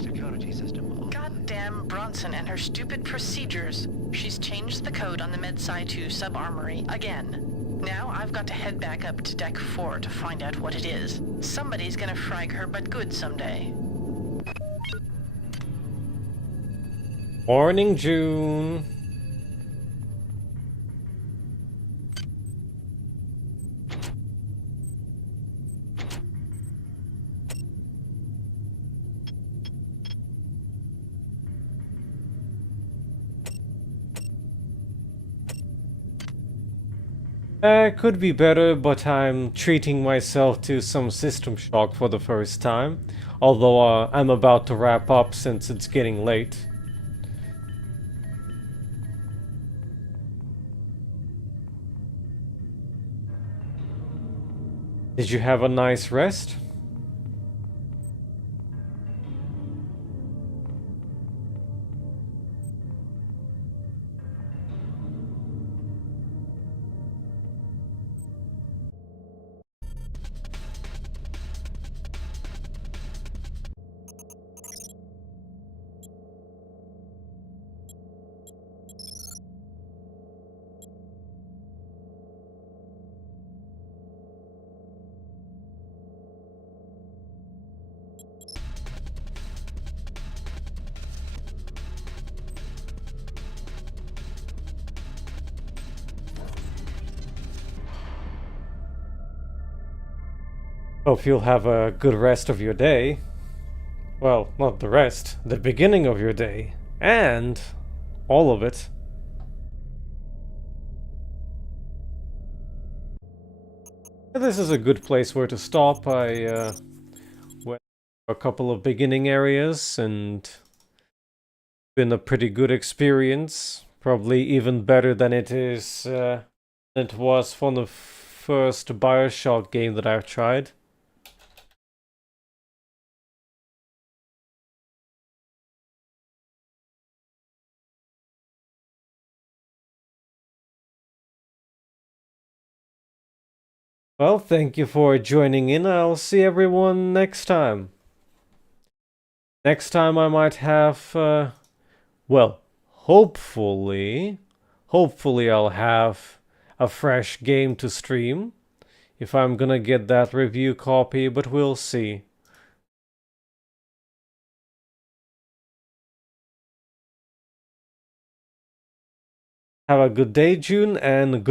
Security system. Goddamn Bronson and her stupid procedures. She's changed the code on the MedSci 2 sub-armory again. Now I've got to head back up to Deck 4 to find out what it is. Somebody's gonna frag her but good someday. Morning, June. Could be better, but I'm treating myself to some system shock for the first time. Although I'm about to wrap up since it's getting late. Did you have a nice rest? Hope you'll have a good rest of your day. Well, not the rest, the beginning of your day. And all of it. This is a good place where to stop. I went to a couple of beginning areas and been a pretty good experience. Probably even better than it was for the first BioShock game that I've tried. Well, thank you for joining in. I'll see everyone next time. Next time I might have, well, hopefully I'll have a fresh game to stream. If I'm gonna get that review copy, but we'll see. Have a good day, June, and good